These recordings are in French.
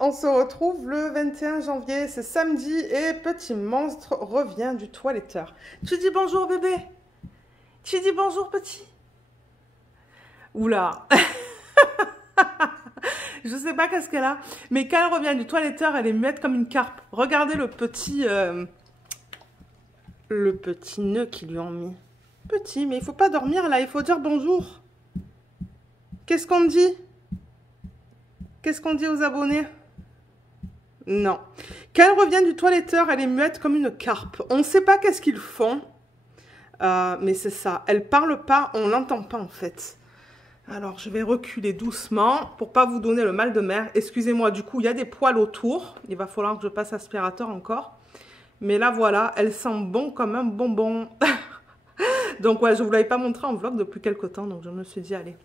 On se retrouve le 21 janvier, c'est samedi et Petit Monstre revient du toiletteur. Tu dis bonjour bébé? Tu dis bonjour petit? Oula. Je sais pas qu'est-ce qu'elle a, mais quand elle revient du toiletteur, elle est muette comme une carpe. Regardez le petit nœud qu'ils lui ont mis. Petit, mais il faut pas dormir là, il faut dire bonjour. Qu'est-ce qu'on dit? Qu'est-ce qu'on dit aux abonnés? Non. Quand elle revient du toiletteur, elle est muette comme une carpe. On ne sait pas qu'est-ce qu'ils font, mais c'est ça. Elle parle pas, on l'entend pas en fait. Alors, je vais reculer doucement pour pas vous donner le mal de mer. Excusez-moi, du coup, il y a des poils autour. Il va falloir que je passe aspirateur encore. Mais là, voilà, elle sent bon comme un bonbon. Donc, ouais, je ne vous l'avais pas montré en vlog depuis quelques temps. Donc, je me suis dit, allez,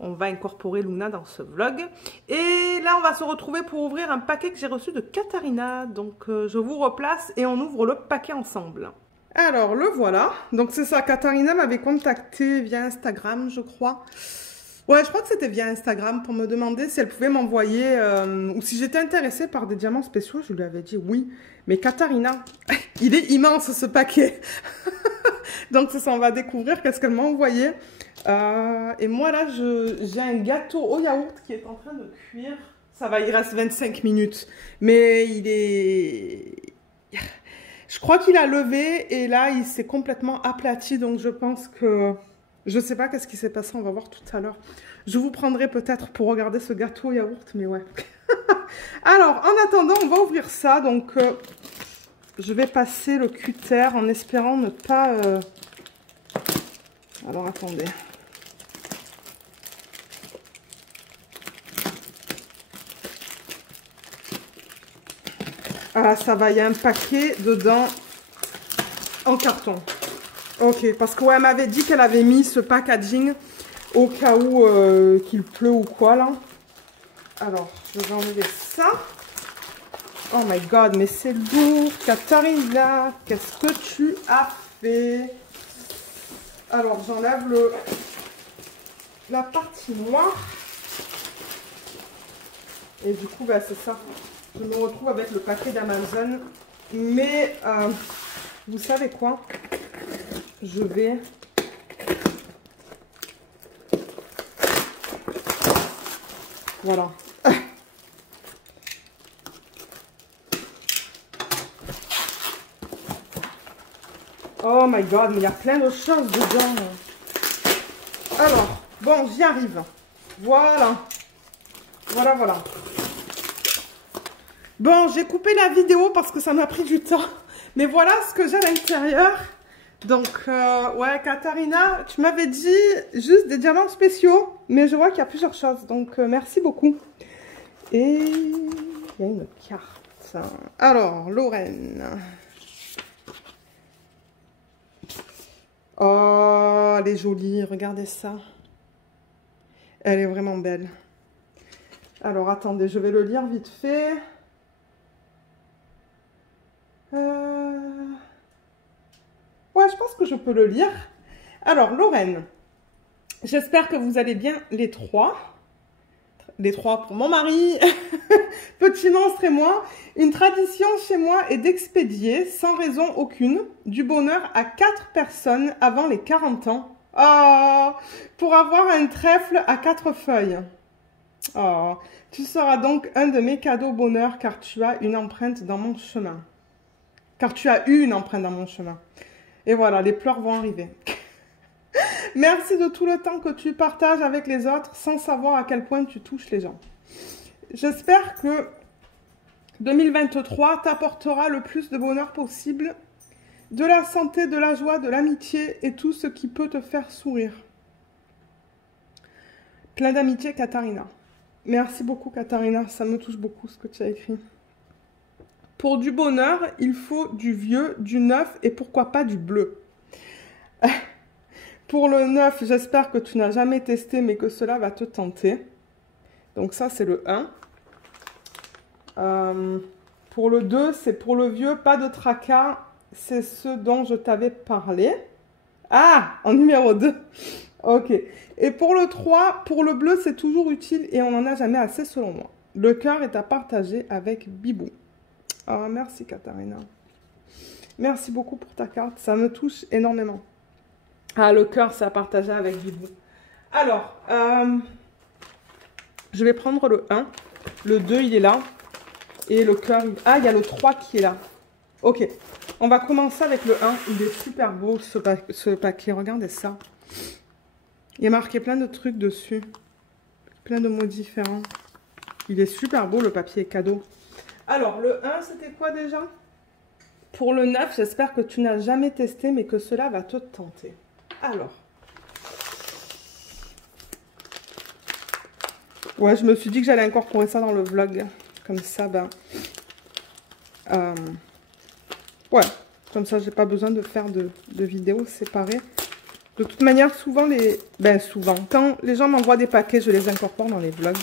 on va incorporer Luna dans ce vlog. Et là, on va se retrouver pour ouvrir un paquet que j'ai reçu de Katharina. Donc, je vous replace et on ouvre le paquet ensemble. Alors, le voilà. Donc, c'est ça, Katharina m'avait contacté via Instagram, je crois. Ouais, je crois que c'était via Instagram pour me demander si elle pouvait m'envoyer ou si j'étais intéressée par des diamants spéciaux. Je lui avais dit oui. Mais Katharina, il est immense ce paquet. Donc c'est ça, on va découvrir qu'est-ce qu'elle m'a envoyé. Et moi là, j'ai un gâteau au yaourt qui est en train de cuire. Ça va, il reste 25 minutes. Mais il est... Je crois qu'il a levé et là, il s'est complètement aplati. Donc je pense que... Je sais pas qu'est-ce qui s'est passé, on va voir tout à l'heure. Je vous prendrai peut-être pour regarder ce gâteau au yaourt, mais ouais. Alors, en attendant, on va ouvrir ça. Donc, je vais passer le cutter en espérant ne pas... Alors, attendez. Ah, ça va, il y a un paquet dedans en carton. Ok, parce que ouais, elle m'avait dit qu'elle avait mis ce packaging au cas où qu'il pleut ou quoi là. Alors, je vais enlever ça. Oh my god, mais c'est lourd. Katharina, qu'est-ce que tu as fait? Alors, j'enlève la partie noire. Et du coup, bah, c'est ça. Je me retrouve avec le paquet d'Amazon. Mais, vous savez quoi? Je vais... Voilà. Oh my god, mais il y a plein de choses dedans. Alors, bon, j'y arrive. Voilà. Voilà, voilà. Bon, j'ai coupé la vidéo parce que ça m'a pris du temps. Mais voilà ce que j'ai à l'intérieur. Donc, ouais, Katharina, tu m'avais dit juste des diamants spéciaux, mais je vois qu'il y a plusieurs choses, donc merci beaucoup. Et il y a une carte. Alors, Lorraine. Oh, elle est jolie, regardez ça. Elle est vraiment belle. Alors, attendez, je vais le lire vite fait. Ouais, je pense que je peux le lire. Alors, Lorraine, j'espère que vous allez bien les trois. Les trois pour mon mari, Petit Monstre et moi. Une tradition chez moi est d'expédier, sans raison aucune, du bonheur à 4 personnes avant les 40 ans. Oh, pour avoir un trèfle à 4 feuilles. Oh, tu seras donc un de mes cadeaux bonheur car tu as une empreinte dans mon chemin. Car tu as eu une empreinte dans mon chemin. Et voilà, les pleurs vont arriver. Merci de tout le temps que tu partages avec les autres sans savoir à quel point tu touches les gens. J'espère que 2023 t'apportera le plus de bonheur possible, de la santé, de la joie, de l'amitié et tout ce qui peut te faire sourire. Plein d'amitié, Katharina. Merci beaucoup, Katharina. Ça me touche beaucoup ce que tu as écrit. Pour du bonheur, il faut du vieux, du neuf et pourquoi pas du bleu. Pour le neuf, j'espère que tu n'as jamais testé mais que cela va te tenter. Donc ça, c'est le 1. Pour le 2, c'est pour le vieux, pas de tracas. C'est ce dont je t'avais parlé. Ah, en numéro 2. Ok. Et pour le 3, pour le bleu, c'est toujours utile et on n'en a jamais assez selon moi. Le cœur est à partager avec Bibou. Ah, merci Katharina. Merci beaucoup pour ta carte. Ça me touche énormément. Ah, le cœur, c'est à partager avec Bibou. Alors, je vais prendre le 1. Le 2, il est là. Et le cœur... Ah, il y a le 3 qui est là. Ok. On va commencer avec le 1. Il est super beau, ce paquet. Regardez ça. Il y a marqué plein de trucs dessus. Plein de mots différents. Il est super beau, le papier cadeau. Alors, le 1, c'était quoi déjà? Pour le 9, j'espère que tu n'as jamais testé, mais que cela va te tenter. Alors. Ouais, je me suis dit que j'allais incorporer ça dans le vlog. Comme ça, ben... ouais, comme ça, j'ai pas besoin de faire de vidéos séparées. De toute manière, souvent, quand les gens m'envoient des paquets, je les incorpore dans les vlogs.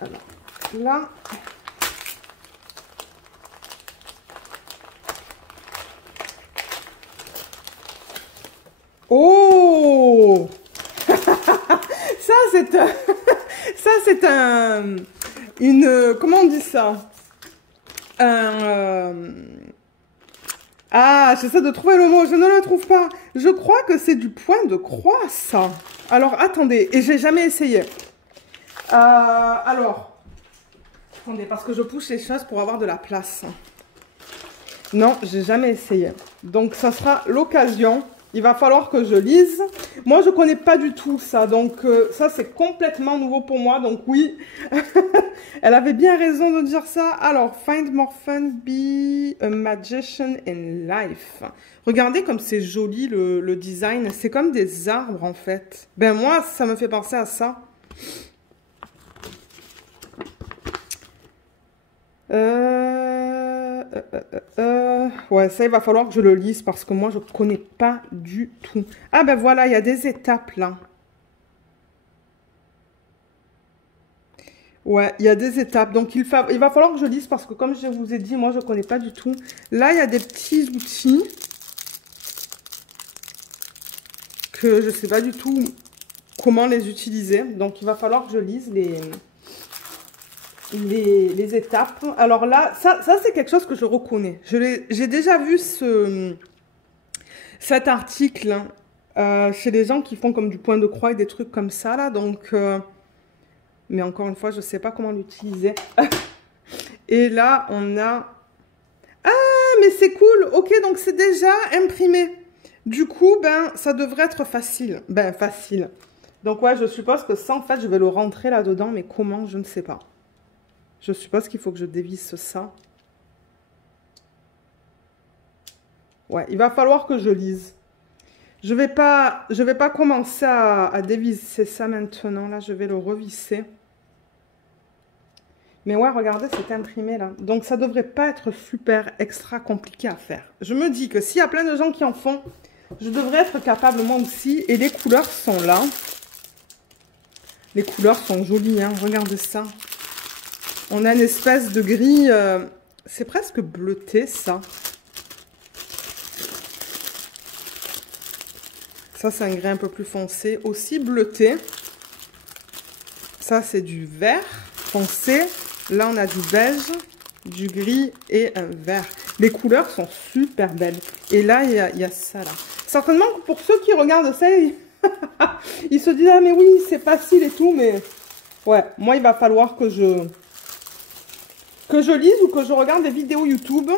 Alors, là... Oh! Ça, c'est comment on dit ça? Ah, j'essaie de trouver le mot, je ne le trouve pas. Je crois que c'est du point de croix, ça. Alors, attendez, et j'ai jamais essayé. Alors, attendez, parce que je pousse les choses pour avoir de la place. Non, j'ai jamais essayé. Donc, ça sera l'occasion. Il va falloir que je lise. Moi, je connais pas du tout ça. Donc, ça, c'est complètement nouveau pour moi. Donc, oui, elle avait bien raison de dire ça. Alors, find more fun, be a magician in life. Regardez comme c'est joli, le design. C'est comme des arbres, en fait. Ben, moi, ça me fait penser à ça. Ouais, ça, il va falloir que je le lise parce que moi, je ne connais pas du tout. Ah, ben voilà, il y a des étapes, là. Ouais, il y a des étapes. Donc, il va falloir que je lise parce que, comme je vous ai dit, moi, je ne connais pas du tout. Là, il y a des petits outils que je ne sais pas du tout comment les utiliser. Donc, il va falloir que je lise les étapes. Alors là, ça c'est quelque chose que je reconnais. J'ai déjà vu cet article chez les gens qui font comme du point de croix et des trucs comme ça là. Donc, mais encore une fois, je sais pas comment l'utiliser. Et là, on a... Ah, mais c'est cool. Ok, donc c'est déjà imprimé. Du coup, ben, ça devrait être facile. Ben, facile. Donc ouais, je suppose que ça, en fait, je vais le rentrer là-dedans. Mais comment, je ne sais pas. Je suppose qu'il faut que je dévisse ça. Ouais, il va falloir que je lise. Je vais pas commencer à dévisser ça maintenant. Là, je vais le revisser. Mais ouais, regardez, c'est imprimé là. Donc, ça devrait pas être super extra compliqué à faire. Je me dis que s'il y a plein de gens qui en font, je devrais être capable moi aussi. Et les couleurs sont là. Les couleurs sont jolies, hein. Regardez ça. On a une espèce de gris, c'est presque bleuté, ça. Ça, c'est un gris un peu plus foncé, aussi bleuté. Ça, c'est du vert foncé. Là, on a du beige, du gris et un vert. Les couleurs sont super belles. Et là, il y a ça, là. Certainement, pour ceux qui regardent ça, ils se disent, ah, mais oui, c'est facile et tout, mais... Ouais, moi, il va falloir que je lise ou que je regarde des vidéos YouTube.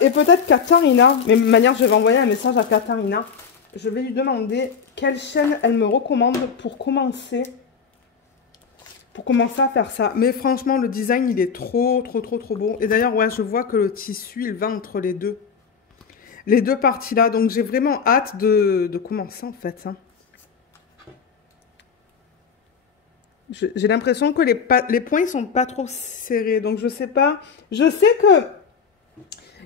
Et peut-être Katharina, mais de toute manière, je vais envoyer un message à Katharina. Je vais lui demander quelle chaîne elle me recommande pour commencer à faire ça. Mais franchement, le design, il est trop beau. Et d'ailleurs, ouais, je vois que le tissu, il va entre les deux parties-là. Donc, j'ai vraiment hâte de commencer, en fait. Hein. J'ai l'impression que les points, ils sont pas trop serrés. Donc, je sais pas. Je sais que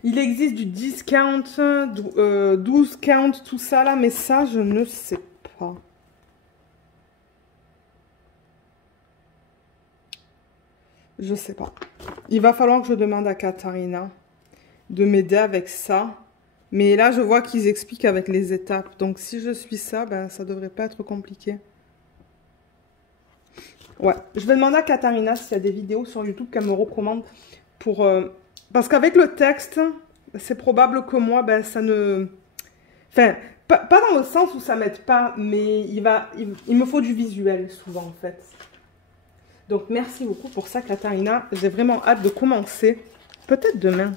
il existe du 10 count, 12 count, tout ça là. Mais ça, je ne sais pas. Je sais pas. Il va falloir que je demande à Katharina de m'aider avec ça. Mais là, je vois qu'ils expliquent avec les étapes. Donc, si je suis ça, ben, ça devrait pas être compliqué. Ouais, je vais demander à Katharina s'il y a des vidéos sur YouTube qu'elle me recommande pour... Parce qu'avec le texte, c'est probable que moi, ben, ça ne... Enfin, pas dans le sens où ça m'aide pas, mais il me faut du visuel souvent, en fait. Donc, merci beaucoup pour ça, Katharina. J'ai vraiment hâte de commencer. Peut-être demain.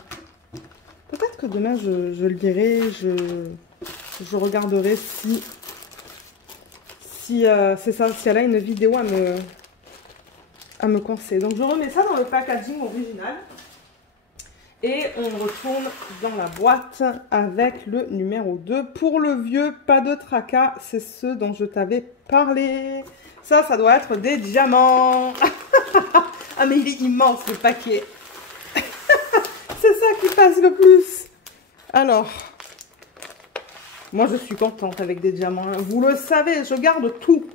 Peut-être que demain, je le lirai, je regarderai si c'est ça, si elle a une vidéo à me conseiller. Donc, je remets ça dans le packaging original. Et on retourne dans la boîte avec le numéro 2. Pour le vieux, pas de tracas, c'est ce dont je t'avais parlé. Ça doit être des diamants. Ah, mais il est immense, le paquet. C'est ça qui passe le plus. Alors, moi, je suis contente avec des diamants. Hein. Vous le savez, je garde tout.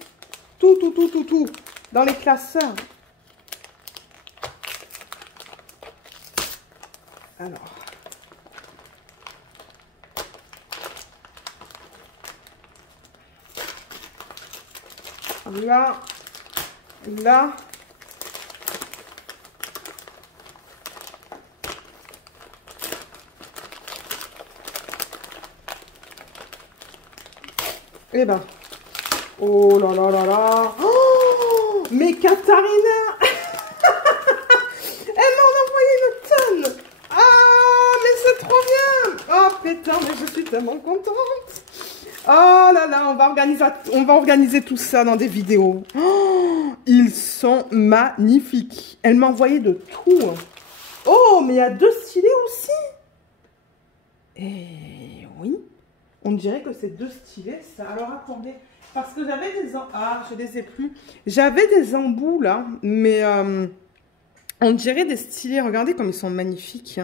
Tout. Dans les classeurs. Alors. Là. Eh ben. Oh là là. Oh, mais Katharina elle m'a envoyé une tonne. Ah, mais c'est trop bien. Oh putain, mais je suis tellement contente. Oh là là, on va organiser tout ça dans des vidéos. Oh, ils sont magnifiques. Elle m'a envoyé de tout. Oh, mais il y a 2 stylés aussi. Et oui, on dirait que c'est 2 stylés, ça. Alors attendez, parce que j'avais des... Ah, je les ai plus. J'avais des embouts là, mais on dirait des stylés. Regardez comme ils sont magnifiques.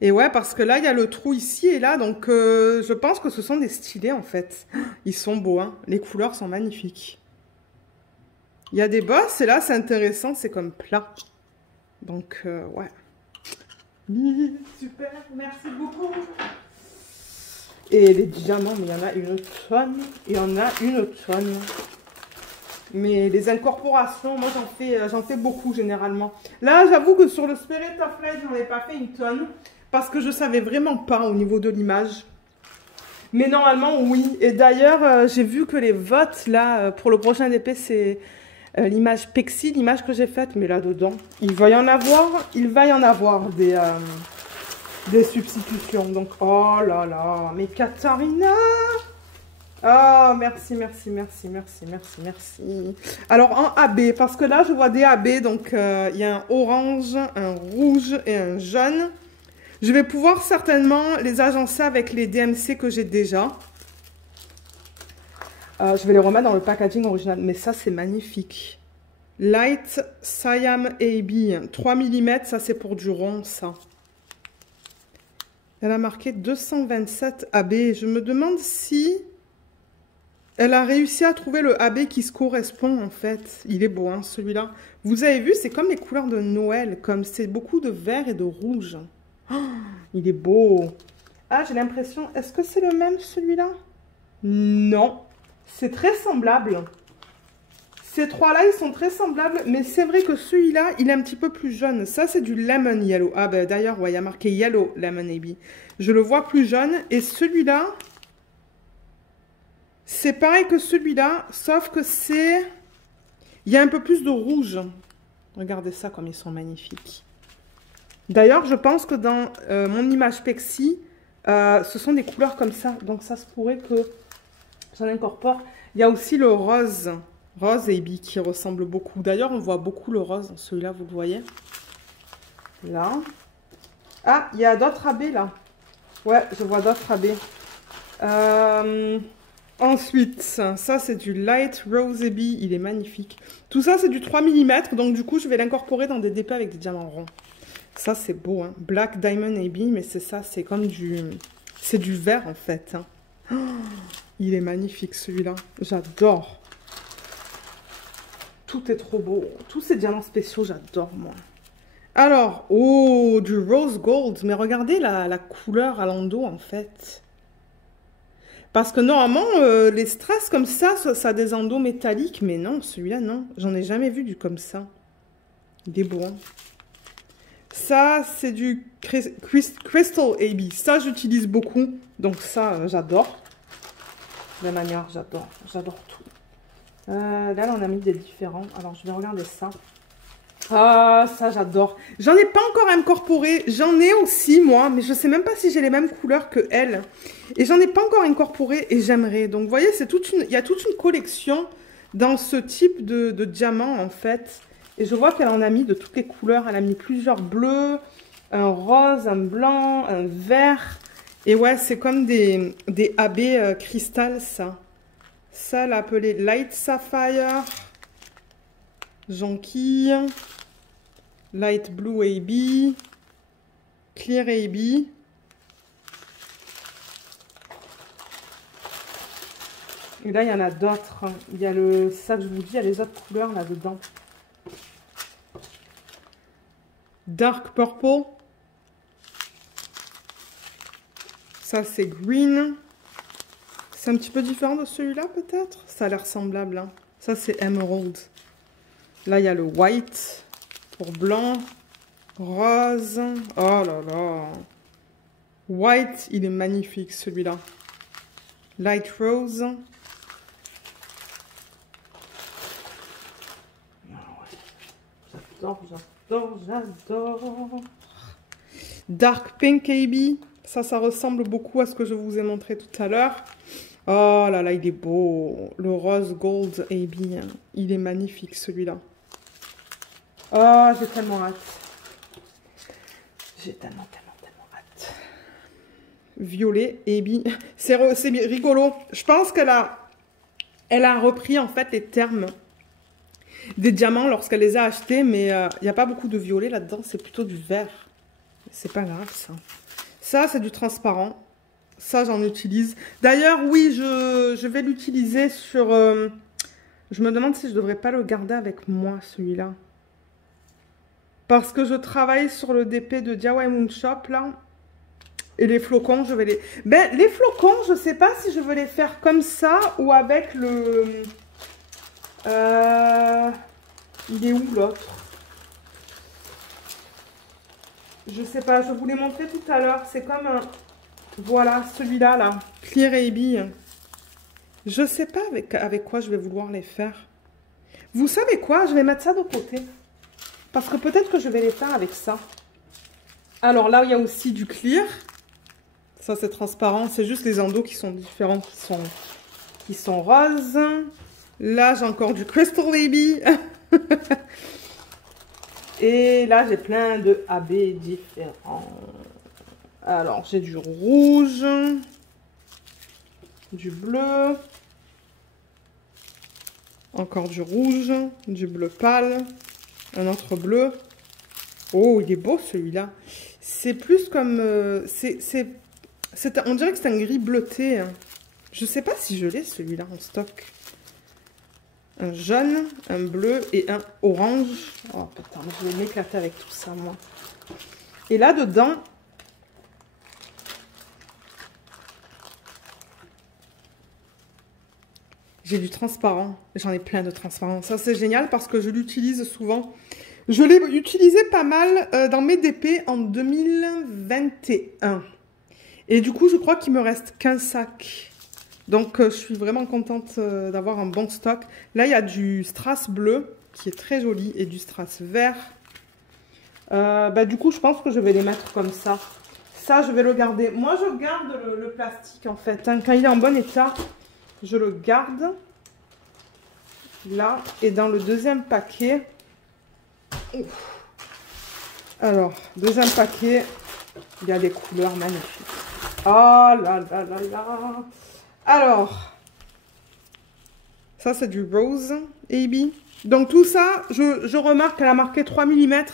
Et ouais, parce que là, il y a le trou ici et là, donc je pense que ce sont des stylés en fait. Ils sont beaux, hein. Les couleurs sont magnifiques. Il y a des bosses et là, c'est intéressant, c'est comme plat. Donc, ouais. Super, merci beaucoup. Et les diamants, mais il y en a une tonne. Il y en a une tonne. Mais les incorporations, moi j'en fais beaucoup généralement. Là, j'avoue que sur le Spirit of Light, j'en ai pas fait une tonne. Parce que je savais vraiment pas au niveau de l'image. Mais normalement, oui. Et d'ailleurs, j'ai vu que les votes, là, pour le prochain DP, c'est l'image Pexi, l'image que j'ai faite. Mais là-dedans, il va y en avoir des substitutions. Donc, oh là là, mais Katharina! Oh, merci. Alors, en AB, parce que là, je vois des AB. Donc, il y a un orange, un rouge et un jaune. Je vais pouvoir certainement les agencer avec les DMC que j'ai déjà. Je vais les remettre dans le packaging original. Mais ça, c'est magnifique. Light Siam AB. 3 mm, ça, c'est pour du rond, ça. Elle a marqué 227 AB. Je me demande si elle a réussi à trouver le AB qui se correspond, en fait. Il est beau, hein, celui-là. Vous avez vu, c'est comme les couleurs de Noël. Comme c'est beaucoup de vert et de rouge. Oh, il est beau. Ah, j'ai l'impression... Est-ce que c'est le même, celui-là? Non. C'est très semblable. Ces trois-là, ils sont très semblables. Mais c'est vrai que celui-là, il est un petit peu plus jaune. Ça, c'est du lemon yellow. Ah, ben d'ailleurs, ouais, il y a marqué yellow lemon AB. Je le vois plus jaune. Et celui-là, c'est pareil que celui-là. Sauf que c'est... Il y a un peu plus de rouge. Regardez ça, comme ils sont magnifiques. D'ailleurs, je pense que dans mon image Pexi, ce sont des couleurs comme ça. Donc, ça se pourrait que j'en incorpore. Il y a aussi le rose. Rose AB qui ressemble beaucoup. D'ailleurs, on voit beaucoup le rose. Celui-là, vous le voyez. Là. Ah, il y a d'autres AB là. Ouais, je vois d'autres AB. Ensuite, ça c'est du Light Rose AB. Il est magnifique. Tout ça, c'est du 3 mm. Donc, du coup, je vais l'incorporer dans des DP avec des diamants ronds. Ça, c'est beau, hein. Black Diamond AB, mais c'est ça, c'est comme du... C'est du vert, en fait. Hein. Oh, il est magnifique, celui-là. J'adore. Tout est trop beau. Tous ces diamants spéciaux, j'adore, moi. Alors, oh, du rose gold. Mais regardez la couleur à l'endos, en fait. Parce que normalement, les strass comme ça a des endos métalliques. Mais non, celui-là, non. J'en ai jamais vu du comme ça. Il est beau, hein. Ça, c'est du Crystal AB. Ça, j'utilise beaucoup. Donc ça, j'adore. De la manière, j'adore. J'adore tout. Là, on a mis des différents. Alors, je vais regarder ça. Ah, ça, j'adore. J'en ai pas encore incorporé. J'en ai aussi, moi. Mais je sais même pas si j'ai les mêmes couleurs que elle. Et j'en ai pas encore incorporé et j'aimerais. Donc, vous voyez, il y a toute une collection dans ce type de diamant, en fait. Et je vois qu'elle en a mis de toutes les couleurs. Elle a mis plusieurs bleus, un rose, un blanc, un vert. Et ouais, c'est comme des AB cristal, ça. Ça, elle a appelé Light Sapphire, Jonquille, Light Blue AB, Clear AB. Et là, il y en a d'autres. Il y a ça que je vous dis, il y a les autres couleurs là-dedans. Dark Purple. Ça, c'est Green. C'est un petit peu différent de celui-là, peut-être. Ça a l'air semblable. Hein. Ça, c'est Emerald. Là, il y a le White pour blanc. Rose. Oh là là. White, il est magnifique, celui-là. Light Rose. J'adore, j'adore, j'adore. Dark Pink AB. Ça ressemble beaucoup à ce que je vous ai montré tout à l'heure. Oh là là, il est beau. Le Rose Gold AB. Hein. Il est magnifique, celui-là. Oh, j'ai tellement hâte. J'ai tellement hâte. Violet AB. C'est rigolo. Je pense qu'elle a repris, en fait, les termes des diamants lorsqu'elle les a achetés. Mais il n'y a pas beaucoup de violet là-dedans. C'est plutôt du vert. C'est pas grave, ça. Ça, c'est du transparent. Ça, j'en utilise. D'ailleurs, oui, je vais l'utiliser sur... je me demande si je devrais pas le garder avec moi, celui-là. Parce que je travaille sur le DP de DIY Moon Shop, là. Et les flocons, je vais les... Ben, les flocons, je sais pas si je veux les faire comme ça ou avec le... il est où, l'autre? Je sais pas, je vous l'ai montré tout à l'heure. C'est comme un... Voilà, celui-là, là. Clear AB. Je sais pas avec quoi je vais vouloir les faire. Vous savez quoi? Je vais mettre ça de côté. Parce que peut-être que je vais les faire avec ça. Alors là, il y a aussi du clear. Ça, c'est transparent. C'est juste les endos qui sont différents, qui sont roses. Là, j'ai encore du Crystal Baby. Et là, j'ai plein de AB différents. Alors, j'ai du rouge, du bleu, encore du rouge, du bleu pâle, un autre bleu. Oh, il est beau celui-là. C'est plus comme... on dirait que c'est un gris bleuté. Hein. Je ne sais pas si je l'ai celui-là en stock. Un jaune, un bleu et un orange. Oh putain, je vais m'éclater avec tout ça, moi. Et là-dedans... j'ai du transparent. J'en ai plein de transparents. Ça, c'est génial parce que je l'utilise souvent. Je l'ai utilisé pas mal dans mes DP en 2021. Et du coup, je crois qu'il me reste qu'un sac. Donc, je suis vraiment contente d'avoir un bon stock. Là, il y a du strass bleu qui est très joli et du strass vert. Du coup, je pense que je vais les mettre comme ça. Ça, je vais le garder. Moi, je garde le plastique, en fait. Hein. Quand il est en bon état, je le garde. Là. Et dans le deuxième paquet... Ouf. Alors, deuxième paquet, il y a des couleurs magnifiques. Oh là là là là. Alors, ça c'est du Rose AB. Donc tout ça, je remarque qu'elle a marqué 3 mm.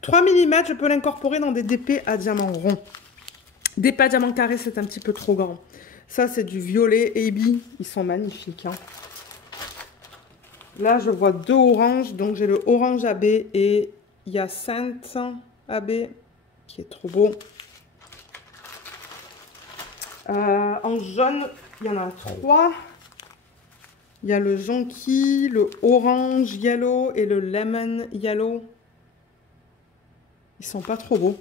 3 mm, je peux l'incorporer dans des DP à diamant rond. DP à diamant carré, c'est un petit peu trop grand. Ça c'est du violet AB. Ils sont magnifiques. Hein. Là, je vois deux oranges. Donc j'ai le orange AB et Saint AB, qui est trop beau. En jaune, il y en a 3. Il y a le jonquille, le orange yellow et le lemon yellow. Ils sont pas trop beaux.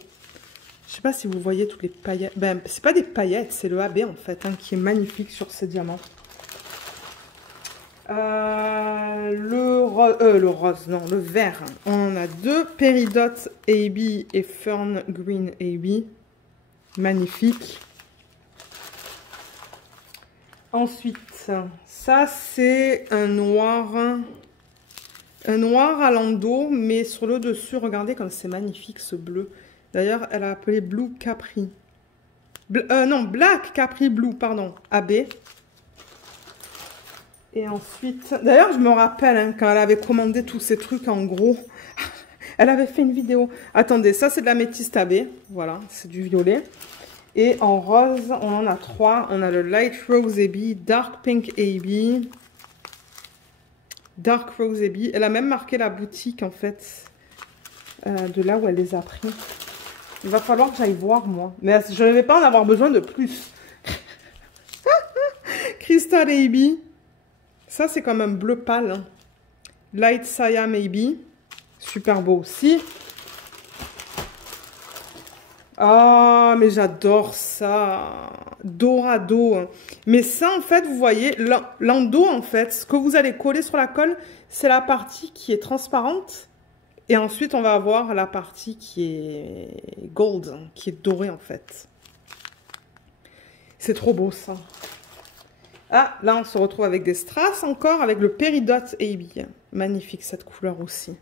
Je sais pas si vous voyez toutes les paillettes. Ben, c'est pas des paillettes, c'est le AB en fait, hein, qui est magnifique sur ces diamants. Le rose, non, le vert. On a 2 Peridot AB et Fern Green AB. Magnifique. Ensuite, ça c'est un noir à l'endos, mais sur le dessus, regardez comme c'est magnifique ce bleu. D'ailleurs, elle a appelé Blue Capri. Non, Black Capri Blue, pardon, AB. Et ensuite, d'ailleurs, je me rappelle hein, quand elle avait commandé tous ces trucs en gros, elle avait fait une vidéo. Attendez, ça c'est de la métiste AB, voilà, c'est du violet. Et en rose, on en a 3. On a le Light Rose AB, Dark Pink AB, Dark Rose AB. Elle a même marqué la boutique en fait, de là où elle les a pris. Il va falloir que j'aille voir moi. Mais je ne vais pas en avoir besoin de plus. Crystal AB. Ça, c'est comme un bleu pâle. Hein. Light Siam AB. Super beau aussi. Ah, mais j'adore ça. Dorado. Mais ça, en fait, vous voyez, l'endos, en fait, ce que vous allez coller sur la colle, c'est la partie qui est transparente. Et ensuite, on va avoir la partie qui est gold, qui est dorée, en fait. C'est trop beau, ça. Ah, là, on se retrouve avec des strass encore, avec le Peridot AB. Magnifique, cette couleur aussi.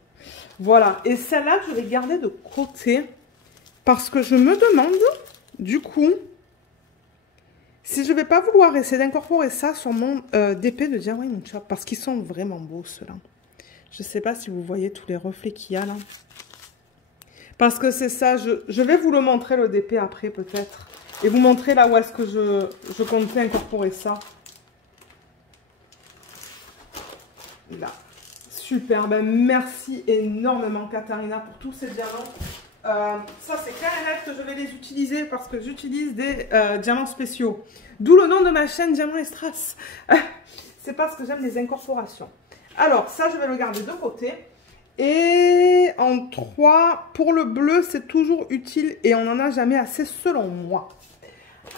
Voilà. Et celle-là, je vais garder de côté parce que je me demande, du coup, si je vais pas vouloir essayer d'incorporer ça sur mon DP de Diamond Shop. Parce qu'ils sont vraiment beaux, ceux-là. Je sais pas si vous voyez tous les reflets qu'il y a là. Parce que c'est ça, je vais vous le montrer, le DP, après, peut-être. Et vous montrer là où est-ce que je comptais incorporer ça. Là. Super, ben merci énormément Katharina pour tous ces diamants. Ça c'est clair et net que je vais les utiliser parce que j'utilise des diamants spéciaux. D'où le nom de ma chaîne Diamants et Strass. C'est parce que j'aime les incorporations. Alors ça je vais le garder de côté. Et en 3, pour le bleu c'est toujours utile et on n'en a jamais assez selon moi.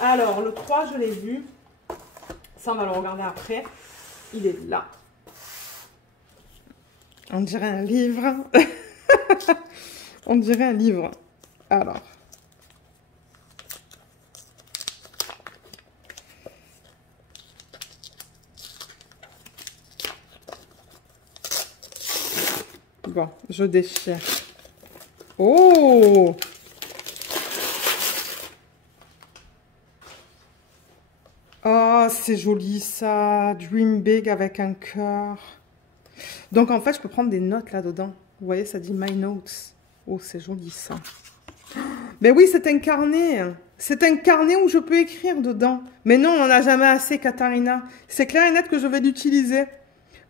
Alors le 3 je l'ai vu. Ça on va le regarder après. Il est là. On dirait un livre. On dirait un livre. Alors. Bon, je déchire. Oh! Oh, c'est joli ça. Dream big avec un cœur. Donc, en fait, je peux prendre des notes là-dedans. Vous voyez, ça dit My Notes. Oh, c'est joli, ça. Mais oui, c'est un carnet. C'est un carnet où je peux écrire dedans. Mais non, on n'en a jamais assez, Katharina. C'est clair et net que je vais l'utiliser.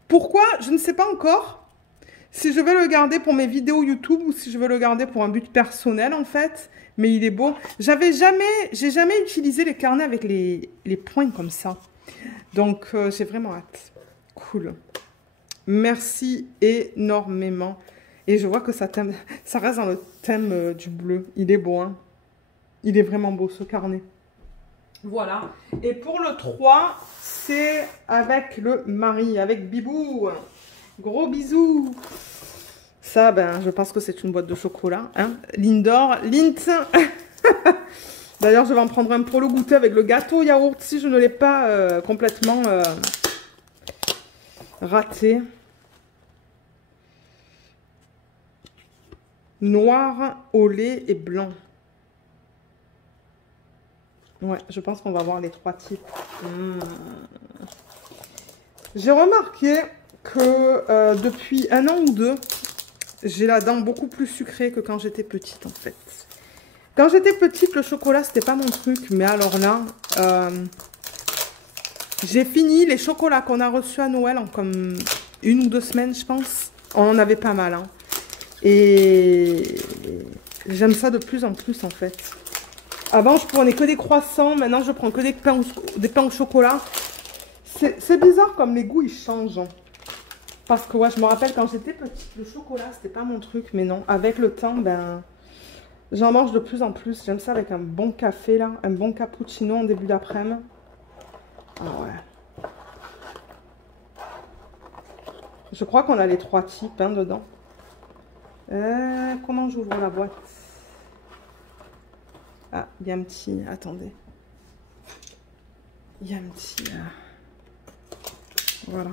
Pourquoi? Je ne sais pas encore. Si je vais le garder pour mes vidéos YouTube ou si je vais le garder pour un but personnel, en fait. Mais il est beau. J'ai jamais utilisé les carnets avec les points comme ça. Donc, j'ai vraiment hâte. Cool. Merci énormément. Et je vois que ça reste dans le thème du bleu. Il est beau, hein. Il est vraiment beau, ce carnet. Voilà. Et pour le 3, c'est avec le mari, avec Bibou. Gros bisous. Ça, ben, je pense que c'est une boîte de chocolat. Hein. Lindor, Lint. D'ailleurs, je vais en prendre un pour le goûter avec le gâteau yaourt si je ne l'ai pas complètement... raté. Noir, au lait et blanc. Ouais, je pense qu'on va avoir les 3 types. J'ai remarqué que depuis 1 an ou 2, j'ai la dent beaucoup plus sucrée que quand j'étais petite en fait. Quand j'étais petite, le chocolat, c'était pas mon truc. Mais alors là, j'ai fini les chocolats qu'on a reçus à Noël en comme 1 ou 2 semaines, je pense. On en avait pas mal. Hein. Et j'aime ça de plus en plus en fait. Avant, je prenais que des croissants. Maintenant, je prends que des pains au chocolat. C'est bizarre comme les goûts, ils changent. Parce que ouais, je me rappelle quand j'étais petite, le chocolat, c'était pas mon truc. Mais non, avec le temps, ben, j'en mange de plus en plus. J'aime ça avec un bon café, là. Un bon cappuccino en début d'après-midi. Ah ouais. Je crois qu'on a les 3 types hein, dedans. Comment j'ouvre la boîte? Ah, il y a un petit... Attendez. Il y a un petit... Voilà.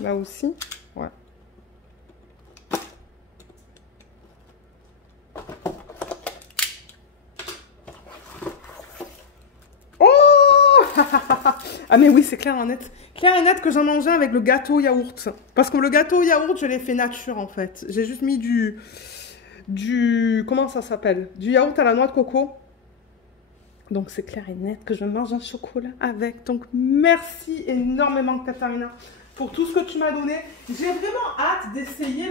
Là aussi. Ouais. Oh ah mais oui, c'est clair et net. Clair et net que j'en mangeais avec le gâteau yaourt. Parce que le gâteau yaourt, je l'ai fait nature en fait. J'ai juste mis comment ça s'appelle? Du yaourt à la noix de coco. Donc c'est clair et net que je mange un chocolat avec. Donc merci énormément Katharina pour tout ce que tu m'as donné. J'ai vraiment hâte d'essayer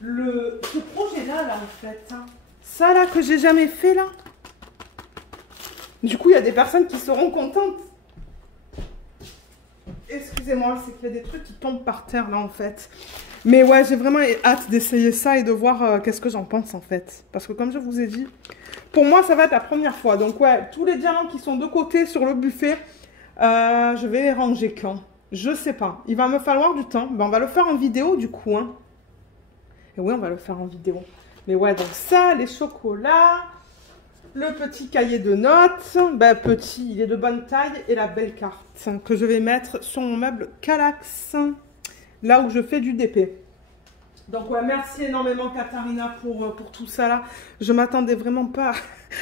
ce projet-là là, en fait. Ça là que j'ai jamais fait là. Du coup il y a des personnes qui seront contentes. Excusez-moi, c'est qu'il y a des trucs qui tombent par terre là en fait. Mais ouais, j'ai vraiment hâte d'essayer ça et de voir qu'est-ce que j'en pense en fait. Parce que comme je vous ai dit, pour moi ça va être la première fois. Donc ouais, tous les diamants qui sont de côté sur le buffet, je vais les ranger quand? Je sais pas. Il va me falloir du temps. Ben, on va le faire en vidéo du coup. Hein. Et oui, on va le faire en vidéo. Mais ouais, donc ça, les chocolats, le petit cahier de notes. Ben petit, il est de bonne taille. Et la belle carte que je vais mettre sur mon meuble Kallax. Là où je fais du DP. Donc ouais, merci énormément Katharina pour tout ça là. Je m'attendais vraiment pas.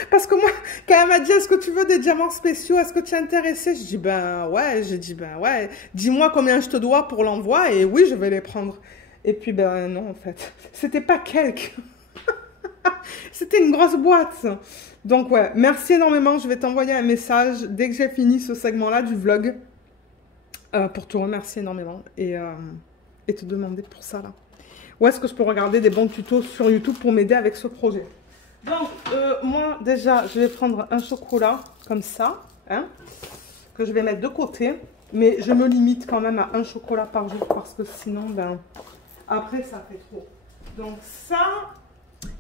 Parce que moi, quand elle m'a dit, est-ce que tu veux des diamants spéciaux? Est-ce que tu es intéressée? Je dis, ben ouais. J'ai dit, ben ouais. Dis-moi combien je te dois pour l'envoi et oui, je vais les prendre. Et puis ben non en fait. C'était pas quelques. C'était une grosse boîte. Donc ouais, merci énormément. Je vais t'envoyer un message dès que j'ai fini ce segment-là du vlog. Pour te remercier énormément. Et te demander pour ça là. Où est-ce que je peux regarder des bons tutos sur YouTube pour m'aider avec ce projet? Donc, moi, déjà, je vais prendre un chocolat comme ça, hein, que je vais mettre de côté. Mais je me limite quand même à un chocolat par jour parce que sinon, ben, après, ça fait trop. Donc ça,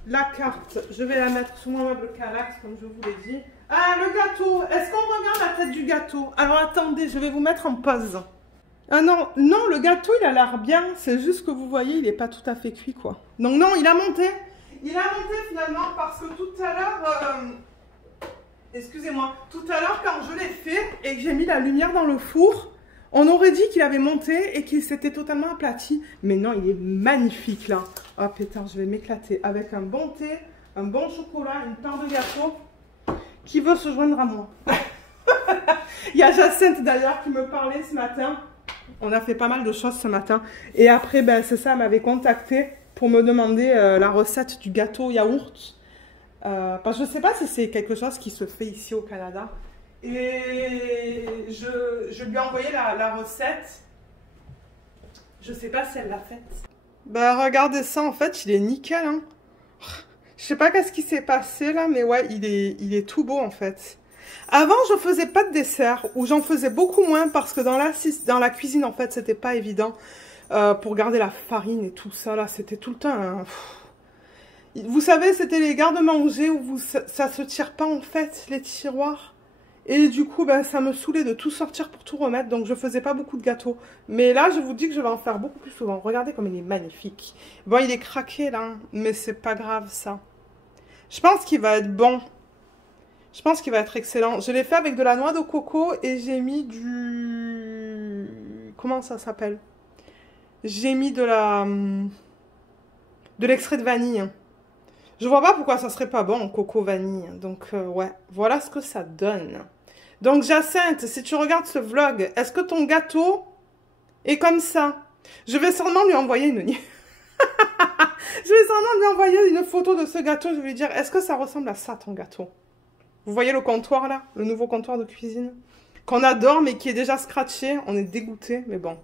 la carte, je vais la mettre sur mon meuble Kallax, comme je vous l'ai dit. Ah, le gâteau, est-ce qu'on regarde la tête du gâteau? Alors, attendez, je vais vous mettre en pause. Ah non, non, le gâteau, il a l'air bien. C'est juste que vous voyez, il n'est pas tout à fait cuit, quoi. Donc non, il a monté. Il a monté finalement parce que tout à l'heure... excusez-moi. Tout à l'heure, quand je l'ai fait et que j'ai mis la lumière dans le four, on aurait dit qu'il avait monté et qu'il s'était totalement aplati. Mais non, il est magnifique, là. Oh, pétard, je vais m'éclater. Avec un bon thé, un bon chocolat, une part de gâteau. Qui veut se joindre à moi? Il y a Jacinthe, d'ailleurs, qui me parlait ce matin. On a fait pas mal de choses ce matin. Et après, ben, c'est ça, elle m'avait contacté pour me demander la recette du gâteau yaourt. Parce que je ne sais pas si c'est quelque chose qui se fait ici au Canada. Et je lui ai envoyé la recette. Je ne sais pas si elle l'a faite. Ben, regardez ça, en fait, il est nickel. Hein. Je sais pas qu'est-ce qui s'est passé là, mais ouais, il est tout beau en fait. Avant, je faisais pas de dessert, ou j'en faisais beaucoup moins parce que dans la cuisine, en fait, c'était pas évident pour garder la farine et tout ça, là, c'était tout le temps... Hein. Vous savez, c'était les garde-manger où ça se tire pas, en fait, les tiroirs. Et du coup, ben, ça me saoulait de tout sortir pour tout remettre, donc je faisais pas beaucoup de gâteaux. Mais là, je vous dis que je vais en faire beaucoup plus souvent. Regardez comme il est magnifique. Bon, il est craqué, là, mais c'est pas grave, ça. Je pense qu'il va être bon. Je pense qu'il va être excellent. Je l'ai fait avec de la noix de coco et j'ai mis du... Comment ça s'appelle? J'ai mis de l'extrait de vanille. Je vois pas pourquoi ça serait pas bon en coco vanille. Donc ouais, voilà ce que ça donne. Donc Jacinthe, si tu regardes ce vlog, est-ce que ton gâteau est comme ça? Je vais sûrement lui envoyer une... Je vais sûrement lui envoyer une photo de ce gâteau. Je vais lui dire, est-ce que ça ressemble à ça ton gâteau? Vous voyez le comptoir là? Le nouveau comptoir de cuisine? Qu'on adore mais qui est déjà scratché. On est dégoûté, mais bon.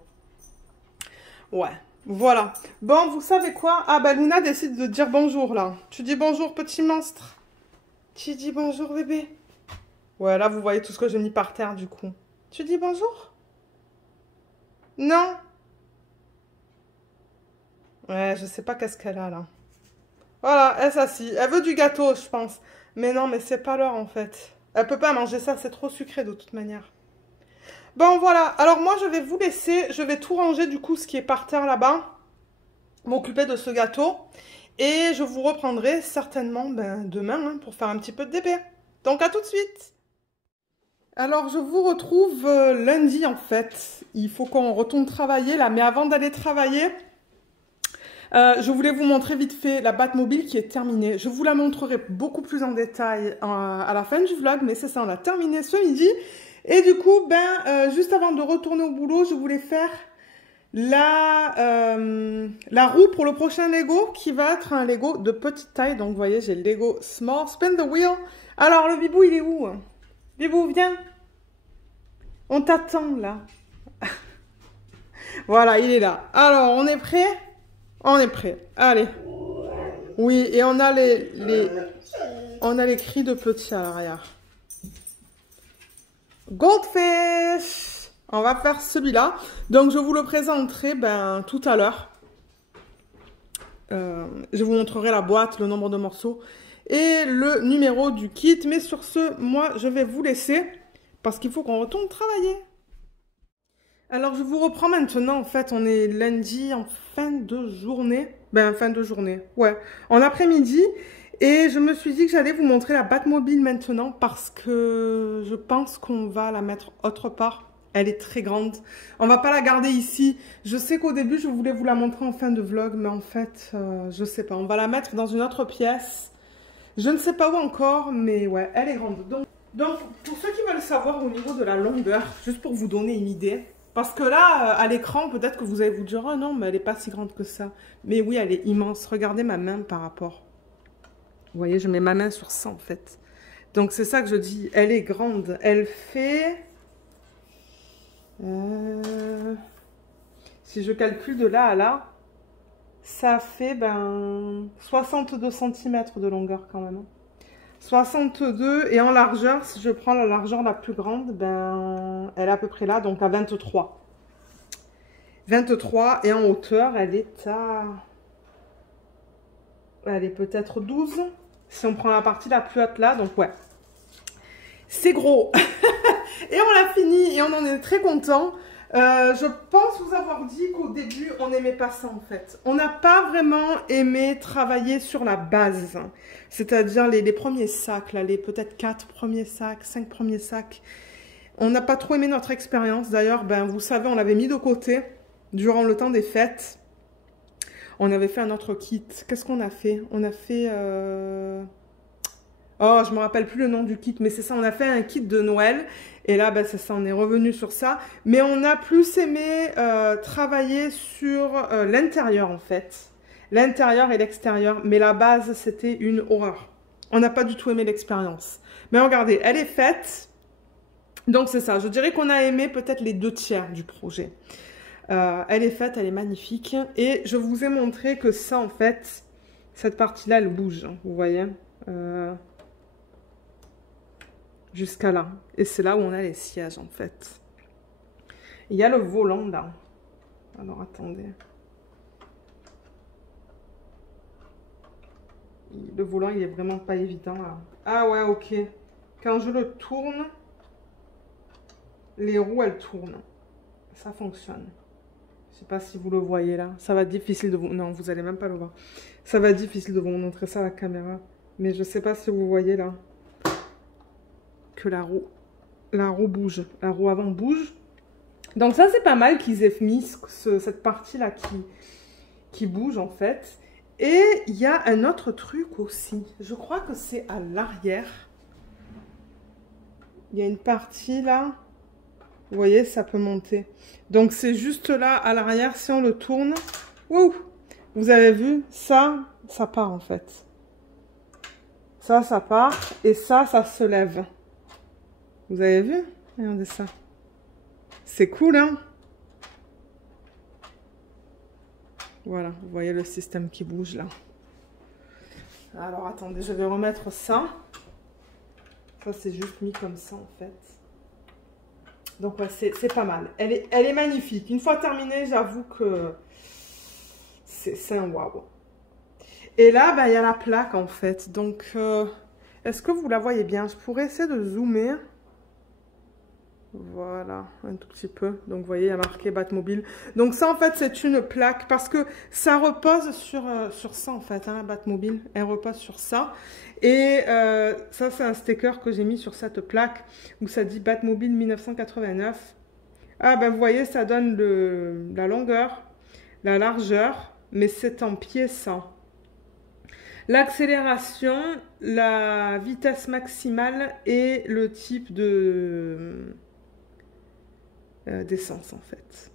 Ouais. Voilà. Bon, vous savez quoi? Ah, bah, Luna décide de dire bonjour, là. Tu dis bonjour, petit monstre. Tu dis bonjour, bébé. Ouais, là, vous voyez tout ce que j'ai mis par terre, du coup. Tu dis bonjour? Non? Ouais, je sais pas qu'est-ce qu'elle a, là. Voilà, elle s'assit. Elle veut du gâteau, je pense. Mais non, mais c'est pas l'heure, en fait. Elle peut pas manger ça, c'est trop sucré, de toute manière. Bon, voilà. Alors, moi, je vais vous laisser. Je vais tout ranger, du coup, ce qui est par terre, là-bas. M'occuper de ce gâteau. Et je vous reprendrai certainement demain hein, pour faire un petit peu de DP. Donc, à tout de suite. Alors, je vous retrouve lundi, en fait. Il faut qu'on retourne travailler, là. Mais avant d'aller travailler... je voulais vous montrer vite fait la Batmobile qui est terminée. Je vous la montrerai beaucoup plus en détail à la fin du vlog, mais c'est ça, on l'a terminée ce midi. Et du coup, juste avant de retourner au boulot, je voulais faire la roue pour le prochain Lego qui va être un Lego de petite taille. Donc, vous voyez, j'ai le Lego Small Spin the Wheel. Alors, le bibou, il est où? Bibou, viens. On t'attend, là. Voilà, il est là. Alors, on est prêt? On est prêt. Allez. Oui, et on a les cris de petits à l'arrière. Goldfish. On va faire celui-là. Donc, je vous le présenterai tout à l'heure. Je vous montrerai la boîte, le nombre de morceaux et le numéro du kit. Mais sur ce, moi, je vais vous laisser parce qu'il faut qu'on retourne travailler. Alors, je vous reprends maintenant. En fait, on est lundi en fin de journée. Fin de journée. Ouais, en après-midi. Et je me suis dit que j'allais vous montrer la Batmobile maintenant parce que je pense qu'on va la mettre autre part. Elle est très grande. On va pas la garder ici. Je sais qu'au début, je voulais vous la montrer en fin de vlog, mais en fait, je sais pas. On va la mettre dans une autre pièce. Je ne sais pas où encore, mais ouais, elle est grande. Donc, pour ceux qui veulent savoir au niveau de la longueur, juste pour vous donner une idée, parce que là, à l'écran, peut-être que vous allez vous dire « Oh non, mais elle n'est pas si grande que ça. » Mais oui, elle est immense. Regardez ma main par rapport. Vous voyez, je mets ma main sur ça, en fait. Donc, c'est ça que je dis. Elle est grande. Elle fait... si je calcule de là à là, ça fait 62 cm de longueur quand même. 62 et en largeur, si je prends la largeur la plus grande, elle est à peu près là, donc à 23. 23 et en hauteur, elle est à... Elle est peut-être 12, si on prend la partie la plus haute là, donc ouais. C'est gros. Et on l'a fini et on en est très content. Je pense vous avoir dit qu'au début, on n'aimait pas ça en fait. On n'a pas vraiment aimé travailler sur la base. C'est-à-dire les premiers sacs, là, les peut-être 4 premiers sacs, 5 premiers sacs. On n'a pas trop aimé notre expérience. D'ailleurs, vous savez, on l'avait mis de côté durant le temps des fêtes. On avait fait un autre kit. Qu'est-ce qu'on a fait? On a fait... Oh, je me rappelle plus le nom du kit, mais c'est ça, on a fait un kit de Noël. Et là, c'est ça, on est revenu sur ça. Mais on a plus aimé travailler sur l'intérieur, en fait. L'intérieur et l'extérieur. Mais la base, c'était une horreur. On n'a pas du tout aimé l'expérience. Mais regardez, elle est faite. Donc, c'est ça. Je dirais qu'on a aimé peut-être les 2/3 du projet. Elle est faite, elle est magnifique. Et je vous ai montré que ça, en fait, cette partie-là, elle bouge. Vous voyez jusqu'à là. Et c'est là où on a les sièges, en fait. Il y a le volant, là. Alors, attendez. Le volant, il est vraiment pas évident, là. Ah ouais, ok. Quand je le tourne, les roues, elles tournent. Ça fonctionne. Je sais pas si vous le voyez, là. Ça va être difficile de vous... Non, vous allez même pas le voir. Ça va être difficile de vous montrer ça à la caméra. Mais je sais pas si vous voyez, là, que la roue bouge. La roue avant bouge. Donc ça, c'est pas mal qu'ils aient mis cette partie-là qui bouge, en fait. Et il y a un autre truc aussi. Je crois que c'est à l'arrière. Il y a une partie, là. Vous voyez, ça peut monter. Donc, c'est juste là, à l'arrière, si on le tourne. Wouh! Vous avez vu? Ça part, en fait. Ça part. Et ça se lève. Vous avez vu? Regardez ça. C'est cool, hein? Voilà, vous voyez le système qui bouge là. Alors attendez, je vais remettre ça. Ça c'est juste mis comme ça en fait. Donc ouais, c'est pas mal. Elle est magnifique. Une fois terminée, j'avoue que c'est un waouh. Et là, bah, il y a la plaque en fait. Donc, est-ce que vous la voyez bien? Je pourrais essayer de zoomer. Voilà, un tout petit peu. Donc, vous voyez, il y a marqué Batmobile. Donc, ça, en fait, c'est une plaque parce que ça repose sur ça, en fait, hein, la Batmobile. Elle repose sur ça. Et ça, c'est un sticker que j'ai mis sur cette plaque où ça dit Batmobile 1989. Ah, ben, vous voyez, ça donne la longueur, la largeur, mais c'est en pied ça. L'accélération, la vitesse maximale et le type de d'essence en fait.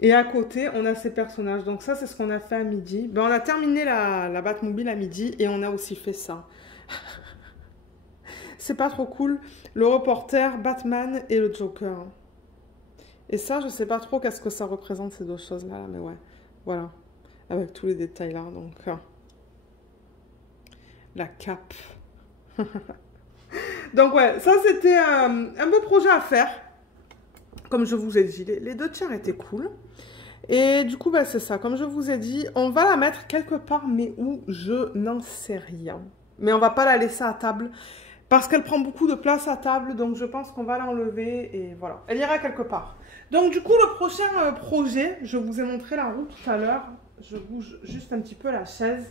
Et à côté, on a ces personnages. Donc ça, c'est ce qu'on a fait à midi. Ben, on a terminé la Batmobile à midi et on a aussi fait ça. C'est pas trop cool. Le reporter, Batman et le Joker. Et ça, je sais pas trop qu'est-ce que ça représente ces deux choses-là. Mais ouais, voilà. Avec tous les détails là. Donc, la cape. Donc ouais, ça c'était un beau projet à faire. Comme je vous ai dit, les deux tiers étaient cool. Et du coup, bah, c'est ça. Comme je vous ai dit, on va la mettre quelque part, mais où je n'en sais rien. Mais on va pas la laisser à table. Parce qu'elle prend beaucoup de place à table. Donc je pense qu'on va l'enlever. Et voilà. Elle ira quelque part. Donc du coup, le prochain projet, je vous ai montré la roue tout à l'heure. Je bouge juste un petit peu la chaise.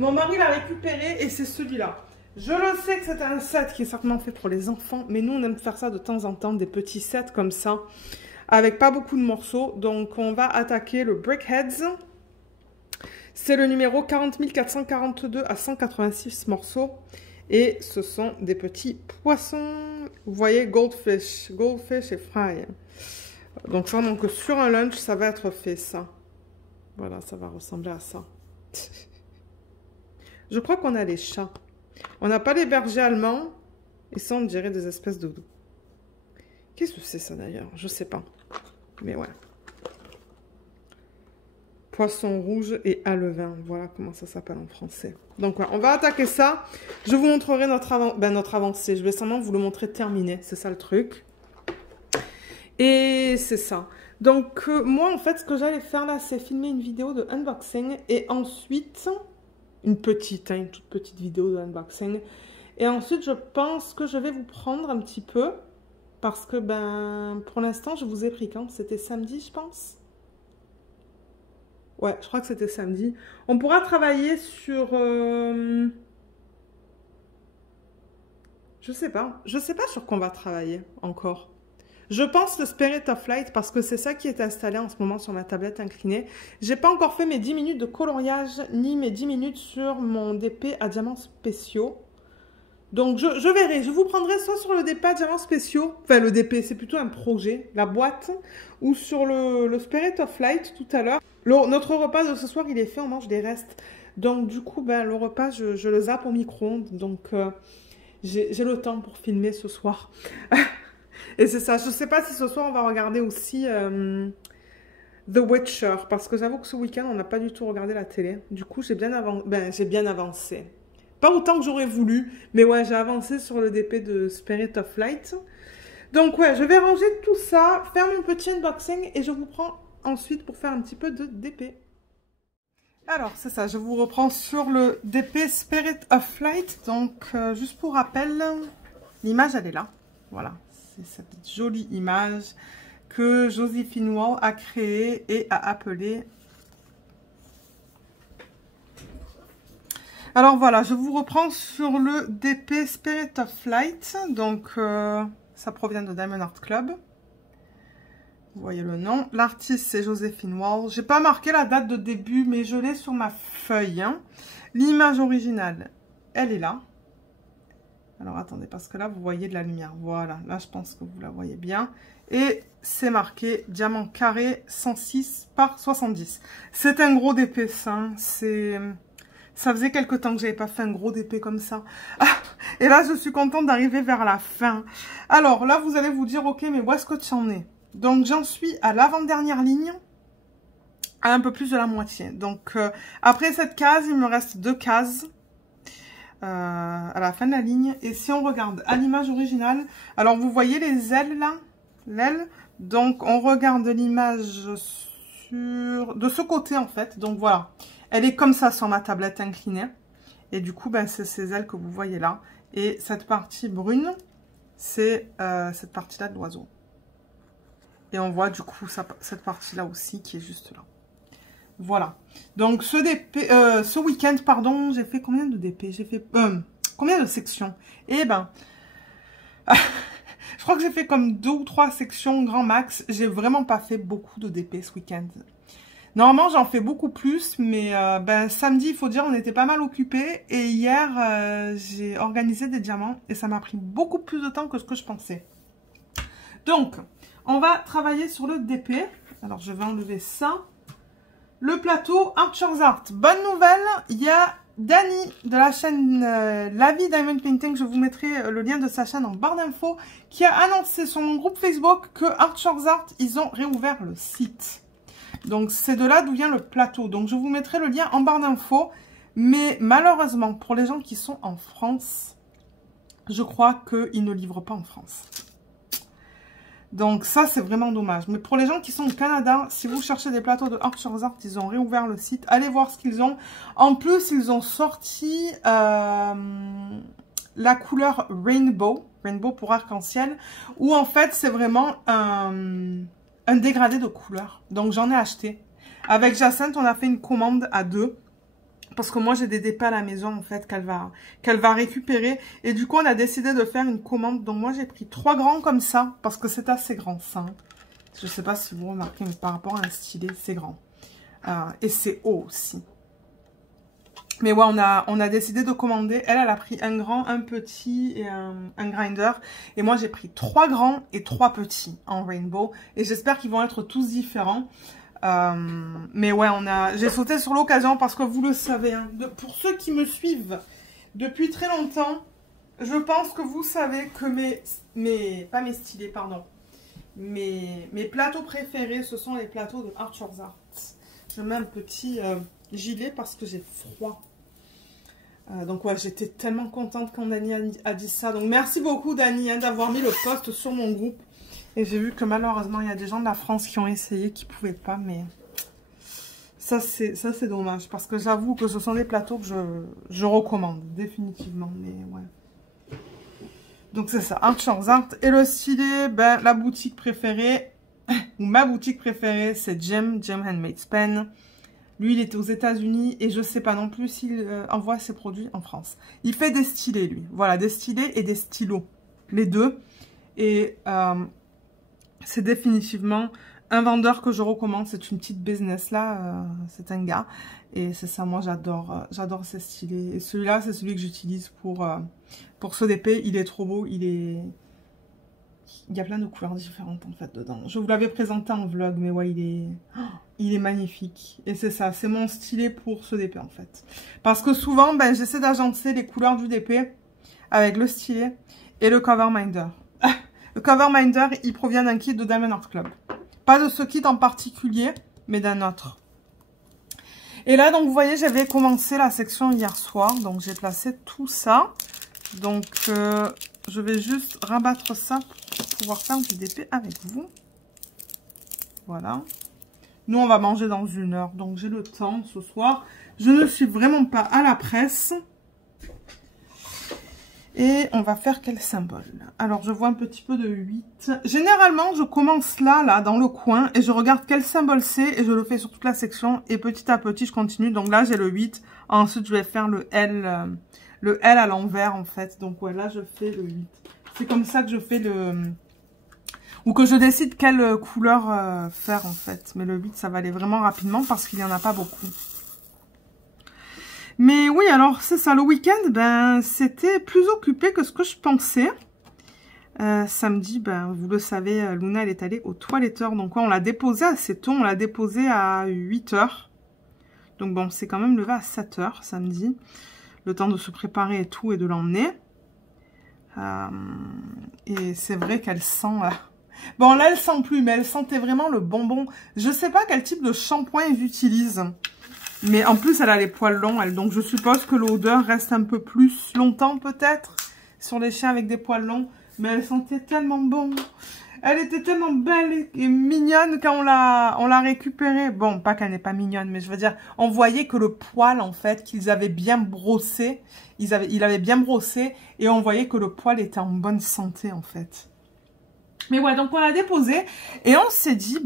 Mon mari l'a récupéré et c'est celui-là. Je le sais que c'est un set qui est certainement fait pour les enfants, mais nous on aime faire ça de temps en temps, des petits sets comme ça, avec pas beaucoup de morceaux. Donc on va attaquer le Brickheads. C'est le numéro 40 442 à 186 morceaux. Et ce sont des petits poissons, vous voyez, goldfish et fry. Donc ça, donc sur un lunch, ça va être fait ça. Voilà, ça va ressembler à ça. Je crois qu'on a les chats. On n'a pas les bergers allemands. Et ça, on dirait des espèces de... Qu'est-ce que c'est ça d'ailleurs? Je sais pas. Mais ouais. Poisson rouge et alevin. Voilà comment ça s'appelle en français. Donc ouais, on va attaquer ça. Je vous montrerai notre avancée. Je vais seulement vous le montrer terminé. C'est ça le truc. Et c'est ça. Donc moi, en fait, ce que j'allais faire là, c'est filmer une vidéo de unboxing. Et ensuite... une petite, hein, une toute petite vidéo de unboxing. Et ensuite, je pense que je vais vous prendre un petit peu. Parce que, ben, pour l'instant, je vous ai pris quand? C'était samedi, je pense. Ouais, je crois que c'était samedi. On pourra travailler sur... je sais pas. Je sais pas sur quoi on va travailler encore. Je pense le Spirit of Light parce que c'est ça qui est installé en ce moment sur ma tablette inclinée. J'ai pas encore fait mes 10 minutes de coloriage ni mes 10 minutes sur mon DP à diamants spéciaux. Donc je verrai, je vous prendrai soit sur le DP à diamants spéciaux, enfin le DP c'est plutôt un projet, la boîte, ou sur le Spirit of Light tout à l'heure. Notre repas de ce soir il est fait, on mange des restes. Donc du coup ben, le repas je le zappe au micro-ondes, donc j'ai le temps pour filmer ce soir. Et c'est ça, je ne sais pas si ce soir on va regarder aussi The Witcher, parce que j'avoue que ce week-end on n'a pas du tout regardé la télé. Du coup j'ai bien avancé. Pas autant que j'aurais voulu, mais ouais j'ai avancé sur le DP de Spirit of Light. Donc ouais, je vais ranger tout ça, faire mon petit unboxing et je vous prends ensuite pour faire un petit peu de DP. Alors c'est ça, je vous reprends sur le DP Spirit of Light. Donc juste pour rappel, l'image elle est là, voilà. C'est cette jolie image que Joséphine Wall a créée et a appelée. Alors voilà, je vous reprends sur le DP Spirit of Light. Donc ça provient de Diamond Art Club. Vous voyez le nom. L'artiste c'est Joséphine Wall. J'ai pas marqué la date de début, mais je l'ai sur ma feuille. Hein. L'image originale, elle est là. Alors, attendez, parce que là, vous voyez de la lumière. Voilà, là, je pense que vous la voyez bien. Et c'est marqué diamant carré 106 par 70. C'est un gros DP, ça. Ça faisait quelque temps que j'avais pas fait un gros DP comme ça. Ah, et là, je suis contente d'arriver vers la fin. Alors, là, vous allez vous dire, ok, mais où est-ce que tu en es? Donc, j'en suis à l'avant-dernière ligne. à un peu plus de la moitié. Donc, après cette case, il me reste 2 cases à la fin de la ligne. Et si on regarde à l'image originale, alors vous voyez les ailes là, l'aile. Donc, on regarde l'image de ce côté en fait. Donc, voilà. Elle est comme ça sur ma tablette inclinée. Et du coup, ben, c'est ces ailes que vous voyez là. Et cette partie brune, c'est cette partie-là de l'oiseau. Et on voit du coup cette partie-là aussi qui est juste là. Voilà. Donc ce week-end, pardon, j'ai fait combien de DP? J'ai fait combien de sections? Eh ben, je crois que j'ai fait comme 2 ou 3 sections grand max. J'ai vraiment pas fait beaucoup de DP ce week-end. Normalement, j'en fais beaucoup plus, mais ben, samedi, il faut dire, on était pas mal occupés. Et hier, j'ai organisé des diamants et ça m'a pris beaucoup plus de temps que ce que je pensais. Donc, on va travailler sur le DP. Alors, je vais enlever ça. Le plateau Archer's Art. Bonne nouvelle, il y a Dani de la chaîne La Vie Diamond Painting. Je vous mettrai le lien de sa chaîne en barre d'infos, qui a annoncé sur mon groupe Facebook que Archer's Art, ils ont réouvert le site. Donc, c'est de là d'où vient le plateau. Donc, je vous mettrai le lien en barre d'infos. Mais malheureusement, pour les gens qui sont en France, je crois qu'ils ne livrent pas en France. Donc ça, c'est vraiment dommage. Mais pour les gens qui sont au Canada, si vous cherchez des plateaux de Archer's Art, ils ont réouvert le site. Allez voir ce qu'ils ont. En plus, ils ont sorti la couleur Rainbow. Rainbow pour arc-en-ciel. Où en fait, c'est vraiment un dégradé de couleur. Donc j'en ai acheté. Avec Jacinthe, on a fait une commande à 2. Parce que moi, j'ai des DP à la maison, en fait, qu'elle va récupérer. Et du coup, on a décidé de faire une commande. Donc, moi, j'ai pris 3 grands comme ça. Parce que c'est assez grand, ça. Je ne sais pas si vous remarquez, mais par rapport à un stylet, c'est grand. Et c'est haut aussi. Mais ouais, on a décidé de commander. Elle a pris un grand, un petit et un grinder. Et moi, j'ai pris 3 grands et 3 petits en rainbow. Et j'espère qu'ils vont être tous différents. Mais ouais, j'ai sauté sur l'occasion parce que vous le savez, hein, pour ceux qui me suivent depuis très longtemps, je pense que vous savez que pas mes stylés, pardon, mes plateaux préférés, ce sont les plateaux de Archer's Art. Je mets un petit gilet parce que j'ai froid. Donc ouais, j'étais tellement contente quand Dani a dit ça. Donc merci beaucoup Dani, hein, d'avoir mis le post sur mon groupe. Et j'ai vu que malheureusement, il y a des gens de la France qui ont essayé, qui ne pouvaient pas, mais ça c'est dommage. Parce que j'avoue que ce sont des plateaux que je recommande, définitivement. Mais ouais. Donc c'est ça, Archer's Art. Et le stylet, ben, la boutique préférée, ou ma boutique préférée, c'est Jem Handmade Pen. Lui, il était aux États-Unis et je ne sais pas non plus s'il envoie ses produits en France. Il fait des stylets, lui. Voilà, des stylets et des stylos. Les deux. Et c'est définitivement un vendeur que je recommande. C'est une petite business là. C'est un gars. Et c'est ça, moi j'adore ces stylets. Et celui-là, c'est celui que j'utilise pour ce DP. Il est trop beau. Il y a plein de couleurs différentes en fait dedans. Je vous l'avais présenté en vlog, mais ouais, il est magnifique. Et c'est ça, c'est mon stylet pour ce DP en fait. Parce que souvent, ben, j'essaie d'agencer les couleurs du DP avec le stylet et le cover minder. Le cover minder, il provient d'un kit de Diamond Art Club. Pas de ce kit en particulier, mais d'un autre. Et là, donc, vous voyez, j'avais commencé la section hier soir. Donc, j'ai placé tout ça. Donc, je vais juste rabattre ça pour pouvoir faire du DP avec vous. Voilà. Nous, on va manger dans 1 heure. Donc, j'ai le temps ce soir. Je ne suis vraiment pas à la presse. Et on va faire quel symbole? Alors, je vois un petit peu de 8. Généralement, je commence là, dans le coin. Et je regarde quel symbole c'est. Et je le fais sur toute la section. Et petit à petit, je continue. Donc là, j'ai le 8. Ensuite, je vais faire le L à l'envers, en fait. Donc, ouais, là, je fais le 8. C'est comme ça que je fais ou que je décide quelle couleur faire, en fait. Mais le 8, ça va aller vraiment rapidement parce qu'il n'y en a pas beaucoup. Mais oui, alors c'est ça, le week-end, ben, c'était plus occupé que ce que je pensais. Samedi, ben, vous le savez, Luna, elle est allée au toiletteur. Donc, ouais, on l'a déposée assez tôt, on l'a déposée à 8 h. Donc, bon, c'est quand même levé à 7 h samedi. Le temps de se préparer et tout et de l'emmener. Et c'est vrai qu'elle sent Bon, là, elle sent plus, mais elle sentait vraiment le bonbon. Je sais pas quel type de shampoing ils utilisent. Mais en plus, elle a les poils longs, elle. Donc, je suppose que l'odeur reste un peu plus longtemps, peut-être, sur les chiens avec des poils longs. Mais elle sentait tellement bon. Elle était tellement belle et mignonne quand on l'a récupérée. Bon, pas qu'elle n'est pas mignonne, mais je veux dire, on voyait que le poil, en fait, qu'ils avaient bien brossé. Il avait bien brossé et on voyait que le poil était en bonne santé, en fait. Mais ouais, donc on l'a déposé et on s'est dit,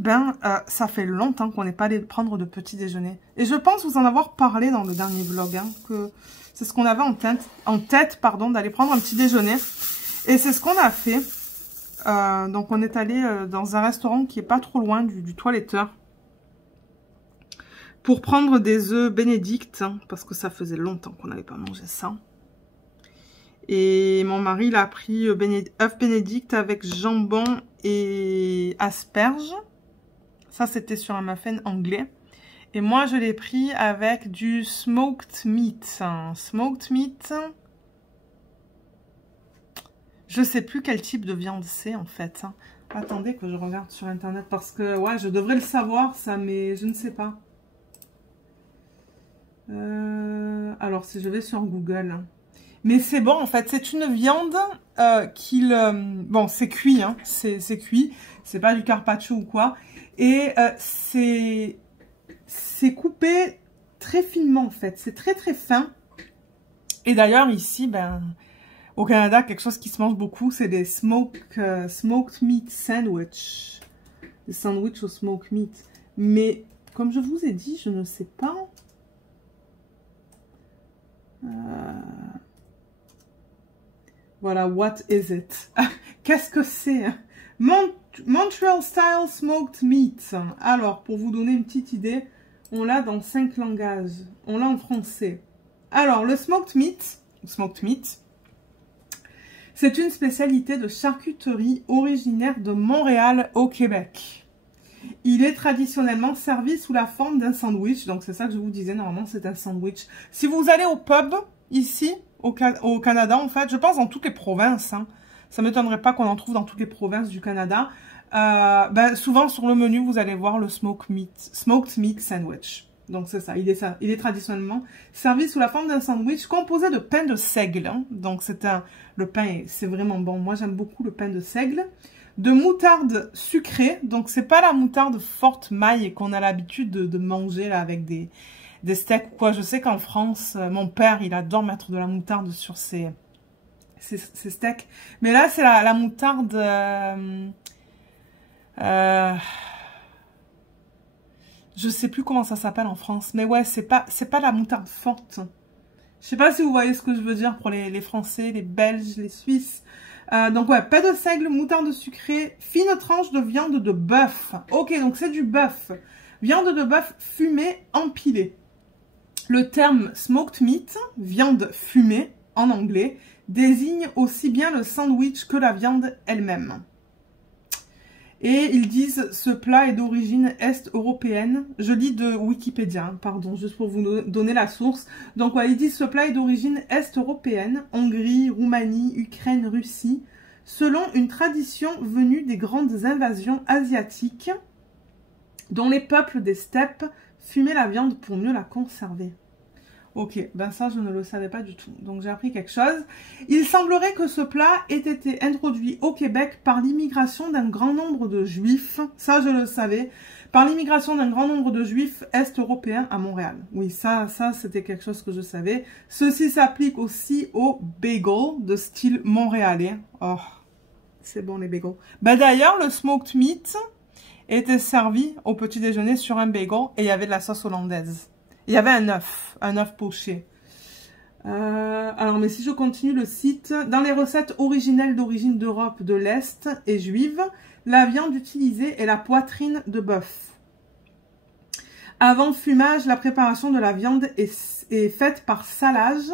ça fait longtemps qu'on n'est pas allé prendre de petit déjeuner. Et je pense vous en avoir parlé dans le dernier vlog, hein, que c'est ce qu'on avait en tête, d'aller prendre un petit déjeuner. Et c'est ce qu'on a fait. Donc on est allé dans un restaurant qui est pas trop loin du toiletteur pour prendre des œufs bénédicts, hein, parce que ça faisait longtemps qu'on n'avait pas mangé ça. Et mon mari il a pris œufs bénédicts avec jambon et asperges. Ça c'était sur un muffin anglais. Et moi je l'ai pris avec du smoked meat. Smoked meat. Je sais plus quel type de viande c'est en fait. Attendez que je regarde sur internet parce que ouais, je devrais le savoir ça, mais je ne sais pas. Alors si je vais sur Google. Mais c'est bon en fait, c'est une viande bon, c'est cuit, hein, c'est cuit. C'est pas du carpaccio ou quoi. Et c'est coupé très finement en fait. C'est très très fin. Et d'ailleurs ici, au Canada, quelque chose qui se mange beaucoup, c'est des smoked meat sandwich. Des sandwichs au smoked meat. Mais, comme je vous ai dit, je ne sais pas. Voilà, what is it? Qu'est-ce que c'est? Montreal Style Smoked Meat. Alors, pour vous donner une petite idée, on l'a dans 5 langages. On l'a en français. Alors, le smoked meat, c'est une spécialité de charcuterie originaire de Montréal au Québec. Il est traditionnellement servi sous la forme d'un sandwich. Donc c'est ça que je vous disais, normalement c'est un sandwich. Si vous allez au pub, ici, au Canada en fait, je pense dans toutes les provinces, hein, ça ne m'étonnerait pas qu'on en trouve dans toutes les provinces du Canada, souvent sur le menu vous allez voir le smoked meat sandwich. Donc c'est ça, il est traditionnellement servi sous la forme d'un sandwich composé de pain de seigle. Hein. Donc le pain, c'est vraiment bon. Moi j'aime beaucoup le pain de seigle. De moutarde sucrée. Donc c'est pas la moutarde forte maille qu'on a l'habitude de manger là avec des steaks ou quoi. Je sais qu'en France, mon père il adore mettre de la moutarde sur ses steaks. Mais là c'est la moutarde... je sais plus comment ça s'appelle en France. Mais ouais, c'est pas la moutarde forte. Je sais pas si vous voyez ce que je veux dire pour les Français, les Belges, les Suisses. Donc ouais, pain de seigle, moutarde sucrée, fine tranche de viande de bœuf. Ok, donc c'est du bœuf. Viande de bœuf fumée, empilée. Le terme smoked meat, viande fumée en anglais, désigne aussi bien le sandwich que la viande elle-même. Et ils disent ce plat est d'origine est-européenne. Je lis de Wikipédia, hein, pardon, juste pour vous donner la source. Donc ouais, ils disent ce plat est d'origine est-européenne, Hongrie, Roumanie, Ukraine, Russie, selon une tradition venue des grandes invasions asiatiques, dont les peuples des steppes fumaient la viande pour mieux la conserver. Ok, ça je ne le savais pas du tout, donc j'ai appris quelque chose. Il semblerait que ce plat ait été introduit au Québec par l'immigration d'un grand nombre de juifs, ça je le savais, par l'immigration d'un grand nombre de juifs est-européens à Montréal. Oui, ça c'était quelque chose que je savais. Ceci s'applique aussi aux bagels de style montréalais. Oh, c'est bon les bagels. D'ailleurs, le smoked meat était servi au petit déjeuner sur un bagel et il y avait de la sauce hollandaise. Il y avait un œuf poché. Alors, mais si je continue le site, dans les recettes originelles d'origine d'Europe de l'Est et juive, la viande utilisée est la poitrine de bœuf. Avant fumage, la préparation de la viande est faite par salage,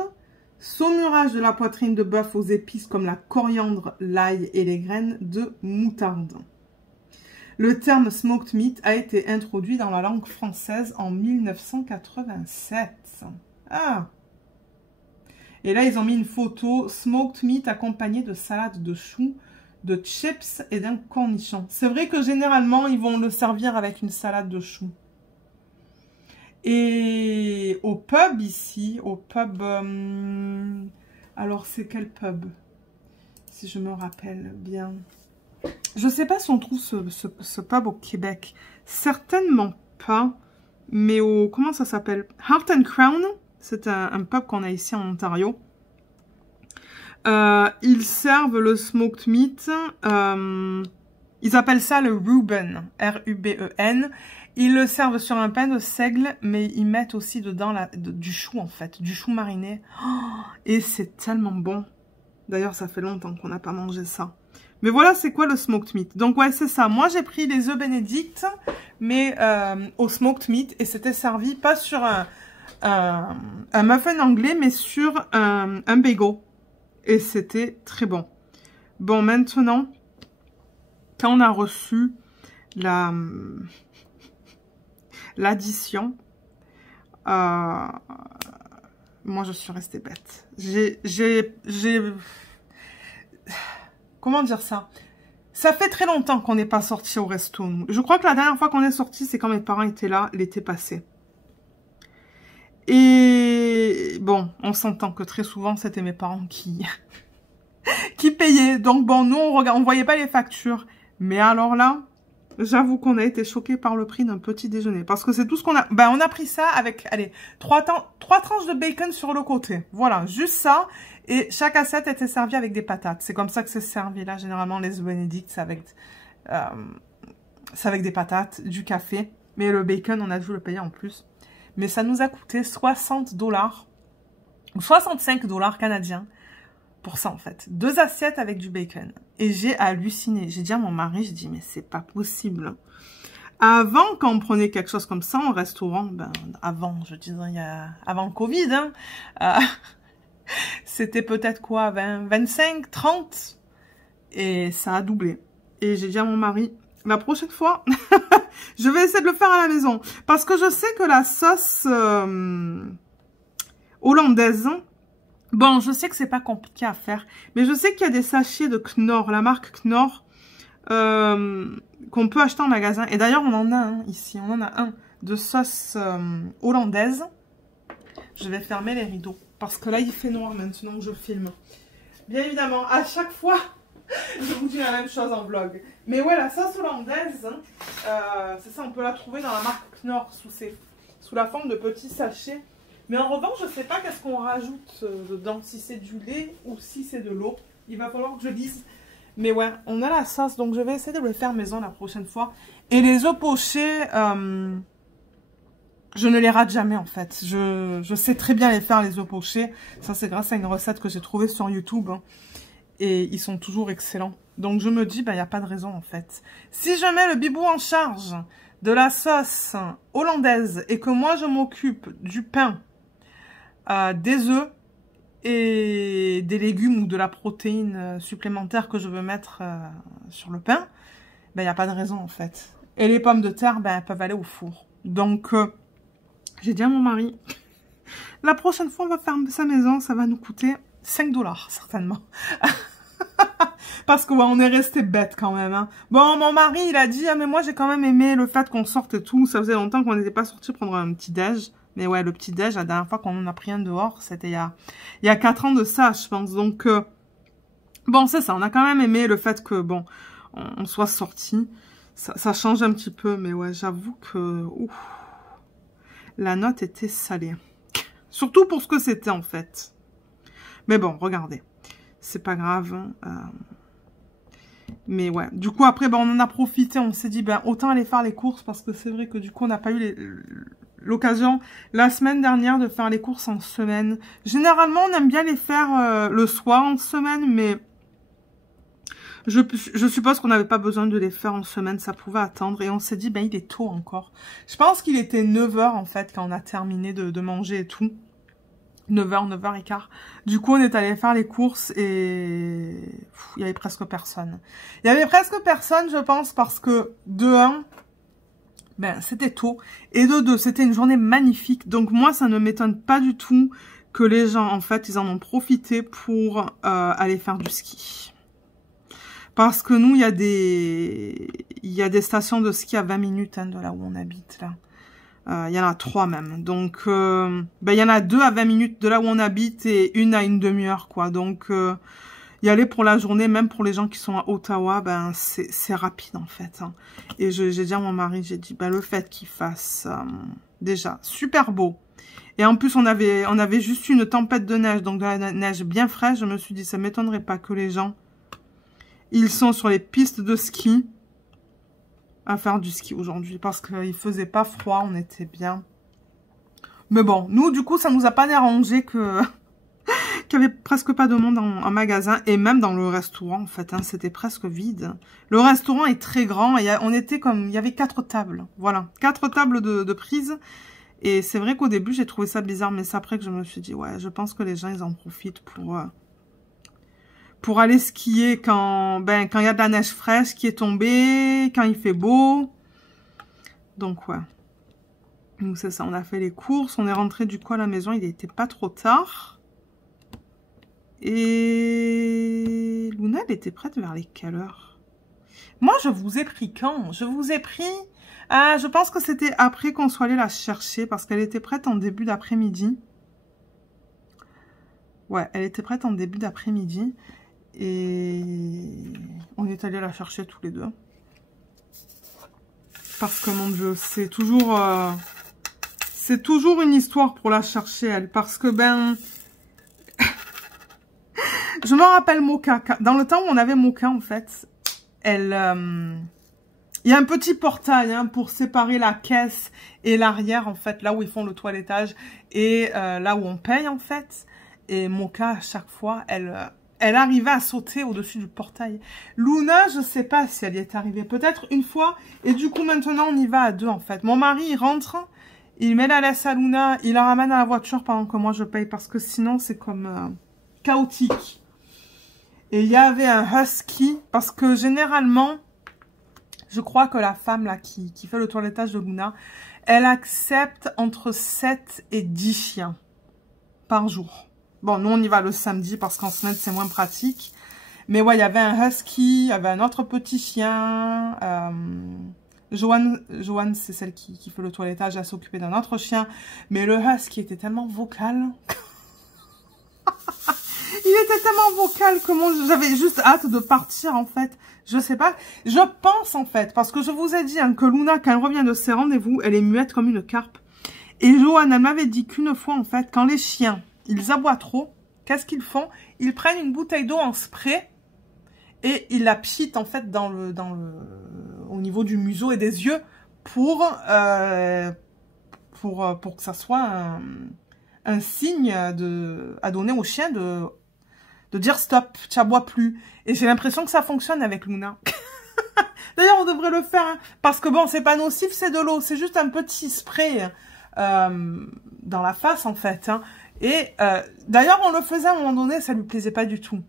saumurage de la poitrine de bœuf aux épices comme la coriandre, l'ail et les graines de moutarde. Le terme smoked meat a été introduit dans la langue française en 1987. Ah! Et là, ils ont mis une photo smoked meat accompagnée de salade de choux, de chips et d'un cornichon. C'est vrai que généralement, ils vont le servir avec une salade de choux. Et au pub ici, au pub... alors, c'est quel pub? Si je me rappelle bien. Je ne sais pas si on trouve ce pub au Québec. Certainement pas. Mais au... Comment ça s'appelle? Heart and Crown. C'est un pub qu'on a ici en Ontario. Ils servent le smoked meat. Ils appellent ça le Reuben. R-U-B-E-N. Ils le servent sur un pain de seigle, mais ils mettent aussi dedans du chou, en fait. Du chou mariné. Oh, et c'est tellement bon. D'ailleurs, ça fait longtemps qu'on n'a pas mangé ça. Mais voilà, c'est quoi le smoked meat? Donc, ouais, c'est ça. Moi, j'ai pris les œufs Benedict, mais au smoked meat. Et c'était servi pas sur un muffin anglais, mais sur un bagel. Et c'était très bon. Bon, maintenant, quand on a reçu l'addition, moi je suis restée bête. Comment dire ça? Ça fait très longtemps qu'on n'est pas sorti au resto. Je crois que la dernière fois qu'on est sorti, c'est quand mes parents étaient là l'été passé. Et bon, on s'entend que très souvent, c'était mes parents qui payaient. Donc bon, nous, on voyait pas les factures. Mais alors là, j'avoue qu'on a été choqués par le prix d'un petit déjeuner. Parce que c'est tout ce qu'on a... Ben, on a pris ça avec, allez, 3 tranches de bacon sur le côté. Voilà, juste ça. Et chaque assiette était servie avec des patates. C'est comme ça que c'est servi là. Généralement, les Benedict, c'est avec des patates, du café. Mais le bacon, on a dû le payer en plus. Mais ça nous a coûté 60 $, ou 65 $ canadiens. Pour ça, en fait. 2 assiettes avec du bacon. Et j'ai halluciné. J'ai dit à mon mari, je dis, mais c'est pas possible. Avant, quand on prenait quelque chose comme ça en restaurant, ben, avant, je disais, avant le Covid, hein, c'était peut-être quoi, 20, 25, 30. Et ça a doublé. Et j'ai dit à mon mari, la prochaine fois, je vais essayer de le faire à la maison. Parce que je sais que la sauce hollandaise... Bon, je sais que c'est pas compliqué à faire, mais je sais qu'il y a des sachets de Knorr, la marque Knorr, qu'on peut acheter en magasin. Et d'ailleurs, on en a un ici, on en a un de sauce hollandaise. Je vais fermer les rideaux, parce que là, il fait noir maintenant que je filme. Bien évidemment, à chaque fois, je vous dis la même chose en vlog. Mais ouais, la sauce hollandaise, c'est ça, on peut la trouver dans la marque Knorr, sous la forme de petits sachets. Mais en revanche, je ne sais pas qu'est-ce qu'on rajoute dedans, si c'est du lait ou si c'est de l'eau. Il va falloir que je lise. Mais ouais, on a la sauce, donc je vais essayer de le faire maison la prochaine fois. Et les œufs pochés, je ne les rate jamais en fait. Je sais très bien les faire, les œufs pochés. Ça, c'est grâce à une recette que j'ai trouvée sur YouTube. Hein. Et ils sont toujours excellents. Donc je me dis, ben, il n'y a pas de raison en fait. Si je mets le bibou en charge de la sauce hollandaise et que moi je m'occupe du pain, des œufs et des légumes ou de la protéine supplémentaire que je veux mettre sur le pain, ben, il n'y a pas de raison en fait. Et les pommes de terre, ben, elles peuvent aller au four. Donc, j'ai dit à mon mari, la prochaine fois on va faire sa maison, ça va nous coûter 5 $, certainement. Parce que ouais, on est resté bête quand même. Hein. Bon, mon mari, il a dit, ah mais moi j'ai quand même aimé le fait qu'on sorte et tout. Ça faisait longtemps qu'on n'était pas sorti prendre un petit déj. Mais ouais, le petit déj, la dernière fois qu'on en a pris un dehors, c'était il y a 4 ans de ça, je pense. Donc, bon, c'est ça, on a quand même aimé le fait que, bon, on soit sorti. Ça change un petit peu, mais ouais, j'avoue que, ouf, la note était salée. Surtout pour ce que c'était, en fait. Mais bon, regardez, c'est pas grave. Mais ouais, du coup, après, ben, on en a profité. On s'est dit, ben, autant aller faire les courses, parce que c'est vrai que, du coup, on n'a pas eu l'occasion la semaine dernière de faire les courses en semaine. Généralement, on aime bien les faire le soir en semaine, mais je suppose qu'on n'avait pas besoin de les faire en semaine, ça pouvait attendre. Et on s'est dit, ben il est tôt encore. Je pense qu'il était 9 h en fait quand on a terminé de manger et tout. 9 h, 9 h 15. Du coup, on est allé faire les courses et il y avait presque personne. Il y avait presque personne, je pense, parce que de 1... ben, c'était tôt. Et de 2, c'était une journée magnifique. Donc moi, ça ne m'étonne pas du tout que les gens, en fait, ils en ont profité pour aller faire du ski. Parce que nous, il y a des stations de ski à 20 minutes hein, de là où on habite, là. Il y en a 3 même. Donc, il y en a 2 à 20 minutes de là où on habite et une à une demi-heure, quoi. Donc, y aller pour la journée, même pour les gens qui sont à Ottawa, c'est rapide, en fait. Hein. Et j'ai dit à mon mari, j'ai dit, le fait qu'il fasse, déjà, super beau. Et en plus, on avait juste une tempête de neige, donc de la neige bien fraîche. Je me suis dit, ça m'étonnerait pas que les gens, ils sont sur les pistes de ski à faire du ski aujourd'hui parce qu'il faisait pas froid, on était bien. Mais bon, nous du coup ça nous a pas dérangé que qu'il y avait presque pas de monde en magasin et même dans le restaurant en fait, hein, c'était presque vide. Le restaurant est très grand et il y avait 4 tables, voilà, 4 tables de prise. Et c'est vrai qu'au début j'ai trouvé ça bizarre, mais c'est après que je me suis dit ouais, je pense que les gens ils en profitent pour aller skier quand il y a de la neige fraîche qui est tombée, quand il fait beau. Donc ouais. Donc c'est ça, on a fait les courses, on est rentré du coup à la maison, il n'était pas trop tard. Et Luna, elle était prête vers les quelle heure? Moi, je vous ai pris quand? Je vous ai pris... Ah, je pense que c'était après qu'on soit allé la chercher parce qu'elle était prête en début d'après-midi. Ouais, elle était prête en début d'après-midi. Et on est allé la chercher tous les deux. Parce que mon Dieu, c'est toujours une histoire pour la chercher, elle. Parce que je me rappelle Moka. Dans le temps où on avait Moka, en fait, il y a un petit portail hein, pour séparer la caisse et l'arrière, en fait, là où ils font le toilettage et là où on paye, en fait. Et Moka, à chaque fois, elle arrivait à sauter au-dessus du portail. Luna, je sais pas si elle y est arrivée. Peut-être une fois. Et du coup, maintenant, on y va à 2, en fait. Mon mari, il rentre, il met la laisse à Luna, il la ramène à la voiture pendant que moi, je paye. Parce que sinon, c'est comme chaotique. Et il y avait un husky. Parce que généralement, je crois que la femme là qui fait le toilettage de Luna, elle accepte entre 7 et 10 chiens par jour. Bon, nous, on y va le samedi parce qu'en semaine, c'est moins pratique. Mais ouais, il y avait un husky, il y avait un autre petit chien. Joanne, c'est celle qui fait le toilettage, elle s'occupait d'un autre chien. Mais le husky était tellement vocal. Il était tellement vocal que j'avais juste hâte de partir, en fait. Je sais pas. Je pense, en fait, parce que je vous ai dit hein, que Luna, quand elle revient de ses rendez-vous, elle est muette comme une carpe. Et Joanne, elle m'avait dit qu'une fois, en fait, quand les chiens... ils aboient trop, qu'est-ce qu'ils font? Ils prennent une bouteille d'eau en spray et ils la pchitent en fait au niveau du museau et des yeux pour que ça soit un signe à donner au chien de dire stop, tu aboies plus. Et j'ai l'impression que ça fonctionne avec Luna. D'ailleurs, on devrait le faire hein, parce que bon, c'est pas nocif, c'est de l'eau, c'est juste un petit spray dans la face en fait. Hein. Et d'ailleurs, on le faisait à un moment donné, ça lui plaisait pas du tout.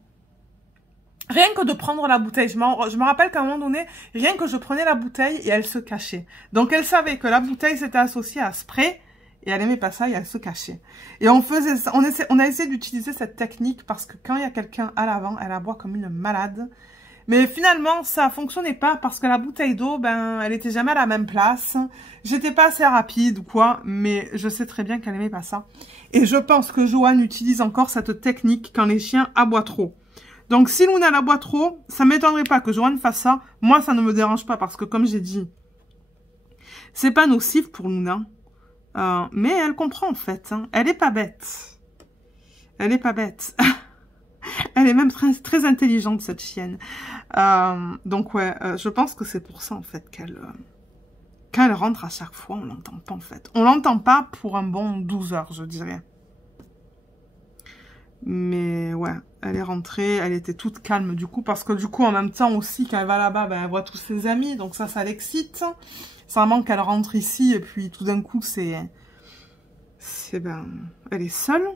Rien que de prendre la bouteille. Je me rappelle qu'à un moment donné, rien que je prenais la bouteille et elle se cachait. Donc, elle savait que la bouteille s'était associée à spray et elle aimait pas ça et elle se cachait. Et on a essayé d'utiliser cette technique parce que quand il y a quelqu'un à l'avant, elle aboie comme une malade. Mais finalement, ça fonctionnait pas parce que la bouteille d'eau, elle était jamais à la même place. J'étais pas assez rapide ou quoi, mais je sais très bien qu'elle aimait pas ça. Et je pense que Joanne utilise encore cette technique quand les chiens aboient trop. Donc, si Luna aboie trop, ça m'étonnerait pas que Joanne fasse ça. Moi, ça ne me dérange pas parce que, comme j'ai dit, c'est pas nocif pour Luna. Mais elle comprend, en fait. Hein. Elle est pas bête. Elle est pas bête. Elle est même très, très intelligente, cette chienne. Donc, ouais, je pense que c'est pour ça, en fait, quand elle rentre à chaque fois, on l'entend pas, en fait. On l'entend pas pour un bon 12 heures, je dirais. Mais, ouais, elle est rentrée, elle était toute calme, du coup, parce que, du coup, en même temps, aussi, quand elle va là-bas, elle voit tous ses amis, donc ça l'excite. Ça manque qu'elle rentre ici, et puis, tout d'un coup, elle est seule.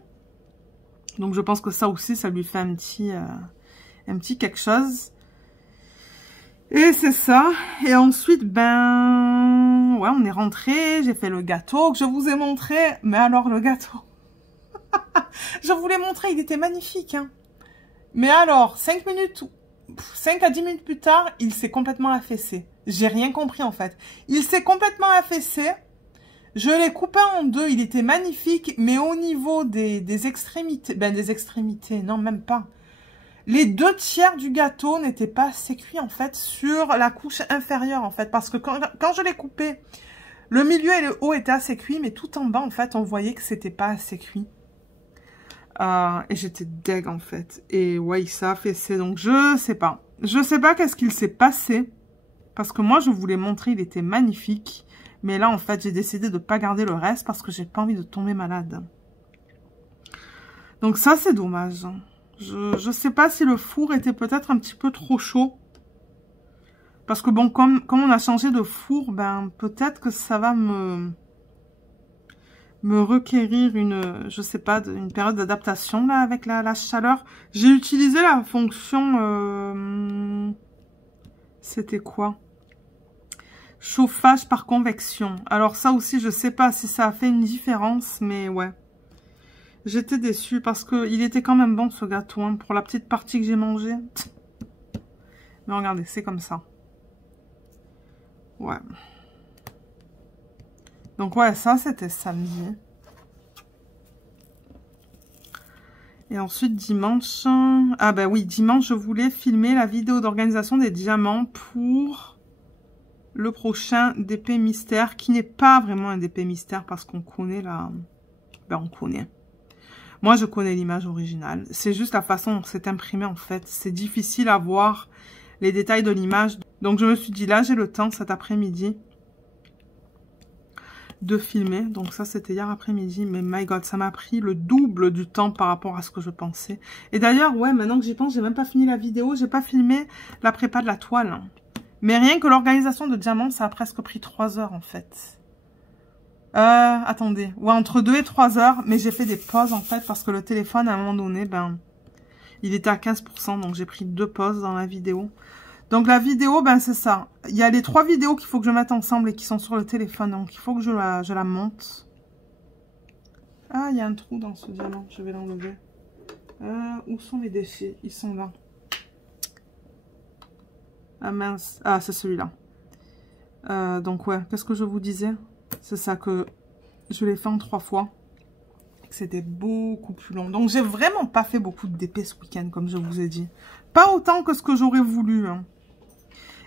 Donc, je pense que ça aussi, ça lui fait un petit quelque chose. Et c'est ça. Et ensuite, ouais, on est rentré. J'ai fait le gâteau que je vous ai montré. Mais alors, le gâteau. Je vous l'ai montré, il était magnifique. Hein. Mais alors, 5 minutes 5 à 10 minutes plus tard, il s'est complètement affaissé. J'ai rien compris en fait. Il s'est complètement affaissé. Je l'ai coupé en deux, il était magnifique, mais au niveau des extrémités, des extrémités, non même pas. Les 2/3 du gâteau n'étaient pas assez cuits en fait sur la couche inférieure en fait, parce que quand je l'ai coupé, le milieu et le haut étaient assez cuits, mais tout en bas en fait, on voyait que c'était pas assez cuit. Et j'étais deg en fait. Et ouais, il s'est affaissé, donc je sais pas. Je sais pas qu'est-ce qu'il s'est passé, parce que moi je voulais montrer, il était magnifique. Mais là, en fait, j'ai décidé de ne pas garder le reste parce que j'ai pas envie de tomber malade. Donc ça, c'est dommage. Je sais pas si le four était peut-être un petit peu trop chaud. Parce que bon, comme on a changé de four, peut-être que ça va me requérir je sais pas, une période d'adaptation là avec la chaleur. J'ai utilisé la fonction... C'était quoi ? Chauffage par convection. Alors ça aussi, je sais pas si ça a fait une différence, mais ouais. J'étais déçue parce que il était quand même bon ce gâteau, hein, pour la petite partie que j'ai mangée. Mais regardez, c'est comme ça. Ouais. Donc ouais, ça c'était samedi. Et ensuite dimanche... Ah ben oui, dimanche, je voulais filmer la vidéo d'organisation des diamants pour... le prochain DP mystère, qui n'est pas vraiment un DP mystère parce qu'on connaît la... on connaît. Moi, je connais l'image originale. C'est juste la façon dont c'est imprimé, en fait. C'est difficile à voir les détails de l'image. Donc, je me suis dit, là, j'ai le temps cet après-midi de filmer. Donc, ça, c'était hier après-midi. Mais my God, ça m'a pris le double du temps par rapport à ce que je pensais. Et d'ailleurs, ouais, maintenant que j'y pense, j'ai même pas fini la vidéo. J'ai pas filmé la prépa de la toile. Mais rien que l'organisation de diamants, ça a presque pris 3 heures en fait. Attendez. Ouais, entre 2 et 3 heures. Mais j'ai fait des pauses en fait parce que le téléphone, à un moment donné, il était à 15%. Donc j'ai pris 2 pauses dans la vidéo. Donc la vidéo, c'est ça. Il y a les 3 vidéos qu'il faut que je mette ensemble et qui sont sur le téléphone. Donc il faut que je la monte. Ah, il y a un trou dans ce diamant. Je vais l'enlever. Où sont les déchets? Ils sont là. Ah mince, ah c'est celui-là. Donc ouais, qu'est-ce que je vous disais? C'est ça que je l'ai fait en 3 fois. C'était beaucoup plus long. Donc j'ai vraiment pas fait beaucoup de DP ce week-end, comme je vous ai dit. Pas autant que ce que j'aurais voulu. Hein.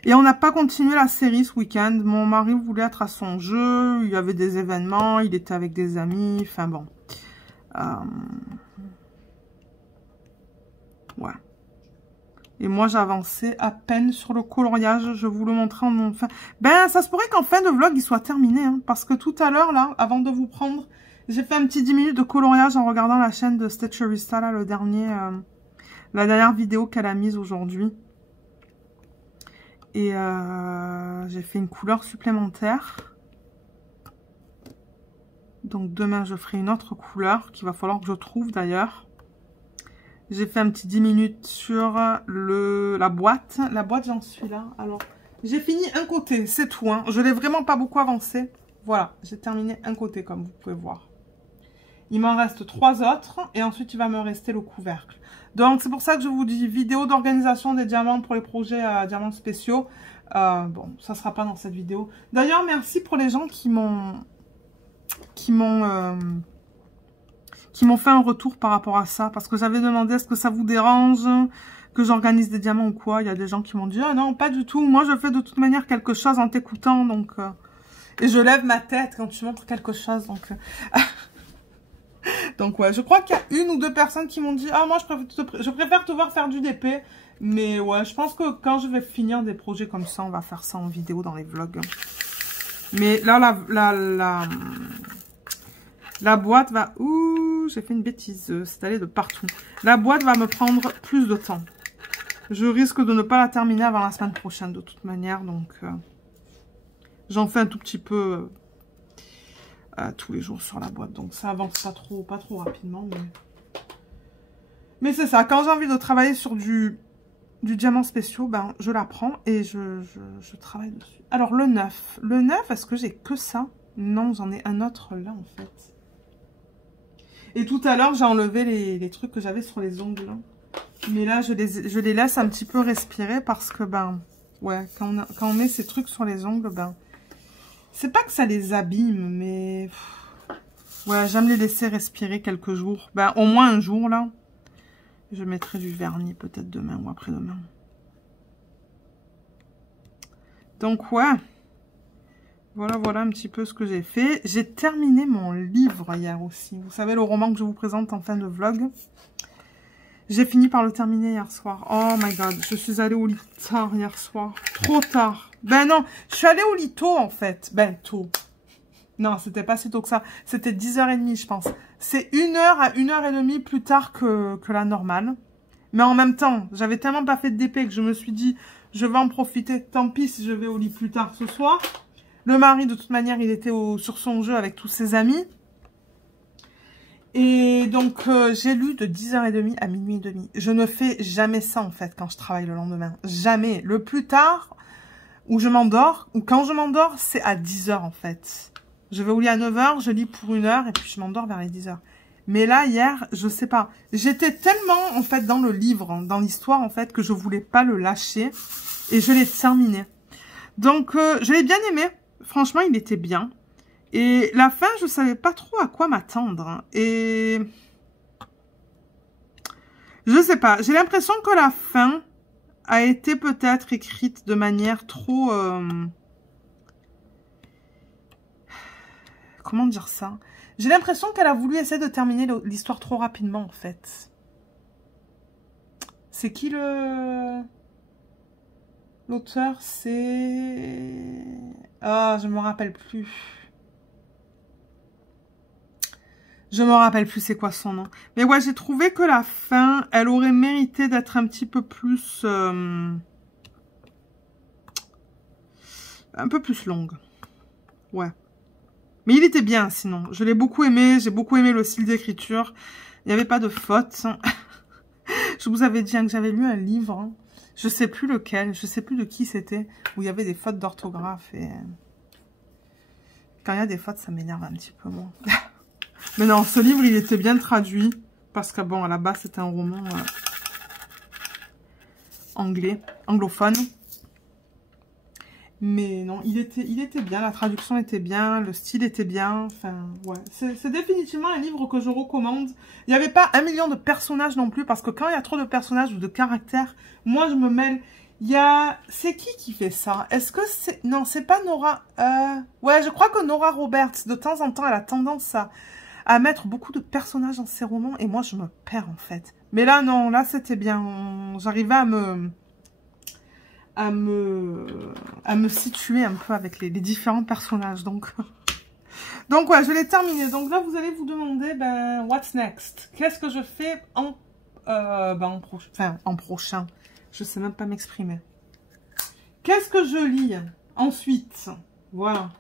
Et on n'a pas continué la série ce week-end. Mon mari voulait être à son jeu. Il y avait des événements. Il était avec des amis. Enfin bon. Ouais. Et moi, j'avançais à peine sur le coloriage. Je vous le montrer en fin. Ça se pourrait qu'en fin de vlog, il soit terminé. Hein, parce que tout à l'heure, là, avant de vous prendre, j'ai fait un petit 10 minutes de coloriage en regardant la chaîne de Stitcherista, là, la dernière vidéo qu'elle a mise aujourd'hui. Et j'ai fait une couleur supplémentaire. Donc demain, je ferai une autre couleur qu'il va falloir que je trouve d'ailleurs. J'ai fait un petit 10 minutes sur la boîte. La boîte, j'en suis là. Alors, j'ai fini un côté, c'est tout. Hein. Je l'ai vraiment pas beaucoup avancé. Voilà, j'ai terminé un côté, comme vous pouvez voir. Il m'en reste 3 autres. Et ensuite, il va me rester le couvercle. Donc, c'est pour ça que je vous dis vidéo d'organisation des diamants pour les projets diamants spéciaux. Bon, ça sera pas dans cette vidéo. D'ailleurs, merci pour les gens qui m'ont fait un retour par rapport à ça. Parce que j'avais demandé, est-ce que ça vous dérange que j'organise des diamants ou quoi? Il y a des gens qui m'ont dit, ah non, pas du tout. Moi, je fais de toute manière quelque chose en t'écoutant. Donc, et je lève ma tête quand tu montres quelque chose. Donc, donc ouais, je crois qu'il y a 1 ou 2 personnes qui m'ont dit, ah moi, je préfère te voir faire du DP. Mais ouais, je pense que quand je vais finir des projets comme ça, on va faire ça en vidéo dans les vlogs. Mais là, la boîte va... Ouh, j'ai fait une bêtise. C'est allé de partout. La boîte va me prendre plus de temps. Je risque de ne pas la terminer avant la semaine prochaine, de toute manière. Donc, j'en fais un tout petit peu tous les jours sur la boîte. Donc, ça avance pas trop rapidement. Mais c'est ça. Quand j'ai envie de travailler sur du diamant spéciaux, je la prends et je travaille dessus. Alors, le 9. Le 9, est-ce que j'ai que ça? Non, j'en ai un autre là, en fait. Et tout à l'heure, j'ai enlevé les trucs que j'avais sur les ongles. Mais là, je les laisse un petit peu respirer parce que, ben, ouais, quand on met ces trucs sur les ongles, ben, c'est pas que ça les abîme, mais... Ouais, j'aime les laisser respirer quelques jours. Ben, au moins un jour, là. Je mettrai du vernis peut-être demain ou après-demain. Donc, ouais. Voilà un petit peu ce que j'ai fait. J'ai terminé mon livre hier aussi. Vous savez, le roman que je vous présente en fin de vlog. J'ai fini par le terminer hier soir. Oh my god, je suis allée au lit tard hier soir. Trop tard. Ben non, je suis allée au lit tôt en fait. Ben tôt. Non, c'était pas si tôt que ça. C'était 10h30 je pense. C'est 1h à 1h30 plus tard que la normale. Mais en même temps, j'avais tellement pas fait de DP que je me suis dit, je vais en profiter. Tant pis si je vais au lit plus tard ce soir. Le mari, de toute manière, il était sur son jeu avec tous ses amis. Et donc, j'ai lu de 10h30 à minuit et demi. Je ne fais jamais ça, en fait, quand je travaille le lendemain. Jamais. Le plus tard, où je m'endors, ou quand je m'endors, c'est à 10h, en fait. Je vais au lit à 9h, je lis pour 1h, et puis je m'endors vers les 10h. Mais là, hier, je sais pas. J'étais tellement, en fait, dans le livre, dans l'histoire, en fait, que je voulais pas le lâcher. Et je l'ai terminé. Donc, je l'ai bien aimé. Franchement, il était bien. Et la fin, je savais pas trop à quoi m'attendre. Et je sais pas. J'ai l'impression que la fin a été peut-être écrite de manière trop... Comment dire ça? J'ai l'impression qu'elle a voulu essayer de terminer l'histoire trop rapidement, en fait. C'est qui l'auteur? C'est... Ah, je me rappelle plus. Je me rappelle plus c'est quoi son nom. Mais ouais, j'ai trouvé que la fin, elle aurait mérité d'être un petit peu plus... un peu plus longue. Ouais. Mais il était bien, sinon. Je l'ai beaucoup aimé. J'ai beaucoup aimé le style d'écriture. Il n'y avait pas de fautes. Je vous avais dit hein, que j'avais lu un livre. Hein. Je sais plus lequel. Je sais plus de qui c'était. Où il y avait des fautes d'orthographe. Et quand il y a des fautes, ça m'énerve un petit peu, moi. Mais non, ce livre, il était bien traduit. Parce que, bon, à la base, c'était un roman anglais, anglophone. Mais non, il était bien. La traduction était bien. Le style était bien. Enfin, ouais. C'est définitivement un livre que je recommande. Il n'y avait pas 1 million de personnages non plus. Parce que quand il y a trop de personnages ou de caractères, moi, je me mêle. Il y a... C'est qui fait ça? Est-ce que c'est... Non, c'est pas Nora... Ouais, je crois que Nora Roberts, de temps en temps, elle a tendance à mettre beaucoup de personnages dans ses romans. Et moi, je me perds, en fait. Mais là, non. Là, c'était bien. J'arrivais à me situer un peu avec les différents personnages. Donc ouais, je l'ai terminé. Donc là, vous allez vous demander, ben, what's next? Qu'est-ce que je fais en prochain? Je sais même pas m'exprimer. Qu'est-ce que je lis ensuite? Voilà.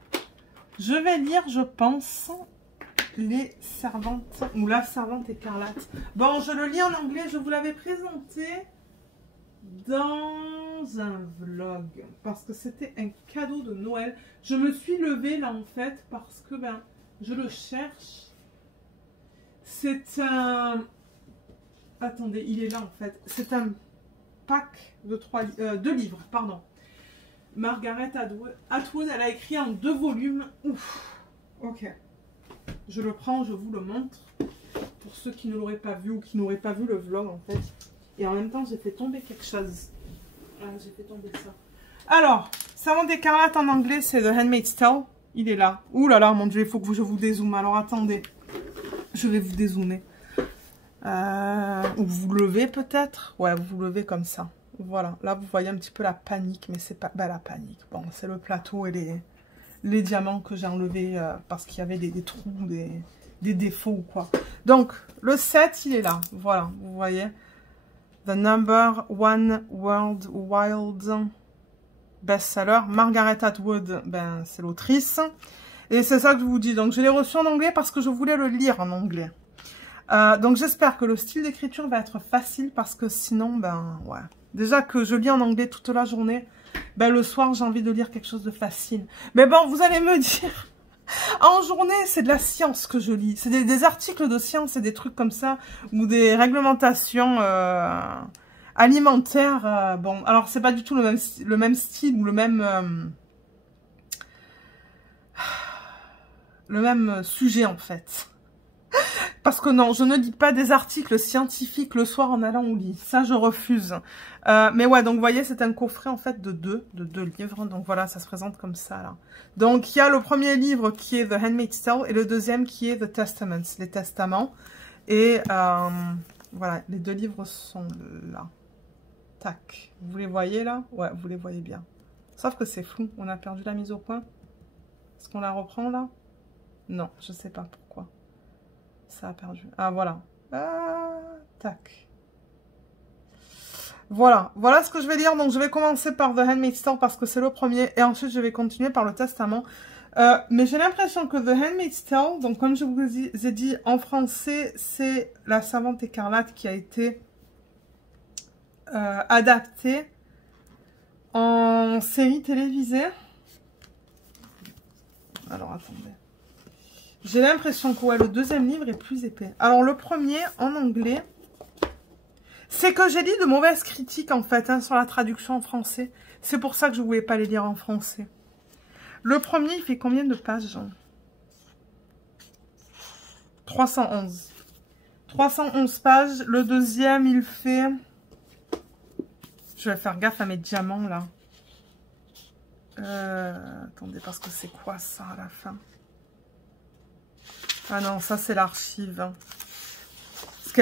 Je vais lire, je pense, Les Servantes, ou La Servante écarlate. Bon, je le lis en anglais, je vous l'avais présenté dans un vlog, parce que c'était un cadeau de Noël. Je me suis levée là en fait, parce que ben, je le cherche. C'est un... Attendez, il est là en fait. C'est un pack de 2 livres, pardon. Margaret Atwood, elle a écrit en 2 volumes. Ouf, ok. Je le prends, je vous le montre. Pour ceux qui ne l'auraient pas vu ou qui n'auraient pas vu le vlog en fait. Et en même temps, j'ai fait tomber quelque chose. Ah, j'ai fait tomber ça. Alors, Servante écarlate en anglais, c'est The Handmaid's Tale. Il est là. Ouh là là, mon Dieu, il faut que je vous dézoome. Alors, attendez. Je vais vous dézoomer. Ou vous levez peut-être. Ouais, vous vous levez comme ça. Voilà. Là, vous voyez un petit peu la panique. Mais c'est pas... Bah, la panique. Bon, c'est le plateau et les diamants que j'ai enlevés parce qu'il y avait des trous, des défauts ou quoi. Donc, le 7, il est là. Voilà, vous voyez. The Number 1 World Wild Bestseller. Margaret Atwood, ben, c'est l'autrice. Et c'est ça que je vous dis. Donc, je l'ai reçu en anglais parce que je voulais le lire en anglais. Donc, j'espère que le style d'écriture va être facile parce que sinon, ben, ouais. Déjà que je lis en anglais toute la journée, ben, le soir, j'ai envie de lire quelque chose de facile. Mais bon, vous allez me dire, En journée, c'est de la science que je lis. C'est des articles de science et des trucs comme ça, ou des réglementations alimentaires. Bon, alors c'est pas du tout le même style ou le même sujet en fait. Parce que non, je ne lis pas des articles scientifiques le soir en allant au lit. Ça, je refuse. Mais ouais, donc vous voyez, c'est un coffret en fait de deux livres. Donc voilà, ça se présente comme ça là. Donc il y a le premier livre qui est The Handmaid's Tale et le deuxième qui est The Testaments, les Testaments. Et voilà, les deux livres sont là. Tac. Vous les voyez là? Ouais, vous les voyez bien. Sauf que c'est flou. On a perdu la mise au point. Est-ce qu'on la reprend là? Non, je sais pas pourquoi. Ça a perdu. Ah, voilà. Ah, tac. Voilà. Voilà ce que je vais lire. Donc, je vais commencer par The Handmaid's Tale parce que c'est le premier. Et ensuite, je vais continuer par le Testament. Mais j'ai l'impression que The Handmaid's Tale, donc comme je vous ai dit, en français, c'est La Servante écarlate qui a été adaptée en série télévisée. Alors, attendez. J'ai l'impression que ouais, le deuxième livre est plus épais. Alors, le premier, en anglais, c'est que j'ai lu de mauvaises critiques, en fait, hein, sur la traduction en français. C'est pour ça que je ne voulais pas les lire en français. Le premier, il fait combien de pages? 311. 311 pages. Le deuxième, il fait... Je vais faire gaffe à mes diamants, là. Attendez, parce que c'est quoi, ça, à la fin? Ah non, ça, c'est l'archive. Ce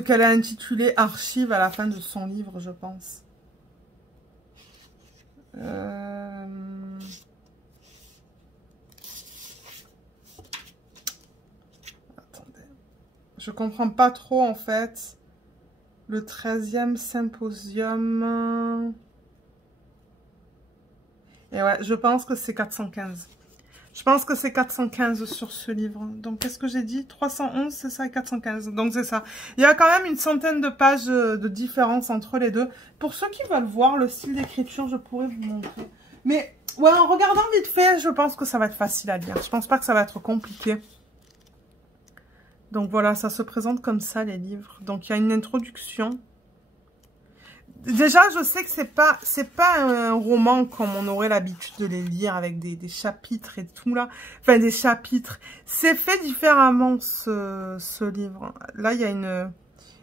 qu'elle a intitulé archive à la fin de son livre, je pense. Attendez. Je comprends pas trop, en fait. Le 13e symposium. Et ouais, je pense que c'est 415. Je pense que c'est 415 sur ce livre. Donc, qu'est-ce que j'ai dit? 311, c'est ça, et 415. Donc, c'est ça. Il y a quand même une centaine de pages de différence entre les deux. Pour ceux qui veulent voir le style d'écriture, je pourrais vous montrer. Mais, ouais, en regardant vite fait, je pense que ça va être facile à lire. Je pense pas que ça va être compliqué. Donc, voilà, ça se présente comme ça, les livres. Donc, il y a une introduction. Déjà, je sais que c'est pas un roman comme on aurait l'habitude de les lire avec des chapitres et tout là. Enfin, des chapitres. C'est fait différemment, ce livre. Là, il y a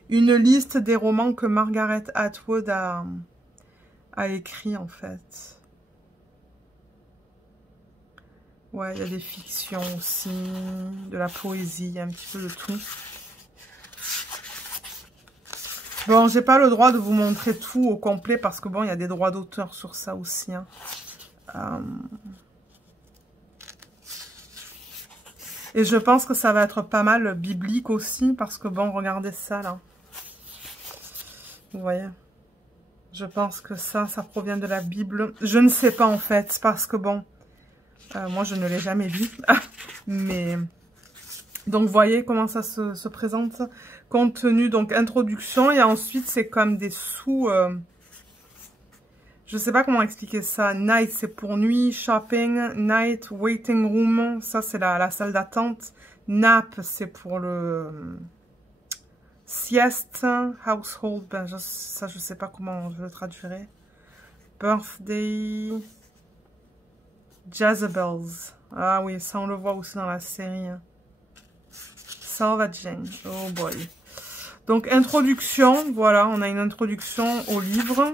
une liste des romans que Margaret Atwood a écrit, en fait. Ouais, il y a des fictions aussi, de la poésie, il y a un petit peu de tout. Bon, j'ai pas le droit de vous montrer tout au complet parce que bon, il y a des droits d'auteur sur ça aussi. Hein. Et je pense que ça va être pas mal biblique aussi parce que bon, regardez ça là. Vous voyez? Je pense que ça provient de la Bible. Je ne sais pas en fait parce que bon, moi je ne l'ai jamais lu. Mais donc vous voyez comment ça se présente. Contenu, donc introduction, et ensuite c'est comme des sous... je sais pas comment expliquer ça. Night, c'est pour nuit. Shopping. Night, waiting room. Ça, c'est la salle d'attente. Nap, c'est pour le... sieste. Household, ben, ça, je sais pas comment je le traduirai. Birthday. Jezebels. Ah oui, ça, on le voit aussi dans la série. Hein. Salva Jane. Oh boy. Donc, introduction, voilà, on a une introduction au livre.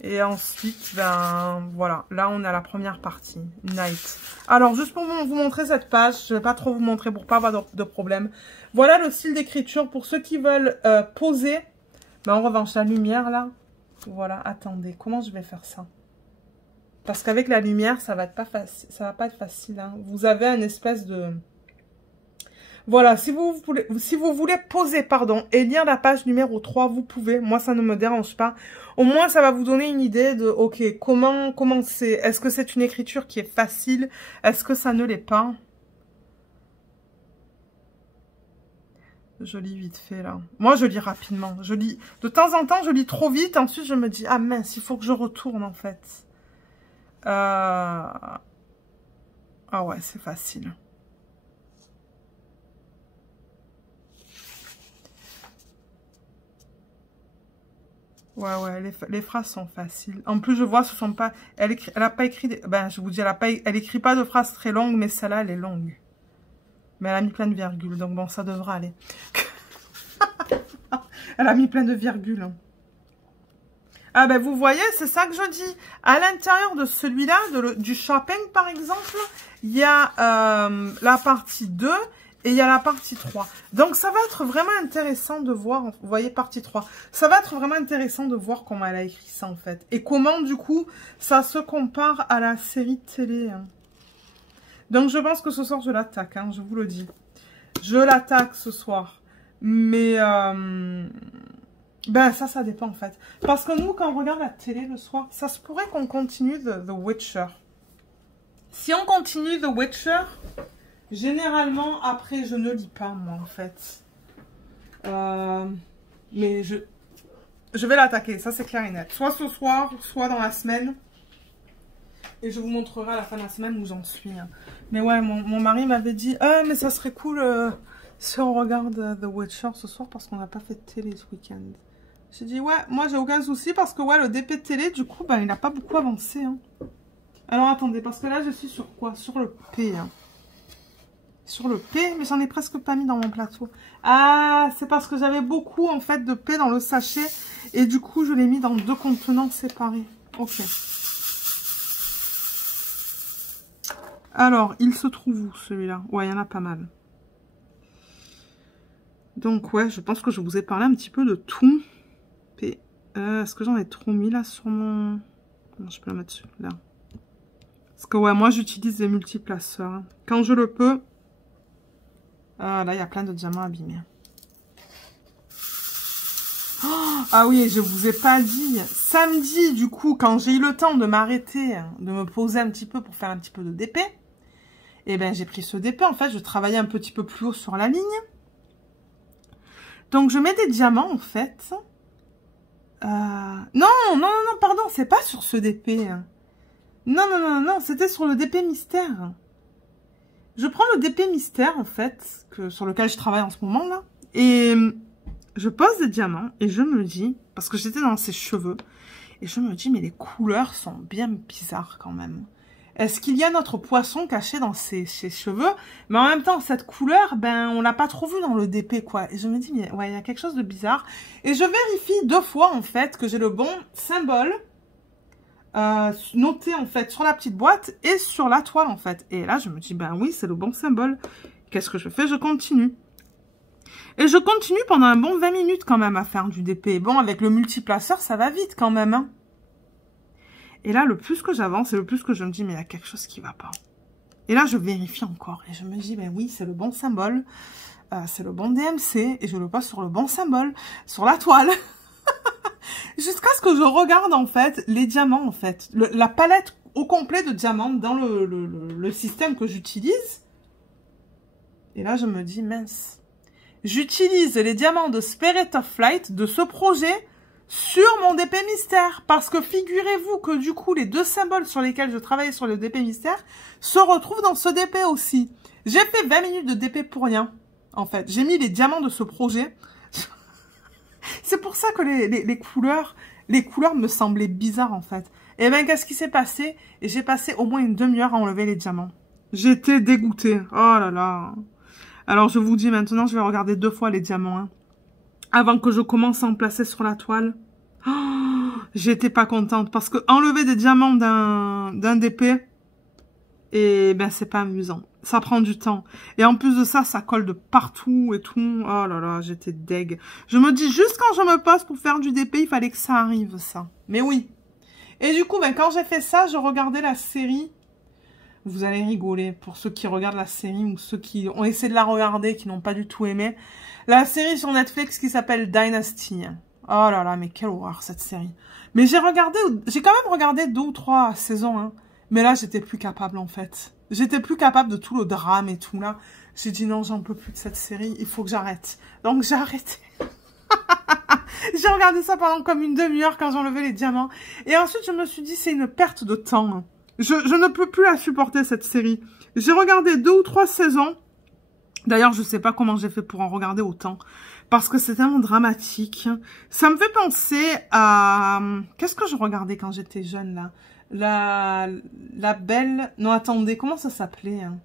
Et ensuite, ben, voilà, là, on a la première partie, Night. Alors, juste pour vous montrer cette page, je ne vais pas trop vous montrer pour pas avoir de problème. Voilà le style d'écriture pour ceux qui veulent poser. Mais en revanche, la lumière, là, voilà, attendez, comment je vais faire ça? Parce qu'avec la lumière, ça va pas être facile, hein. Vous avez une espèce de... Voilà, si vous voulez poser, pardon, et lire la page numéro 3, vous pouvez. Moi, ça ne me dérange pas. Au moins, ça va vous donner une idée de, ok, comment c'est. Est-ce que c'est une écriture qui est facile? Est-ce que ça ne l'est pas? Je lis vite fait, là. Moi, je lis rapidement. Je lis, de temps en temps, je lis trop vite. Ensuite, je me dis, ah mince, il faut que je retourne, en fait. Ah ouais, c'est facile. Ouais, ouais, les phrases sont faciles. En plus, je vois, ce sont pas... Elle a pas écrit... Ben, je vous dis, elle écrit pas de phrases très longues, mais celle-là, elle est longue. Mais elle a mis plein de virgules, donc bon, ça devrait aller. Elle a mis plein de virgules. Ah ben, vous voyez, c'est ça que je dis. À l'intérieur de celui-là, du shopping, par exemple, il y a la partie 2 et il y a la partie 3. Donc, ça va être vraiment intéressant de voir, vous voyez, partie 3. Ça va être vraiment intéressant de voir comment elle a écrit ça, en fait. Et comment, du coup, ça se compare à la série télé. Hein. Donc, je pense que ce soir, je l'attaque, hein, je vous le dis. Je l'attaque ce soir. Mais, ben, ça dépend, en fait. Parce que nous, quand on regarde la télé le soir, ça se pourrait qu'on continue The Witcher. Si on continue The Witcher... Généralement, après, je ne lis pas, moi, en fait. Mais je vais l'attaquer, ça c'est clair et net. Soit ce soir, soit dans la semaine. Et je vous montrerai à la fin de la semaine où j'en suis. Hein. Mais ouais, mon mari m'avait dit « Ah, mais ça serait cool si on regarde The Witcher ce soir parce qu'on n'a pas fait de télé ce week-end. » J'ai dit « Ouais, moi j'ai aucun souci parce que ouais, le DP de télé, du coup, ben, il n'a pas beaucoup avancé. Hein. » Alors attendez, parce que là, je suis sur quoi? Sur le P. Hein. Sur le P, mais j'en ai presque pas mis dans mon plateau. Ah, c'est parce que j'avais beaucoup, en fait, de P dans le sachet. Et du coup, je l'ai mis dans 2 contenants séparés. Ok. Alors, il se trouve où, celui-là? Ouais, il y en a pas mal. Donc, ouais, je pense que je vous ai parlé un petit peu de tout. P. Est-ce que j'en ai trop mis, là, sur mon... Non, je peux la mettre là. Parce que, ouais, moi, j'utilise des multiplaceurs. Hein. Quand je le peux... Ah, là, il y a plein de diamants abîmés. Oh, ah oui, je vous ai pas dit. Samedi, du coup, quand j'ai eu le temps de m'arrêter, de me poser un petit peu pour faire un petit peu de DP, eh ben, j'ai pris ce DP. En fait, je travaillais un petit peu plus haut sur la ligne. Donc, je mets des diamants, en fait. Non, pardon, c'est pas sur ce DP. Non, c'était sur le DP mystère. Je prends le DP mystère, en fait, sur lequel je travaille en ce moment, là. Et je pose des diamants et je me dis, parce que j'étais dans ses cheveux, et je me dis, mais les couleurs sont bien bizarres quand même. Est-ce qu'il y a notre poisson caché dans ses cheveux? Mais en même temps, cette couleur, ben, on l'a pas trop vue dans le DP, quoi. Et je me dis, mais ouais, il y a quelque chose de bizarre. Et je vérifie 2 fois, en fait, que j'ai le bon symbole noté en fait sur la petite boîte et sur la toile en fait. Et là je me dis ben oui c'est le bon symbole. Qu'est-ce que je fais? Je continue. Et je continue pendant un bon 20 minutes quand même à faire du DP. Bon avec le multiplaceur ça va vite quand même. Hein. Et là le plus que j'avance et le plus que je me dis mais il y a quelque chose qui va pas. Et là je vérifie encore et je me dis ben oui c'est le bon symbole. C'est le bon DMC et je le pose sur le bon symbole sur la toile. Jusqu'à ce que je regarde, en fait, les diamants, en fait. La palette au complet de diamants dans le système que j'utilise. Et là, je me dis, mince. J'utilise les diamants de Spirit of Flight de ce projet sur mon DP mystère. Parce que figurez-vous que, du coup, les 2 symboles sur lesquels je travaillais sur le DP mystère se retrouvent dans ce DP aussi. J'ai fait 20 minutes de DP pour rien, en fait. J'ai mis les diamants de ce projet... C'est pour ça que les couleurs me semblaient bizarres en fait. Et ben qu'est-ce qui s'est passé? Et j'ai passé au moins une demi-heure à enlever les diamants. J'étais dégoûtée. Oh là là. Alors je vous dis maintenant, je vais regarder 2 fois les diamants. Hein, avant que je commence à en placer sur la toile. Oh, j'étais pas contente parce que enlever des diamants d'un DP, et ben c'est pas amusant. Ça prend du temps. Et en plus de ça, ça colle de partout et tout. Oh là là, j'étais deg. Je me dis, juste quand je me pose pour faire du DP, il fallait que ça arrive, ça. Mais oui. Et du coup, ben, quand j'ai fait ça, je regardais la série. Vous allez rigoler pour ceux qui regardent la série ou ceux qui ont essayé de la regarder, qui n'ont pas du tout aimé. La série sur Netflix qui s'appelle Dynasty. Oh là là, mais quelle horreur cette série. Mais j'ai quand même regardé 2 ou 3 saisons. Hein. Mais là, j'étais plus capable en fait. J'étais plus capable de tout le drame et tout là. J'ai dit non, j'en peux plus de cette série, il faut que j'arrête. Donc j'ai arrêté. J'ai regardé ça pendant comme une demi-heure quand j'ai enlevé les diamants. Et ensuite je me suis dit c'est une perte de temps. Je ne peux plus la supporter, cette série. J'ai regardé 2 ou 3 saisons. D'ailleurs, je sais pas comment j'ai fait pour en regarder autant. Parce que c'est tellement dramatique. Ça me fait penser à... Qu'est-ce que je regardais quand j'étais jeune, là? La belle... Non, attendez, comment ça s'appelait, hein?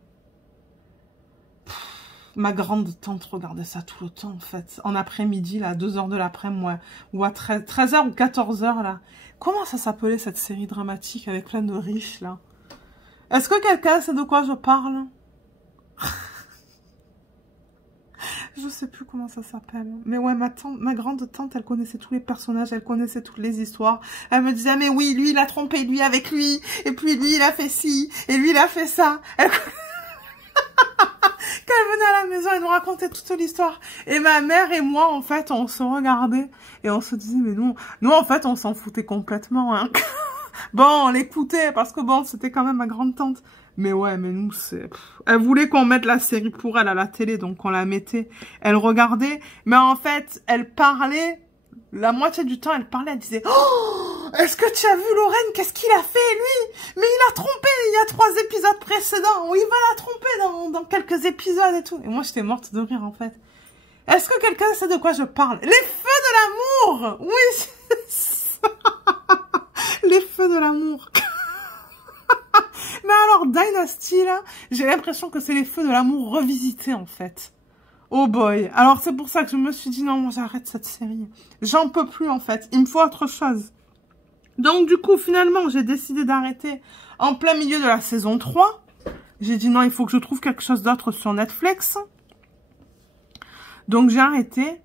Ma grande tante regardait ça tout le temps, en fait. En après-midi, là, à 2 h de l'après-midi, moi. Ou à 13 h ou 14 h, là. Comment ça s'appelait, cette série dramatique avec plein de riches, là? Est-ce que quelqu'un sait de quoi je parle? Je sais plus comment ça s'appelle. Mais ouais, ma grande tante, elle connaissait tous les personnages, elle connaissait toutes les histoires. Elle me disait, mais oui, lui, il a trompé lui avec lui. Et puis lui, il a fait ci. Et lui, il a fait ça. Elle... Quand elle venait à la maison, elle nous racontait toute l'histoire. Et ma mère et moi, en fait, on se regardait. Et on se disait, mais nous en fait, on s'en foutait complètement. Hein. Bon, on l'écoutait parce que bon, c'était quand même ma grande tante. Mais ouais, mais nous, c'est... Elle voulait qu'on mette la série pour elle à la télé, donc on la mettait. Elle regardait, mais en fait, elle parlait... La moitié du temps, elle parlait, elle disait « Oh, est-ce que tu as vu Lorraine? Qu'est-ce qu'il a fait, lui? Mais il a trompé il y a 3 épisodes précédents. Ou il va la tromper dans quelques épisodes et tout. » Et moi, j'étais morte de rire, en fait. Est-ce que quelqu'un sait de quoi je parle? Les feux de l'amour! Oui, c'est ça. Les feux de l'amour. Mais alors, Dynasty, là, j'ai l'impression que c'est les feux de l'amour revisités, en fait. Oh boy. Alors, c'est pour ça que je me suis dit, non, moi, j'arrête cette série. J'en peux plus, en fait. Il me faut autre chose. Donc, du coup, finalement, j'ai décidé d'arrêter en plein milieu de la saison 3. J'ai dit, non, il faut que je trouve quelque chose d'autre sur Netflix. Donc, j'ai arrêté.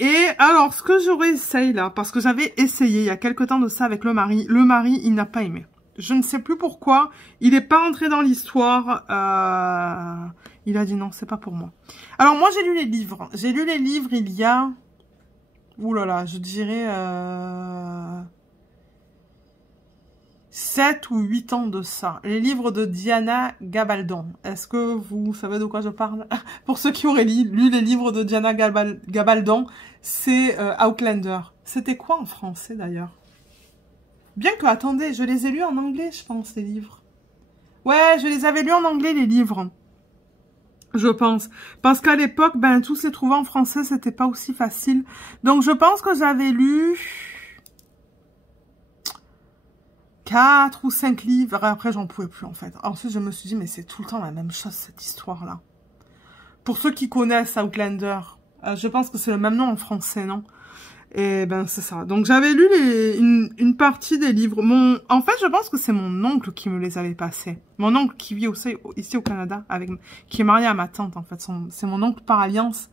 Et alors, ce que j'aurais essayé, là, parce que j'avais essayé il y a quelque temps de ça avec le mari. Le mari, il n'a pas aimé. Je ne sais plus pourquoi. Il n'est pas entré dans l'histoire. Il a dit non, c'est pas pour moi. Alors moi, j'ai lu les livres. J'ai lu les livres il y a... Ouh là là, je dirais... 7 ou 8 ans de ça. Les livres de Diana Gabaldon. Est-ce que vous savez de quoi je parle? Pour ceux qui auraient lu les livres de Diana Gabaldon, c'est Outlander. C'était quoi en français d'ailleurs? Bien que, attendez, je les ai lus en anglais, je pense, les livres. Ouais, je les avais lus en anglais, les livres. Je pense. Parce qu'à l'époque, ben, tout s'est trouvé en français, c'était pas aussi facile. Donc, je pense que j'avais lu 4 ou 5 livres. Après, j'en pouvais plus, en fait. Ensuite, je me suis dit, mais c'est tout le temps la même chose, cette histoire-là. Pour ceux qui connaissent Outlander, je pense que c'est le même nom en français, non? Et ben, c'est ça. Donc, j'avais lu une partie des livres. En fait, je pense que c'est mon oncle qui me les avait passés. Mon oncle qui vit aussi, ici au Canada, qui est marié à ma tante, en fait. C'est mon oncle par alliance.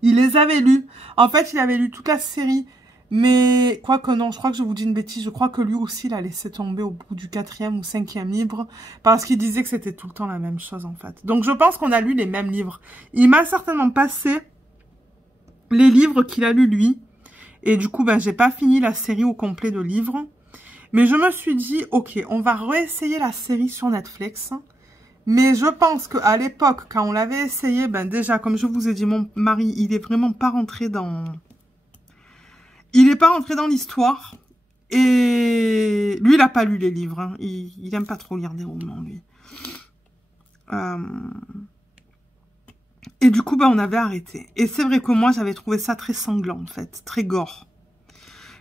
Il les avait lus. En fait, il avait lu toute la série. Mais, quoique non, je crois que je vous dis une bêtise. Je crois que lui aussi, il a laissé tomber au bout du 4e ou 5e livre. Parce qu'il disait que c'était tout le temps la même chose, en fait. Donc, je pense qu'on a lu les mêmes livres. Il m'a certainement passé les livres qu'il a lus, lui. Et du coup, ben, j'ai pas fini la série au complet de livres. Mais je me suis dit, ok, on va réessayer la série sur Netflix. Mais je pense qu'à l'époque, quand on l'avait essayé, ben déjà, comme je vous ai dit, mon mari, il est vraiment pas rentré dans... Il est pas rentré dans l'histoire. Et lui, il a pas lu les livres. Hein. Il aime pas trop lire des romans, lui. Et du coup, ben, on avait arrêté. Et c'est vrai que moi, j'avais trouvé ça très sanglant, en fait. Très gore.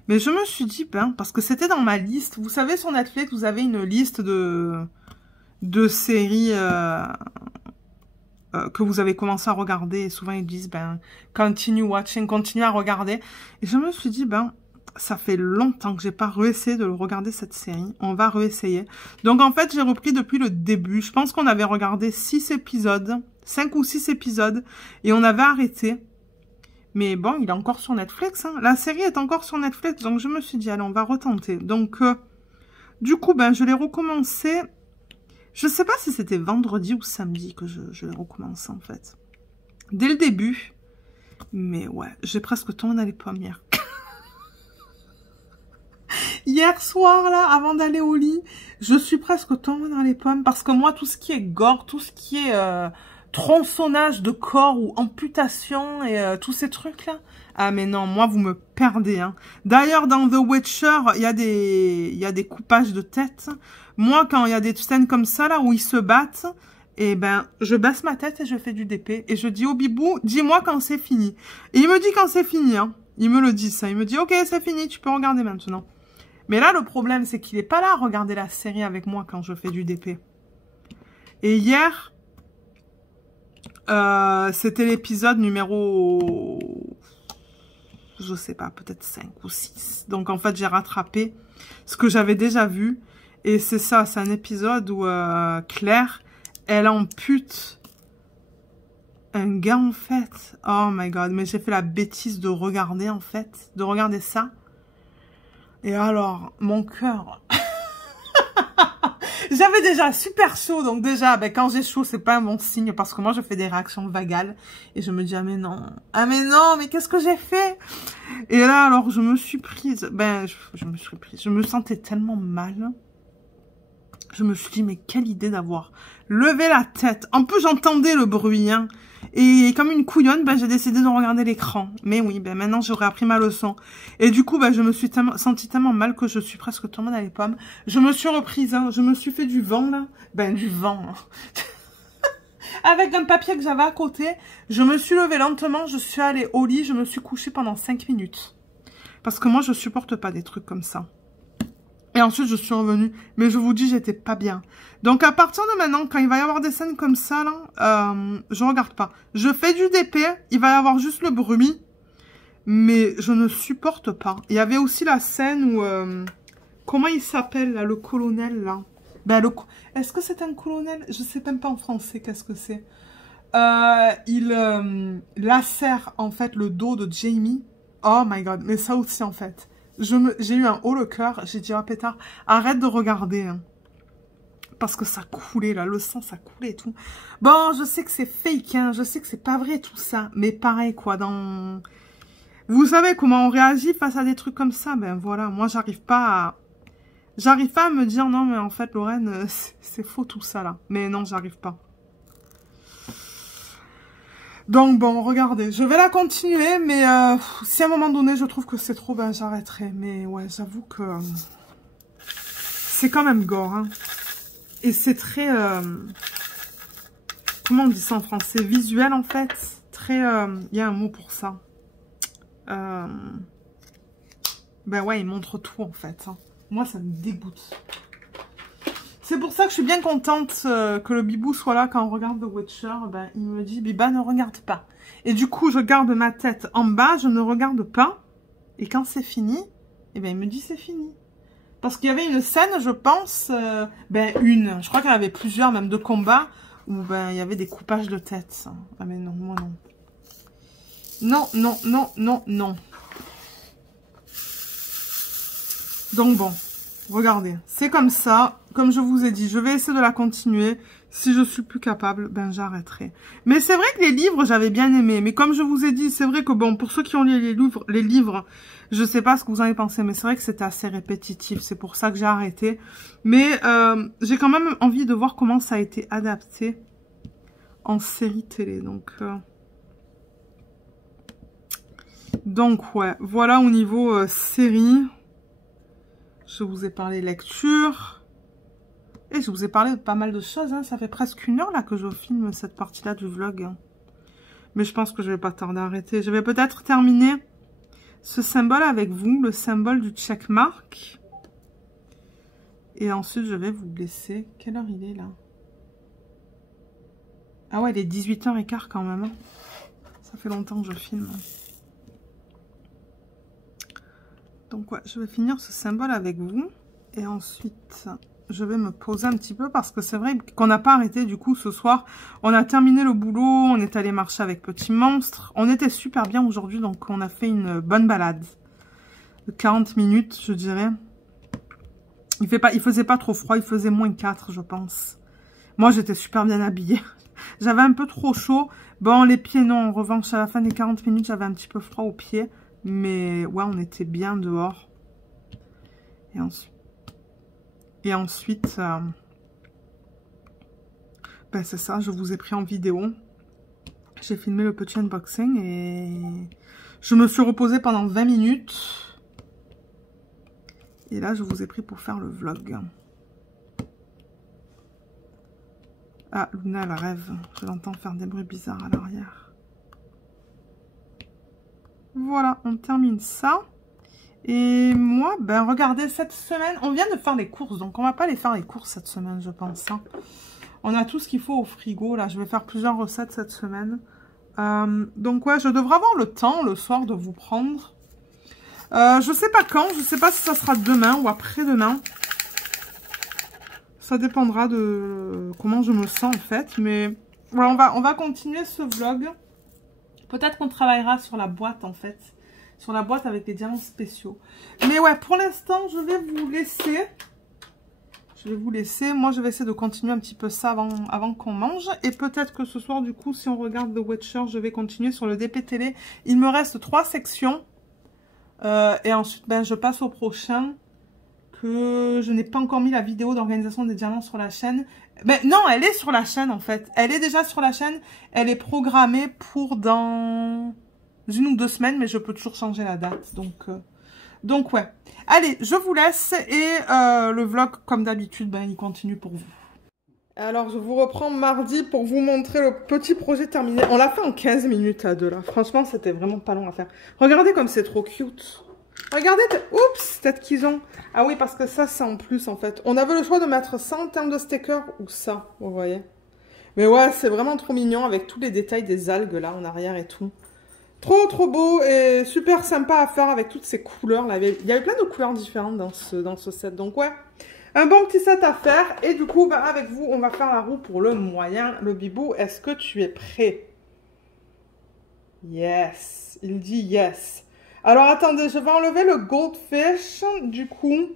Mais je me suis dit, ben, parce que c'était dans ma liste. Vous savez, sur Netflix, vous avez une liste de séries que vous avez commencé à regarder. Et souvent, ils disent, ben, continue watching, continue à regarder. Et je me suis dit, ben, ça fait longtemps que j'ai pas réessayé de regarder cette série. On va réessayer. Donc, en fait, j'ai repris depuis le début. Je pense qu'on avait regardé 6 épisodes. 5 ou 6 épisodes. Et on avait arrêté. Mais bon, il est encore sur Netflix. Hein. La série est encore sur Netflix. Donc, je me suis dit, allez, on va retenter. Donc, du coup, ben, je l'ai recommencé. Je sais pas si c'était vendredi ou samedi que je l'ai recommencé, en fait. Dès le début. Mais ouais, j'ai presque tombé dans les pommes hier. Hier soir, là, avant d'aller au lit, je suis presque tombée dans les pommes. Parce que moi, tout ce qui est gore, tout ce qui est tronçonnage de corps ou amputation et tous ces trucs-là. Ah mais non, moi vous me perdez. Hein. D'ailleurs, dans The Witcher, il y a des coupages de tête. Moi, quand il y a des scènes comme ça, là, où ils se battent, eh ben, je baisse ma tête et je fais du DP. Et je dis au bibou, dis-moi quand c'est fini. Et il me dit quand c'est fini, hein. Il me le dit ça. Il me dit, ok, c'est fini, tu peux regarder maintenant. Mais là, le problème, c'est qu'il est pas là à regarder la série avec moi quand je fais du DP. Et hier, c'était l'épisode numéro... je sais pas, peut-être 5 ou 6. Donc, en fait, j'ai rattrapé ce que j'avais déjà vu. Et c'est ça, c'est un épisode où Claire, elle ampute un gars, en fait. Oh my god, mais j'ai fait la bêtise de regarder, en fait. De regarder ça. Et alors, mon cœur... J'avais déjà super chaud, donc déjà, ben, quand j'ai chaud, c'est pas un bon signe, parce que moi, je fais des réactions vagales, et je me dis, ah mais non, mais qu'est-ce que j'ai fait? Et là, alors, je me suis prise, je me sentais tellement mal, je me suis dit, mais quelle idée d'avoir levé la tête, en plus, j'entendais le bruit, hein, et comme une couillonne, ben, j'ai décidé de regarder l'écran. Mais oui, ben, maintenant, j'aurais appris ma leçon. Et du coup, ben, je me suis sentie tellement mal que je suis presque tombée dans les pommes. Je me suis reprise, hein. Je me suis fait du vent, là. Ben, du vent. Hein. Avec un papier que j'avais à côté, je me suis levée lentement, je suis allée au lit, je me suis couchée pendant 5 minutes. Parce que moi, je supporte pas des trucs comme ça. Et ensuite, je suis revenue. Mais je vous dis, j'étais pas bien. Donc, à partir de maintenant, quand il va y avoir des scènes comme ça, là, je regarde pas. Je fais du DP, il va y avoir juste le bruit. Mais je ne supporte pas. Il y avait aussi la scène où... comment il s'appelle, là, le colonel, là? Ben, est-ce que c'est un colonel? Je sais même pas en français qu'est-ce que c'est. Il lacère, en fait, le dos de Jamie. Oh my god, mais ça aussi, en fait. J'ai eu un haut le cœur, j'ai dit, ah pétard, arrête de regarder, hein. Parce que ça coulait, là, le sang, ça coulait et tout. Bon, je sais que c'est fake, hein, je sais que c'est pas vrai tout ça, mais pareil, quoi, dans... Vous savez comment on réagit face à des trucs comme ça? Ben voilà, moi, j'arrive pas à me dire, non, mais en fait, Lorraine, c'est faux tout ça, là. Mais non, j'arrive pas. Donc bon, regardez, je vais la continuer, mais si à un moment donné je trouve que c'est trop, ben j'arrêterai. Mais ouais, j'avoue que c'est quand même gore, hein. Et c'est très, comment on dit ça en français? Visuel en fait. Très, il y a un mot pour ça. Ben ouais, il montre tout en fait. Hein. Moi, ça me dégoûte. C'est pour ça que je suis bien contente que le bibou soit là quand on regarde The Witcher. Ben, il me dit, Biba, ne regarde pas. Et du coup, je garde ma tête en bas, je ne regarde pas. Et quand c'est fini, eh ben, il me dit, c'est fini. Parce qu'il y avait une scène, je pense, je crois qu'il y en avait plusieurs, même de combats, où ben, il y avait des coupages de tête. Ah mais non, moi non. Non, non, non, non, non. Donc bon. Regardez, c'est comme ça, comme je vous ai dit, je vais essayer de la continuer. Si je suis plus capable, ben j'arrêterai. Mais c'est vrai que les livres, j'avais bien aimé. Mais comme je vous ai dit, c'est vrai que bon, pour ceux qui ont lu les livres, je sais pas ce que vous en avez pensé, mais c'est vrai que c'était assez répétitif. C'est pour ça que j'ai arrêté. Mais j'ai quand même envie de voir comment ça a été adapté en série télé. Donc ouais, voilà au niveau série. Je vous ai parlé lecture. Et je vous ai parlé de pas mal de choses. Hein. Ça fait presque 1 heure là que je filme cette partie-là du vlog. Hein. Mais je pense que je vais pas tarder à arrêter. Je vais peut-être terminer ce symbole avec vous. Le symbole du checkmark. Et ensuite, je vais vous laisser. Quelle heure il est là? Ah ouais, il est 18h15 quand même. Hein. Ça fait longtemps que je filme. Donc ouais, je vais finir ce symbole avec vous. Et ensuite, je vais me poser un petit peu parce que c'est vrai qu'on n'a pas arrêté du coup ce soir. On a terminé le boulot, on est allé marcher avec Petit Monstre. On était super bien aujourd'hui, donc on a fait une bonne balade. De 40 minutes, je dirais. Il faisait pas trop froid, il faisait -4, je pense. Moi, j'étais super bien habillée. J'avais un peu trop chaud. Bon, les pieds, non. En revanche, à la fin des 40 minutes, j'avais un petit peu froid aux pieds. Mais ouais, on était bien dehors. Et ensuite ben c'est ça, je vous ai pris en vidéo. J'ai filmé le petit unboxing et je me suis reposée pendant 20 minutes. Et là, je vous ai pris pour faire le vlog. Ah, Luna, elle rêve. Je l'entends faire des bruits bizarres à l'arrière. Voilà, on termine ça. Et moi, ben regardez, cette semaine, on vient de faire les courses. Donc, on va pas aller faire les courses cette semaine, je pense. Hein. On a tout ce qu'il faut au frigo. Là, je vais faire plusieurs recettes cette semaine. Donc, ouais, je devrais avoir le temps le soir de vous prendre. Je sais pas quand. Je sais pas si ça sera demain ou après-demain. Ça dépendra de comment je me sens, en fait. Mais voilà, on va continuer ce vlog. Peut-être qu'on travaillera sur la boîte, en fait. Sur la boîte avec les diamants spéciaux. Mais ouais, pour l'instant, je vais vous laisser. Moi, je vais essayer de continuer un petit peu ça avant qu'on mange. Et peut-être que ce soir, du coup, si on regarde The Witcher, je vais continuer sur le DP Télé. Il me reste 3 sections. Et ensuite, ben, je passe au prochain. Que je n'ai pas encore mis la vidéo d'organisation des diamants sur la chaîne. Mais non, elle est sur la chaîne, en fait. Elle est déjà sur la chaîne. Elle est programmée pour dans 1 ou 2 semaines. Mais je peux toujours changer la date. Donc ouais. Allez, je vous laisse et le vlog, comme d'habitude, ben, il continue pour vous. Alors, je vous reprends mardi pour vous montrer le petit projet terminé. On l'a fait en 15 minutes à deux, là. Franchement, c'était vraiment pas long à faire. Regardez comme c'est trop cute. Regardez, oups, peut-être qu'ils ont... Ah oui, parce que ça, c'est en plus, en fait. On avait le choix de mettre ça en termes de sticker ou ça, vous voyez. Mais ouais, c'est vraiment trop mignon avec tous les détails des algues, là, en arrière et tout. Trop beau et super sympa à faire avec toutes ces couleurs là. Il y avait plein de couleurs différentes dans ce set. Donc ouais, un bon petit set à faire. Et du coup, bah, avec vous, on va faire la roue pour le moyen. Le bibou, est-ce que tu es prêt? Yes. Il dit yes. Alors attendez, je vais enlever le goldfish du coup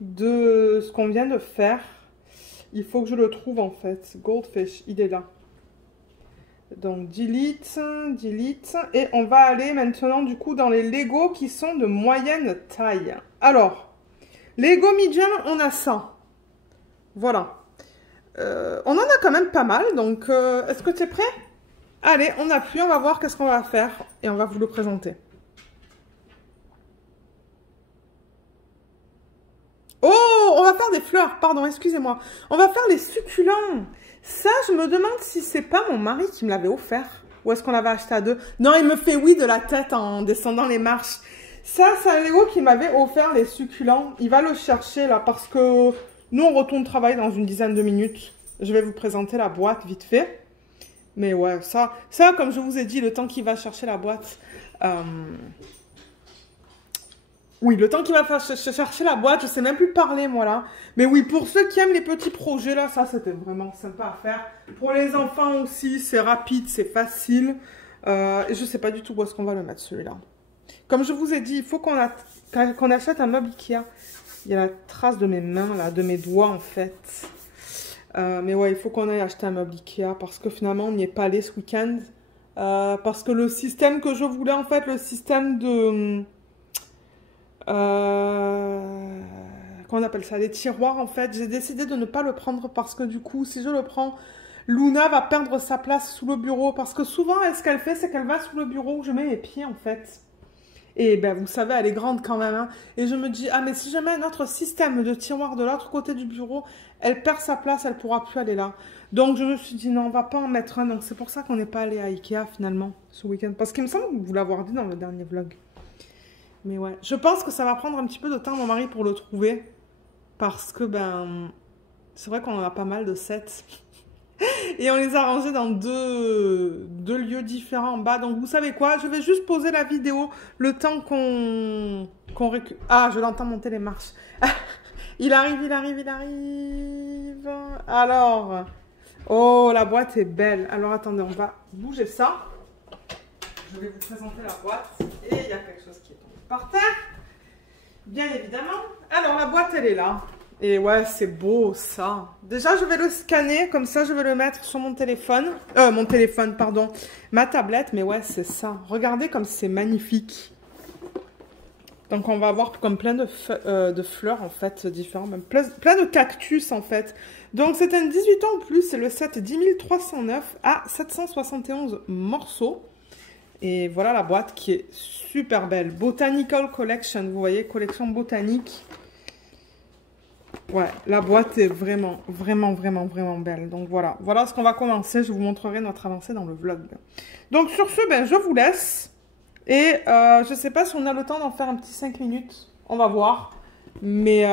de ce qu'on vient de faire. Il faut que je le trouve en fait. Goldfish, il est là. Donc, delete. Et on va aller maintenant, du coup, dans les Lego qui sont de moyenne taille. Alors, Lego medium, on a ça. Voilà. On en a quand même pas mal. Donc, est-ce que tu es prêt? Allez, on appuie, on va voir qu'est-ce qu'on va faire. Et on va vous le présenter. Oh, on va faire des fleurs. Pardon, excusez-moi. On va faire les succulents. Ça, je me demande si c'est pas mon mari qui me l'avait offert. Ou est-ce qu'on l'avait acheté à deux? Non, il me fait oui de la tête en descendant les marches. Ça, c'est un Léo qui m'avait offert les succulents. Il va le chercher là parce que nous, on retourne travailler dans une dizaine de minutes. Je vais vous présenter la boîte vite fait. Mais ouais, ça comme je vous ai dit, le temps qu'il va chercher la boîte... Oui, le temps qu'il va chercher la boîte, je sais même plus parler, moi, là. Mais oui, pour ceux qui aiment les petits projets, là, ça, c'était vraiment sympa à faire. Pour les enfants aussi, c'est rapide, c'est facile. Et je sais pas du tout où est-ce qu'on va le mettre, celui-là. Comme je vous ai dit, il faut qu'on achète un meuble Ikea. Il y a la trace de mes mains, là, de mes doigts, en fait. Mais ouais, il faut qu'on aille acheter un meuble Ikea parce que finalement, on n'y est pas allé ce week-end. Parce que le système que je voulais, en fait, le système de... qu'on appelle ça, les tiroirs en fait, j'ai décidé de ne pas le prendre parce que du coup, si je le prends, Luna va perdre sa place sous le bureau parce que souvent, ce qu'elle fait, c'est qu'elle va sous le bureau où je mets mes pieds en fait. Et ben, vous savez, elle est grande quand même, hein. Et je me dis, ah mais si je mets un autre système de tiroir de l'autre côté du bureau, elle perd sa place, elle pourra plus aller là. Donc je me suis dit, non, on va pas en mettre un. Donc c'est pour ça qu'on n'est pas allé à Ikea finalement ce week-end. Parce qu'il me semble vous l'avoir dit dans le dernier vlog. Mais ouais, je pense que ça va prendre un petit peu de temps, mon mari, pour le trouver. Parce que, ben, c'est vrai qu'on en a pas mal de sets. Et on les a rangés dans deux lieux différents en bas. Donc, vous savez quoi? Je vais juste poser la vidéo le temps qu'on récupère. Ah, je l'entends monter les marches. Il arrive. Alors, oh, la boîte est belle. Alors, attendez, on va bouger ça. Je vais vous présenter la boîte. Et il y a quelque chose qui est tombé par terre. Bien évidemment. Alors, la boîte, elle est là. Et ouais, c'est beau, ça. Déjà, je vais le scanner. Comme ça, je vais le mettre sur mon téléphone. Pardon. Ma tablette. Mais ouais, c'est ça. Regardez comme c'est magnifique. Donc on va avoir comme plein de fleurs en fait différentes, même plein de cactus en fait. Donc c'est un 18 ans en plus, c'est le set 10309 à 771 morceaux. Et voilà la boîte qui est super belle. Botanical Collection, vous voyez, collection botanique. Ouais, la boîte est vraiment, vraiment, vraiment, vraiment belle. Donc voilà, voilà ce qu'on va commencer. Je vous montrerai notre avancée dans le vlog. Donc sur ce, ben, je vous laisse. Et je ne sais pas si on a le temps d'en faire un petit 5 minutes. On va voir. Mais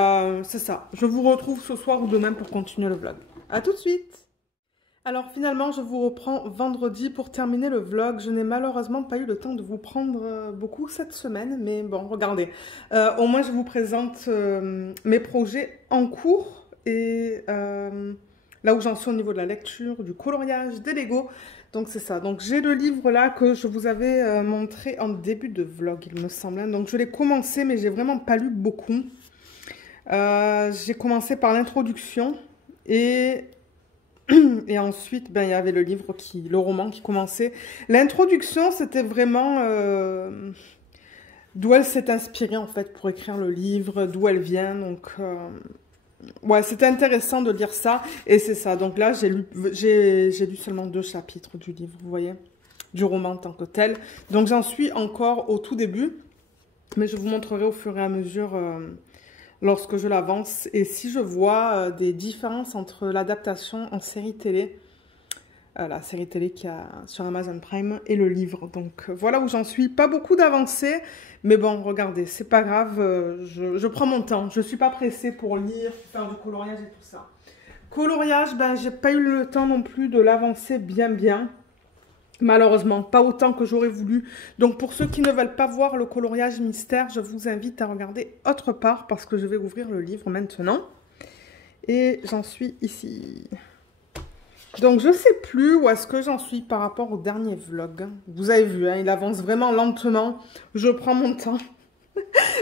c'est ça. Je vous retrouve ce soir ou demain pour continuer le vlog. À tout de suite. Alors finalement, je vous reprends vendredi pour terminer le vlog. Je n'ai malheureusement pas eu le temps de vous prendre beaucoup cette semaine. Mais bon, regardez. Au moins, je vous présente mes projets en cours. Et là où j'en suis au niveau de la lecture, du coloriage, des Lego. Donc c'est ça. Donc j'ai le livre là que je vous avais montré en début de vlog, il me semble. Donc je l'ai commencé, mais j'ai vraiment pas lu beaucoup. J'ai commencé par l'introduction et ensuite, ben, il y avait le livre, le roman qui commençait. L'introduction, c'était vraiment d'où elle s'est inspirée en fait pour écrire le livre, d'où elle vient. Donc ouais, c'était intéressant de lire ça. Et c'est ça. Donc là, j'ai lu seulement 2 chapitres du livre, vous voyez, du roman en tant que tel. Donc j'en suis encore au tout début. Mais je vous montrerai au fur et à mesure lorsque je l'avance. Et si je vois des différences entre l'adaptation en série télé, la série télé qu'il y a sur Amazon Prime, et le livre. Donc voilà où j'en suis. Pas beaucoup d'avancées. Mais bon, regardez, c'est pas grave, je prends mon temps. Je suis pas pressée pour lire, faire du coloriage et tout ça. Coloriage, ben j'ai pas eu le temps non plus de l'avancer bien. Malheureusement, pas autant que j'aurais voulu. Donc pour ceux qui ne veulent pas voir le coloriage mystère, je vous invite à regarder autre part parce que je vais ouvrir le livre maintenant. Et j'en suis ici. Donc je sais plus où est-ce que j'en suis par rapport au dernier vlog. Vous avez vu, hein, il avance vraiment lentement. Je prends mon temps.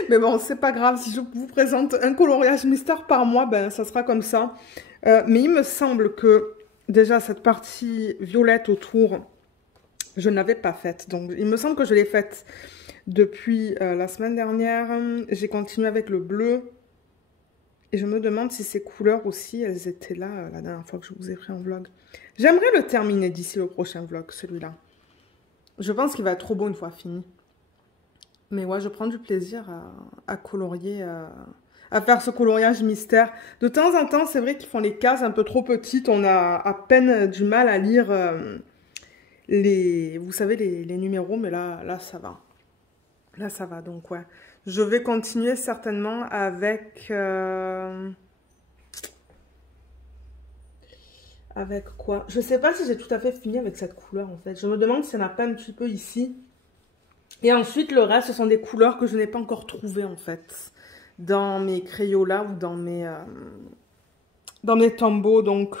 Mais bon, c'est pas grave. Si je vous présente un coloriage mystère par mois, ben ça sera comme ça. Mais il me semble que déjà cette partie violette autour, je ne l'avais pas faite. Donc il me semble que je l'ai faite depuis la semaine dernière. J'ai continué avec le bleu. Et je me demande si ces couleurs aussi, elles étaient là la dernière fois que je vous ai pris en vlog. J'aimerais le terminer d'ici le prochain vlog, celui-là. Je pense qu'il va être trop beau une fois fini. Mais ouais, je prends du plaisir à colorier, à faire ce coloriage mystère. De temps en temps, c'est vrai qu'ils font les cases un peu trop petites. On a à peine du mal à lire vous savez, les numéros. Mais là, ça va. Là, ça va. Donc, ouais. Je vais continuer certainement avec... avec quoi? Je sais pas si j'ai tout à fait fini avec cette couleur, en fait. Je me demande si elle n'a pas un petit peu ici. Et ensuite, le reste, ce sont des couleurs que je n'ai pas encore trouvées, en fait. Dans mes Crayolas ou dans mes Tombow. Donc,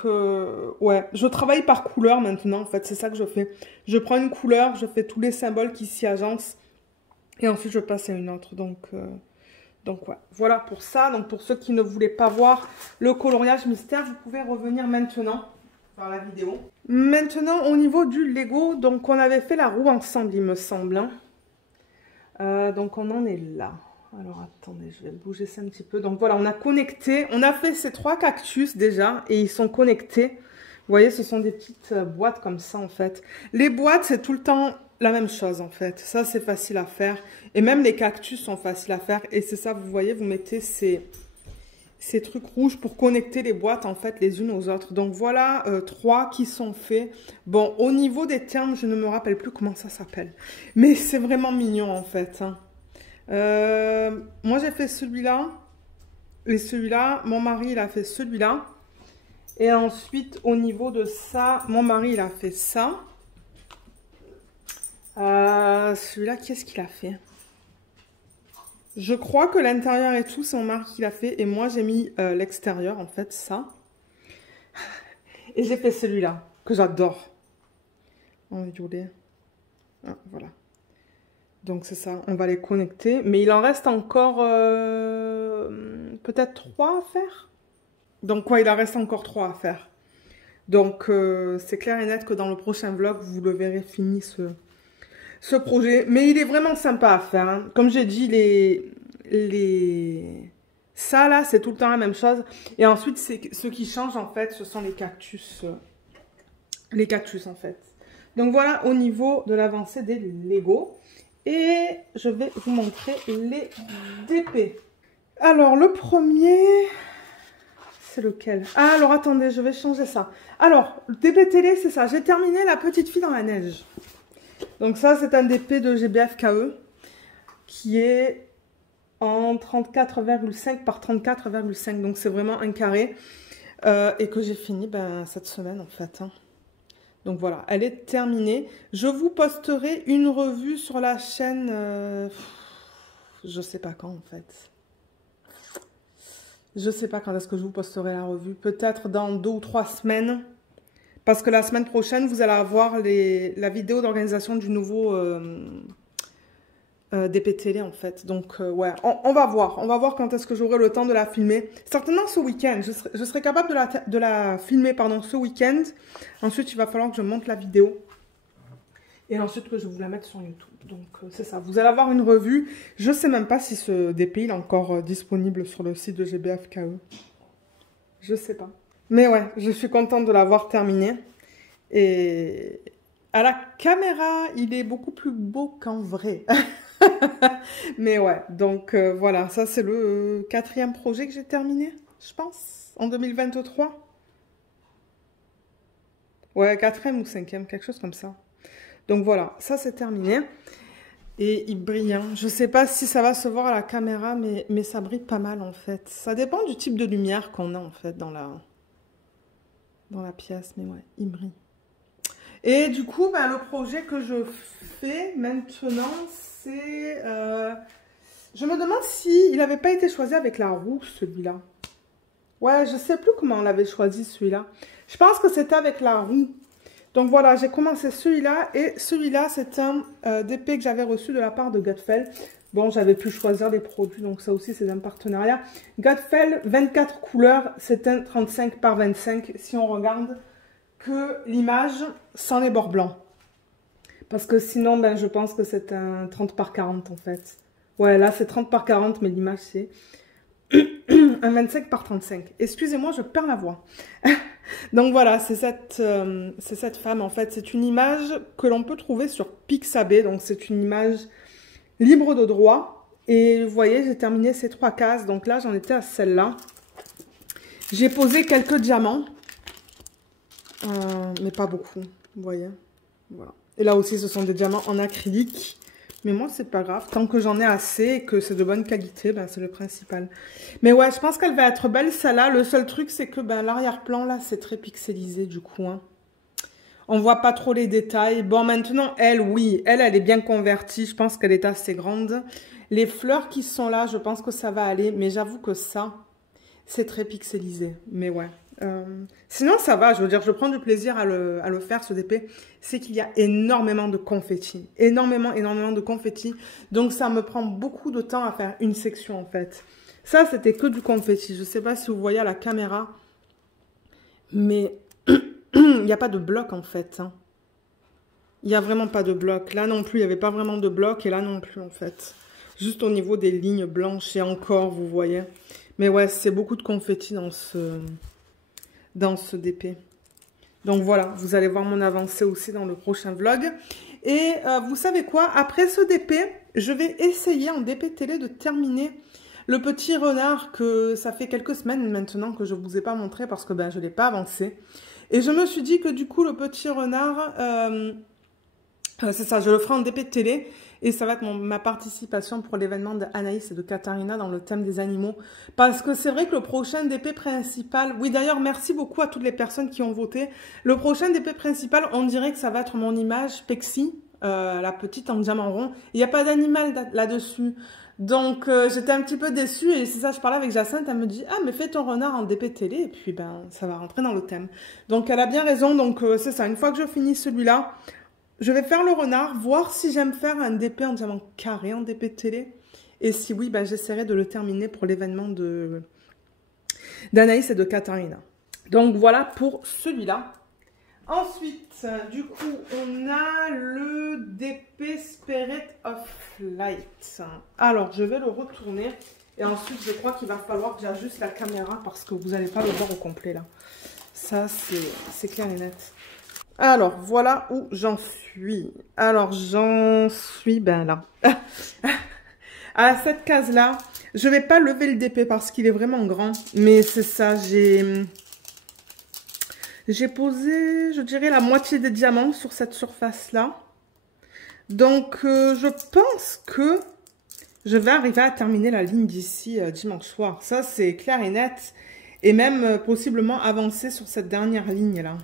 ouais. Je travaille par couleur maintenant, en fait. C'est ça que je fais. Je prends une couleur, je fais tous les symboles qui s'y agencent. Et ensuite, je passe à une autre. Donc ouais, voilà pour ça. Donc, pour ceux qui ne voulaient pas voir le coloriage mystère, vous pouvez revenir maintenant voir la vidéo. Maintenant, au niveau du Lego, donc on avait fait la roue ensemble, il me semble. Hein. Donc, on en est là. Alors, attendez, je vais bouger ça un petit peu. Donc, voilà, on a connecté. On a fait ces 3 cactus déjà et ils sont connectés. Vous voyez, ce sont des petites boîtes comme ça, en fait. Les boîtes, c'est tout le temps la même chose, en fait. Ça, c'est facile à faire. Et même les cactus sont faciles à faire. Et c'est ça, vous voyez, vous mettez ces trucs rouges pour connecter les boîtes, en fait, les unes aux autres. Donc, voilà 3 qui sont faits. Bon, au niveau des termes, je ne me rappelle plus comment ça s'appelle. Mais c'est vraiment mignon, en fait. Hein. Moi, j'ai fait celui-là. Et celui-là, mon mari, il a fait celui-là. Et ensuite, au niveau de ça, mon mari, il a fait ça. Celui-là, qu'est-ce qu'il a fait? Je crois que l'intérieur et tout, c'est mon mari qui l'a fait. Et moi, j'ai mis l'extérieur, en fait, ça. Et j'ai fait celui-là, que j'adore. En violet. Ah, voilà. Donc, c'est ça. On va les connecter. Mais il en reste encore peut-être 3 à faire. Donc, ouais, il en reste encore 3 à faire. Donc, c'est clair et net que dans le prochain vlog, vous le verrez fini ce projet. Mais il est vraiment sympa à faire. Hein. Comme j'ai dit, Ça, là, c'est tout le temps la même chose. Et ensuite, ce qui change, en fait, ce sont les cactus. Les cactus, en fait. Donc, voilà au niveau de l'avancée des Lego. Et je vais vous montrer les DP. Alors, le premier... C'est lequel? Ah, alors, attendez, je vais changer ça. Alors, le DP télé, c'est ça. J'ai terminé La Petite Fille dans la neige. Donc, ça, c'est un DP de GBFKE qui est en 34,5 par 34,5. Donc, c'est vraiment un carré. Et que j'ai fini cette semaine, en fait. Hein. Donc, voilà, elle est terminée. Je vous posterai une revue sur la chaîne... je sais pas quand, en fait. Je sais pas quand est-ce que je vous posterai la revue. Peut-être dans 2 ou 3 semaines. Parce que la semaine prochaine, vous allez avoir la vidéo d'organisation du nouveau DP télé, en fait. Donc, ouais, on va voir. On va voir quand est-ce que j'aurai le temps de la filmer. Certainement ce week-end. Je serai capable de la filmer, pardon, ce week-end. Ensuite, il va falloir que je monte la vidéo. Et ensuite, que je vous la mette sur YouTube. Donc, c'est ça. Vous allez avoir une revue. Je ne sais même pas si ce DP il est encore disponible sur le site de GBFKE. Je ne sais pas. Mais ouais, je suis contente de l'avoir terminé. Et à la caméra, il est beaucoup plus beau qu'en vrai. Mais ouais, donc voilà. Ça, c'est le 4e projet que j'ai terminé, je pense, en 2023. Ouais, 4e ou 5e, quelque chose comme ça. Donc voilà, ça c'est terminé. Et il brille. Hein. Je ne sais pas si ça va se voir à la caméra, mais ça brille pas mal en fait. Ça dépend du type de lumière qu'on a en fait dans la pièce. Mais ouais, il brille. Et du coup, le projet que je fais maintenant, c'est... je me demande s'il n'avait pas été choisi avec la roue, celui-là. Ouais, je ne sais plus comment on l'avait choisi, celui-là. Je pense que c'était avec la roue. Donc voilà, j'ai commencé celui-là et celui-là, c'est un DP que j'avais reçu de la part de Gutfeld. Bon, j'avais pu choisir des produits, donc ça aussi, c'est un partenariat. Gutfeld, 24 couleurs, c'est un 35 par 25, si on regarde que l'image sans les bords blancs. Parce que sinon, je pense que c'est un 30 par 40, en fait. Ouais, là, c'est 30 par 40, mais l'image, c'est un 25 par 35. Excusez-moi, je perds la voix. Donc voilà, c'est cette femme en fait. C'est une image que l'on peut trouver sur Pixabay. Donc c'est une image libre de droit. Et vous voyez, j'ai terminé ces 3 cases. Donc là, j'en étais à celle-là. J'ai posé quelques diamants. Mais pas beaucoup, vous voyez. Voilà. Et là aussi, ce sont des diamants en acrylique. Mais moi, c'est pas grave. Tant que j'en ai assez et que c'est de bonne qualité, c'est le principal. Mais ouais, je pense qu'elle va être belle, celle-là. Le seul truc, c'est que l'arrière-plan, là, c'est très pixelisé, du coup. Hein. On voit pas trop les détails. Bon, maintenant, elle, oui. Elle est bien convertie. Je pense qu'elle est assez grande. Les fleurs qui sont là, je pense que ça va aller. Mais j'avoue que ça, c'est très pixelisé. Mais ouais. Sinon, ça va. Je veux dire, je prends du plaisir à le faire, ce DP. C'est qu'il y a énormément de confettis. Énormément de confettis. Donc, ça me prend beaucoup de temps à faire une section, en fait. Ça, c'était que du confetti. Je ne sais pas si vous voyez à la caméra. Mais il n'y a pas de bloc, en fait. Hein. Il n'y a vraiment pas de bloc. Là non plus, il n'y avait pas vraiment de bloc. Et là non plus, en fait. Juste au niveau des lignes blanches. Et encore, vous voyez. Mais ouais, c'est beaucoup de confettis dans ce DP. Donc voilà, vous allez voir mon avancée aussi dans le prochain vlog. Et vous savez quoi? Après ce DP, je vais essayer en DP télé de terminer le petit renard que ça fait quelques semaines maintenant que je ne vous ai pas montré parce que je ne l'ai pas avancé. Et je me suis dit que du coup, le petit renard, c'est ça, je le ferai en DP télé. Et ça va être ma participation pour l'événement d'Anaïs et de Katharina dans le thème des animaux. Parce que c'est vrai que le prochain DP principal... Oui, d'ailleurs, merci beaucoup à toutes les personnes qui ont voté. Le prochain DP principal, on dirait que ça va être mon image Pexi, la petite en diamant rond. Il n'y a pas d'animal là-dessus. Donc, j'étais un petit peu déçue. Et c'est ça, je parlais avec Jacinthe. Elle me dit, ah, mais fais ton renard en DP télé. Et puis, ça va rentrer dans le thème. Donc, elle a bien raison. Donc, c'est ça. Une fois que je finis celui-là... Je vais faire le renard, voir si j'aime faire un DP en diamant carré en DP télé. Et si oui, j'essaierai de le terminer pour l'événement d'Anaïs et de Katharina. Donc voilà pour celui-là. Ensuite, du coup, on a le DP Spirit of Light. Alors, je vais le retourner. Et ensuite, je crois qu'il va falloir que j'ajuste la caméra parce que vous n'allez pas le voir au complet, là. Ça, c'est clair et net. Alors, voilà où j'en suis. Alors, j'en suis, ben là. À cette case-là, je vais pas lever le DP parce qu'il est vraiment grand. Mais c'est ça, j'ai posé, je dirais, la moitié des diamants sur cette surface-là. Donc, je pense que je vais arriver à terminer la ligne d'ici dimanche soir. Ça, c'est clair et net. Et même possiblement avancer sur cette dernière ligne-là.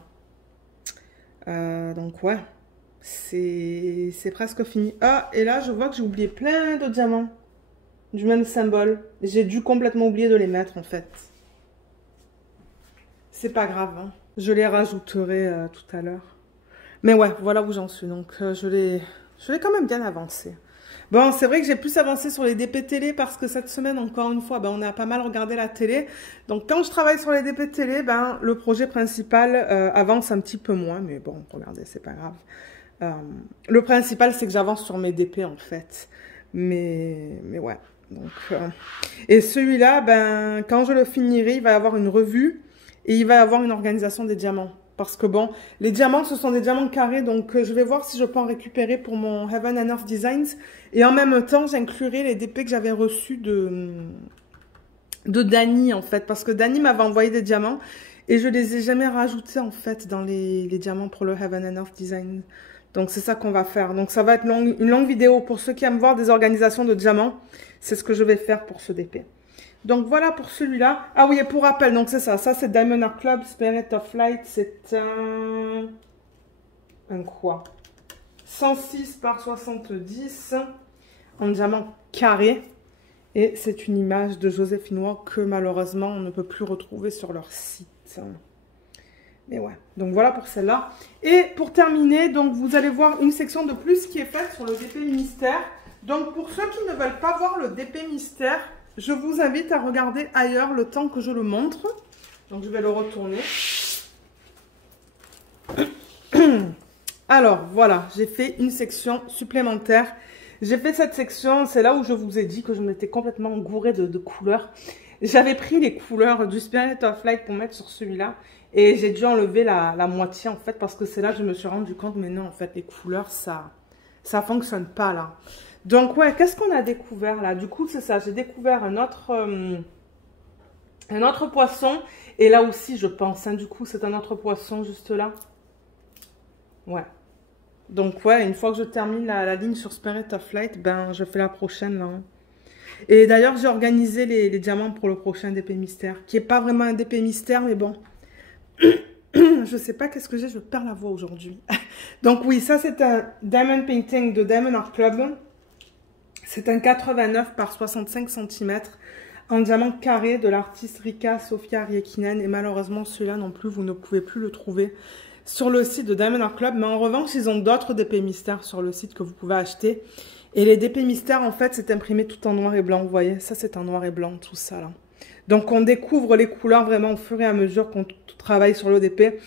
Donc, ouais. C'est presque fini. Ah, et là, je vois que j'ai oublié plein de diamants. Du même symbole. J'ai dû complètement oublier de les mettre, en fait. C'est pas grave, hein. Je les rajouterai tout à l'heure. Mais ouais, voilà où j'en suis. Donc, je l'ai quand même bien avancé. Bon, c'est vrai que j'ai plus avancé sur les DP télé parce que cette semaine, encore une fois, ben, on a pas mal regardé la télé. Donc, quand je travaille sur les DP télé, ben, le projet principal avance un petit peu moins. Mais bon, regardez, c'est pas grave. Le principal, c'est que j'avance sur mes DP, en fait. Mais ouais. Donc, et celui-là, ben, quand je le finirai, il va y avoir une revue et il va y avoir une organisation des diamants. Parce que bon, les diamants, ce sont des diamants carrés, donc je vais voir si je peux en récupérer pour mon Heaven and Earth Designs. Et en même temps, j'inclurai les DP que j'avais reçus de Dani, en fait. Parce que Dani m'avait envoyé des diamants et je les ai jamais rajoutés, en fait, dans les diamants pour le Heaven and Earth Design. Donc, c'est ça qu'on va faire. Donc, ça va être une longue vidéo. Pour ceux qui aiment voir des organisations de diamants, c'est ce que je vais faire pour ce DP. Donc, voilà pour celui-là. Ah oui, et pour rappel, donc c'est ça. Ça, c'est Diamond Art Club, Spirit of Light. C'est un quoi? 106 par 70 en diamant carré. Et c'est une image de Joséphine Ward que, malheureusement, on ne peut plus retrouver sur leur site. Mais ouais, donc voilà pour celle-là. Et pour terminer, donc vous allez voir une section de plus qui est faite sur le DP mystère. Donc pour ceux qui ne veulent pas voir le DP mystère, je vous invite à regarder ailleurs le temps que je le montre. Donc je vais le retourner. Alors voilà, j'ai fait une section supplémentaire. J'ai fait cette section, c'est là où je vous ai dit que je m'étais complètement gourée de couleurs. J'avais pris les couleurs du Spirit of Light pour mettre sur celui-là. Et j'ai dû enlever la moitié, en fait, parce que c'est là que je me suis rendu compte, mais non, en fait, les couleurs, ça fonctionne pas, là. Donc, ouais, qu'est-ce qu'on a découvert, là? Du coup, c'est ça, j'ai découvert un autre poisson. Et là aussi, je pense, hein, du coup, c'est un autre poisson, juste là. Ouais. Donc, ouais, une fois que je termine la ligne sur Spirit of Light, ben, je fais la prochaine, là. Hein. Et d'ailleurs, j'ai organisé les diamants pour le prochain DP mystère, qui n'est pas vraiment un DP mystère, mais bon... Je sais pas qu'est-ce que j'ai, je perds la voix aujourd'hui. Donc oui, ça c'est un Diamond Painting de Diamond Art Club. C'est un 89 par 65 cm en diamant carré de l'artiste Rika Sofia Riekinen. Et malheureusement, celui-là non plus, vous ne pouvez plus le trouver sur le site de Diamond Art Club. Mais en revanche, ils ont d'autres DP mystères sur le site que vous pouvez acheter. Et les DP mystères, en fait, c'est imprimé tout en noir et blanc. Vous voyez, ça c'est en noir et blanc, tout ça là. Donc, on découvre les couleurs vraiment au fur et à mesure qu'on travaille sur l'ODP.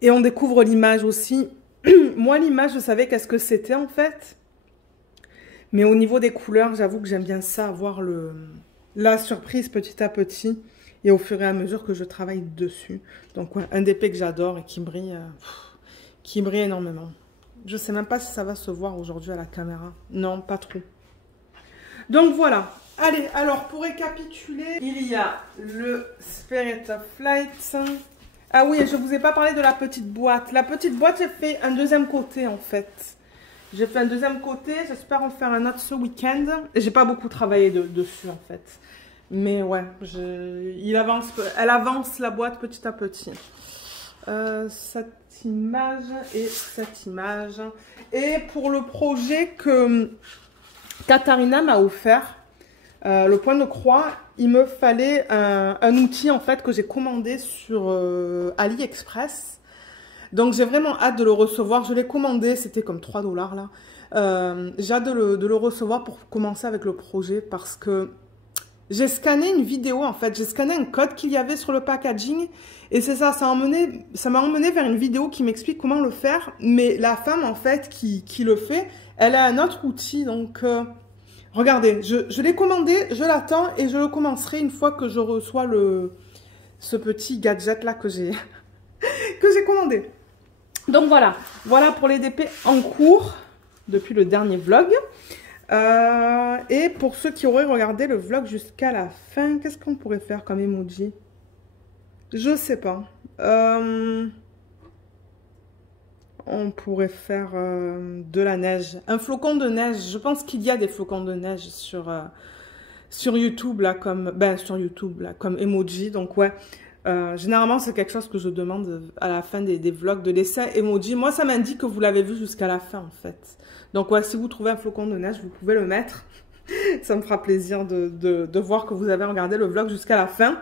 Et on découvre l'image aussi. Moi, l'image, je savais qu'est-ce que c'était en fait. Mais au niveau des couleurs, j'avoue que j'aime bien ça, avoir la surprise petit à petit. Et au fur et à mesure que je travaille dessus. Donc, ouais, un DP que j'adore et qui brille énormément. Je ne sais même pas si ça va se voir aujourd'hui à la caméra. Non, pas trop. Donc, voilà. Allez, alors pour récapituler, il y a le Spirit of Light. Ah oui, je ne vous ai pas parlé de la petite boîte. La petite boîte, j'ai fait un deuxième côté en fait. J'ai fait un deuxième côté, j'espère en faire un autre ce week-end. J'ai pas beaucoup travaillé dessus en fait. Mais ouais, elle avance la boîte petit à petit. Cette image et cette image. Et pour le projet que Katharina m'a offert, le point de croix, il me fallait un outil en fait que j'ai commandé sur AliExpress. Donc j'ai vraiment hâte de le recevoir. Je l'ai commandé, c'était comme 3 $ là. J'ai hâte de le recevoir pour commencer avec le projet parce que J'ai scanné une vidéo, en fait. J'ai scanné un code qu'il y avait sur le packaging. Et c'est ça, ça m'a emmené vers une vidéo qui m'explique comment le faire. Mais la femme, en fait, qui le fait, elle a un autre outil. Donc, regardez, je l'ai commandé, je l'attends et je le commencerai une fois que je reçois ce petit gadget-là que j'ai commandé. Donc, voilà. Voilà pour les DP en cours depuis le dernier vlog. Et pour ceux qui auraient regardé le vlog jusqu'à la fin, qu'est-ce qu'on pourrait faire comme emoji? Je sais pas. On pourrait faire de la neige. Un flocon de neige. Je pense qu'il y a des flocons de neige sur YouTube, là, sur YouTube, là, comme emoji. Donc, ouais. Généralement, c'est quelque chose que je demande à la fin des vlogs, de laisser un emoji. Moi, ça m'indique que vous l'avez vu jusqu'à la fin, en fait. Donc, ouais, si vous trouvez un flocon de neige, vous pouvez le mettre. Ça me fera plaisir de voir que vous avez regardé le vlog jusqu'à la fin.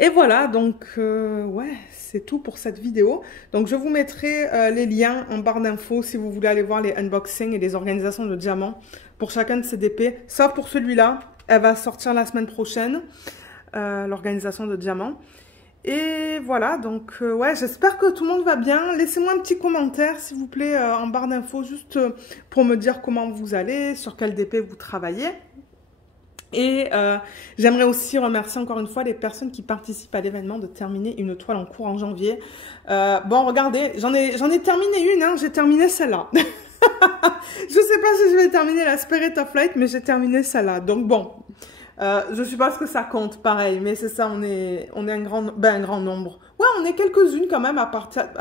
Et voilà, donc, ouais, c'est tout pour cette vidéo. Donc, je vous mettrai les liens en barre d'infos si vous voulez aller voir les unboxings et les organisations de diamants pour chacun de ces DP. Sauf pour celui-là, elle va sortir la semaine prochaine. L'organisation de diamants. Et voilà, donc ouais, j'espère que tout le monde va bien. Laissez-moi un petit commentaire, s'il vous plaît, en barre d'infos, juste pour me dire comment vous allez, sur quel DP vous travaillez. Et j'aimerais aussi remercier encore une fois les personnes qui participent à l'événement de terminer une toile en cours en janvier. Bon, regardez, j'en ai terminé une, hein, j'ai terminé celle-là. Je sais pas si je vais terminer la Spirit of Light, mais j'ai terminé celle-là. Donc bon, je suppose que ça compte, pareil, mais c'est ça, on est un grand nombre. Ouais, on est quelques-unes quand même à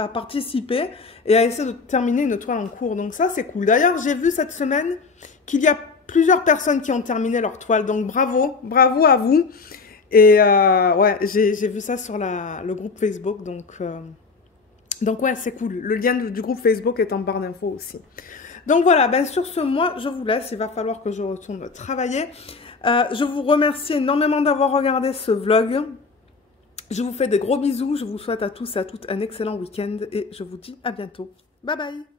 participer et à essayer de terminer une toile en cours. Donc ça, c'est cool. D'ailleurs, j'ai vu cette semaine qu'il y a plusieurs personnes qui ont terminé leur toile. Donc bravo à vous. Et ouais, j'ai vu ça sur le groupe Facebook. Donc ouais, c'est cool. Le lien du groupe Facebook est en barre d'infos aussi. Donc voilà, ben sur ce, moi, je vous laisse. Il va falloir que je retourne travailler. Je vous remercie énormément d'avoir regardé ce vlog. Je vous fais des gros bisous. Je vous souhaite à tous et à toutes un excellent week-end et je vous dis à bientôt. Bye bye!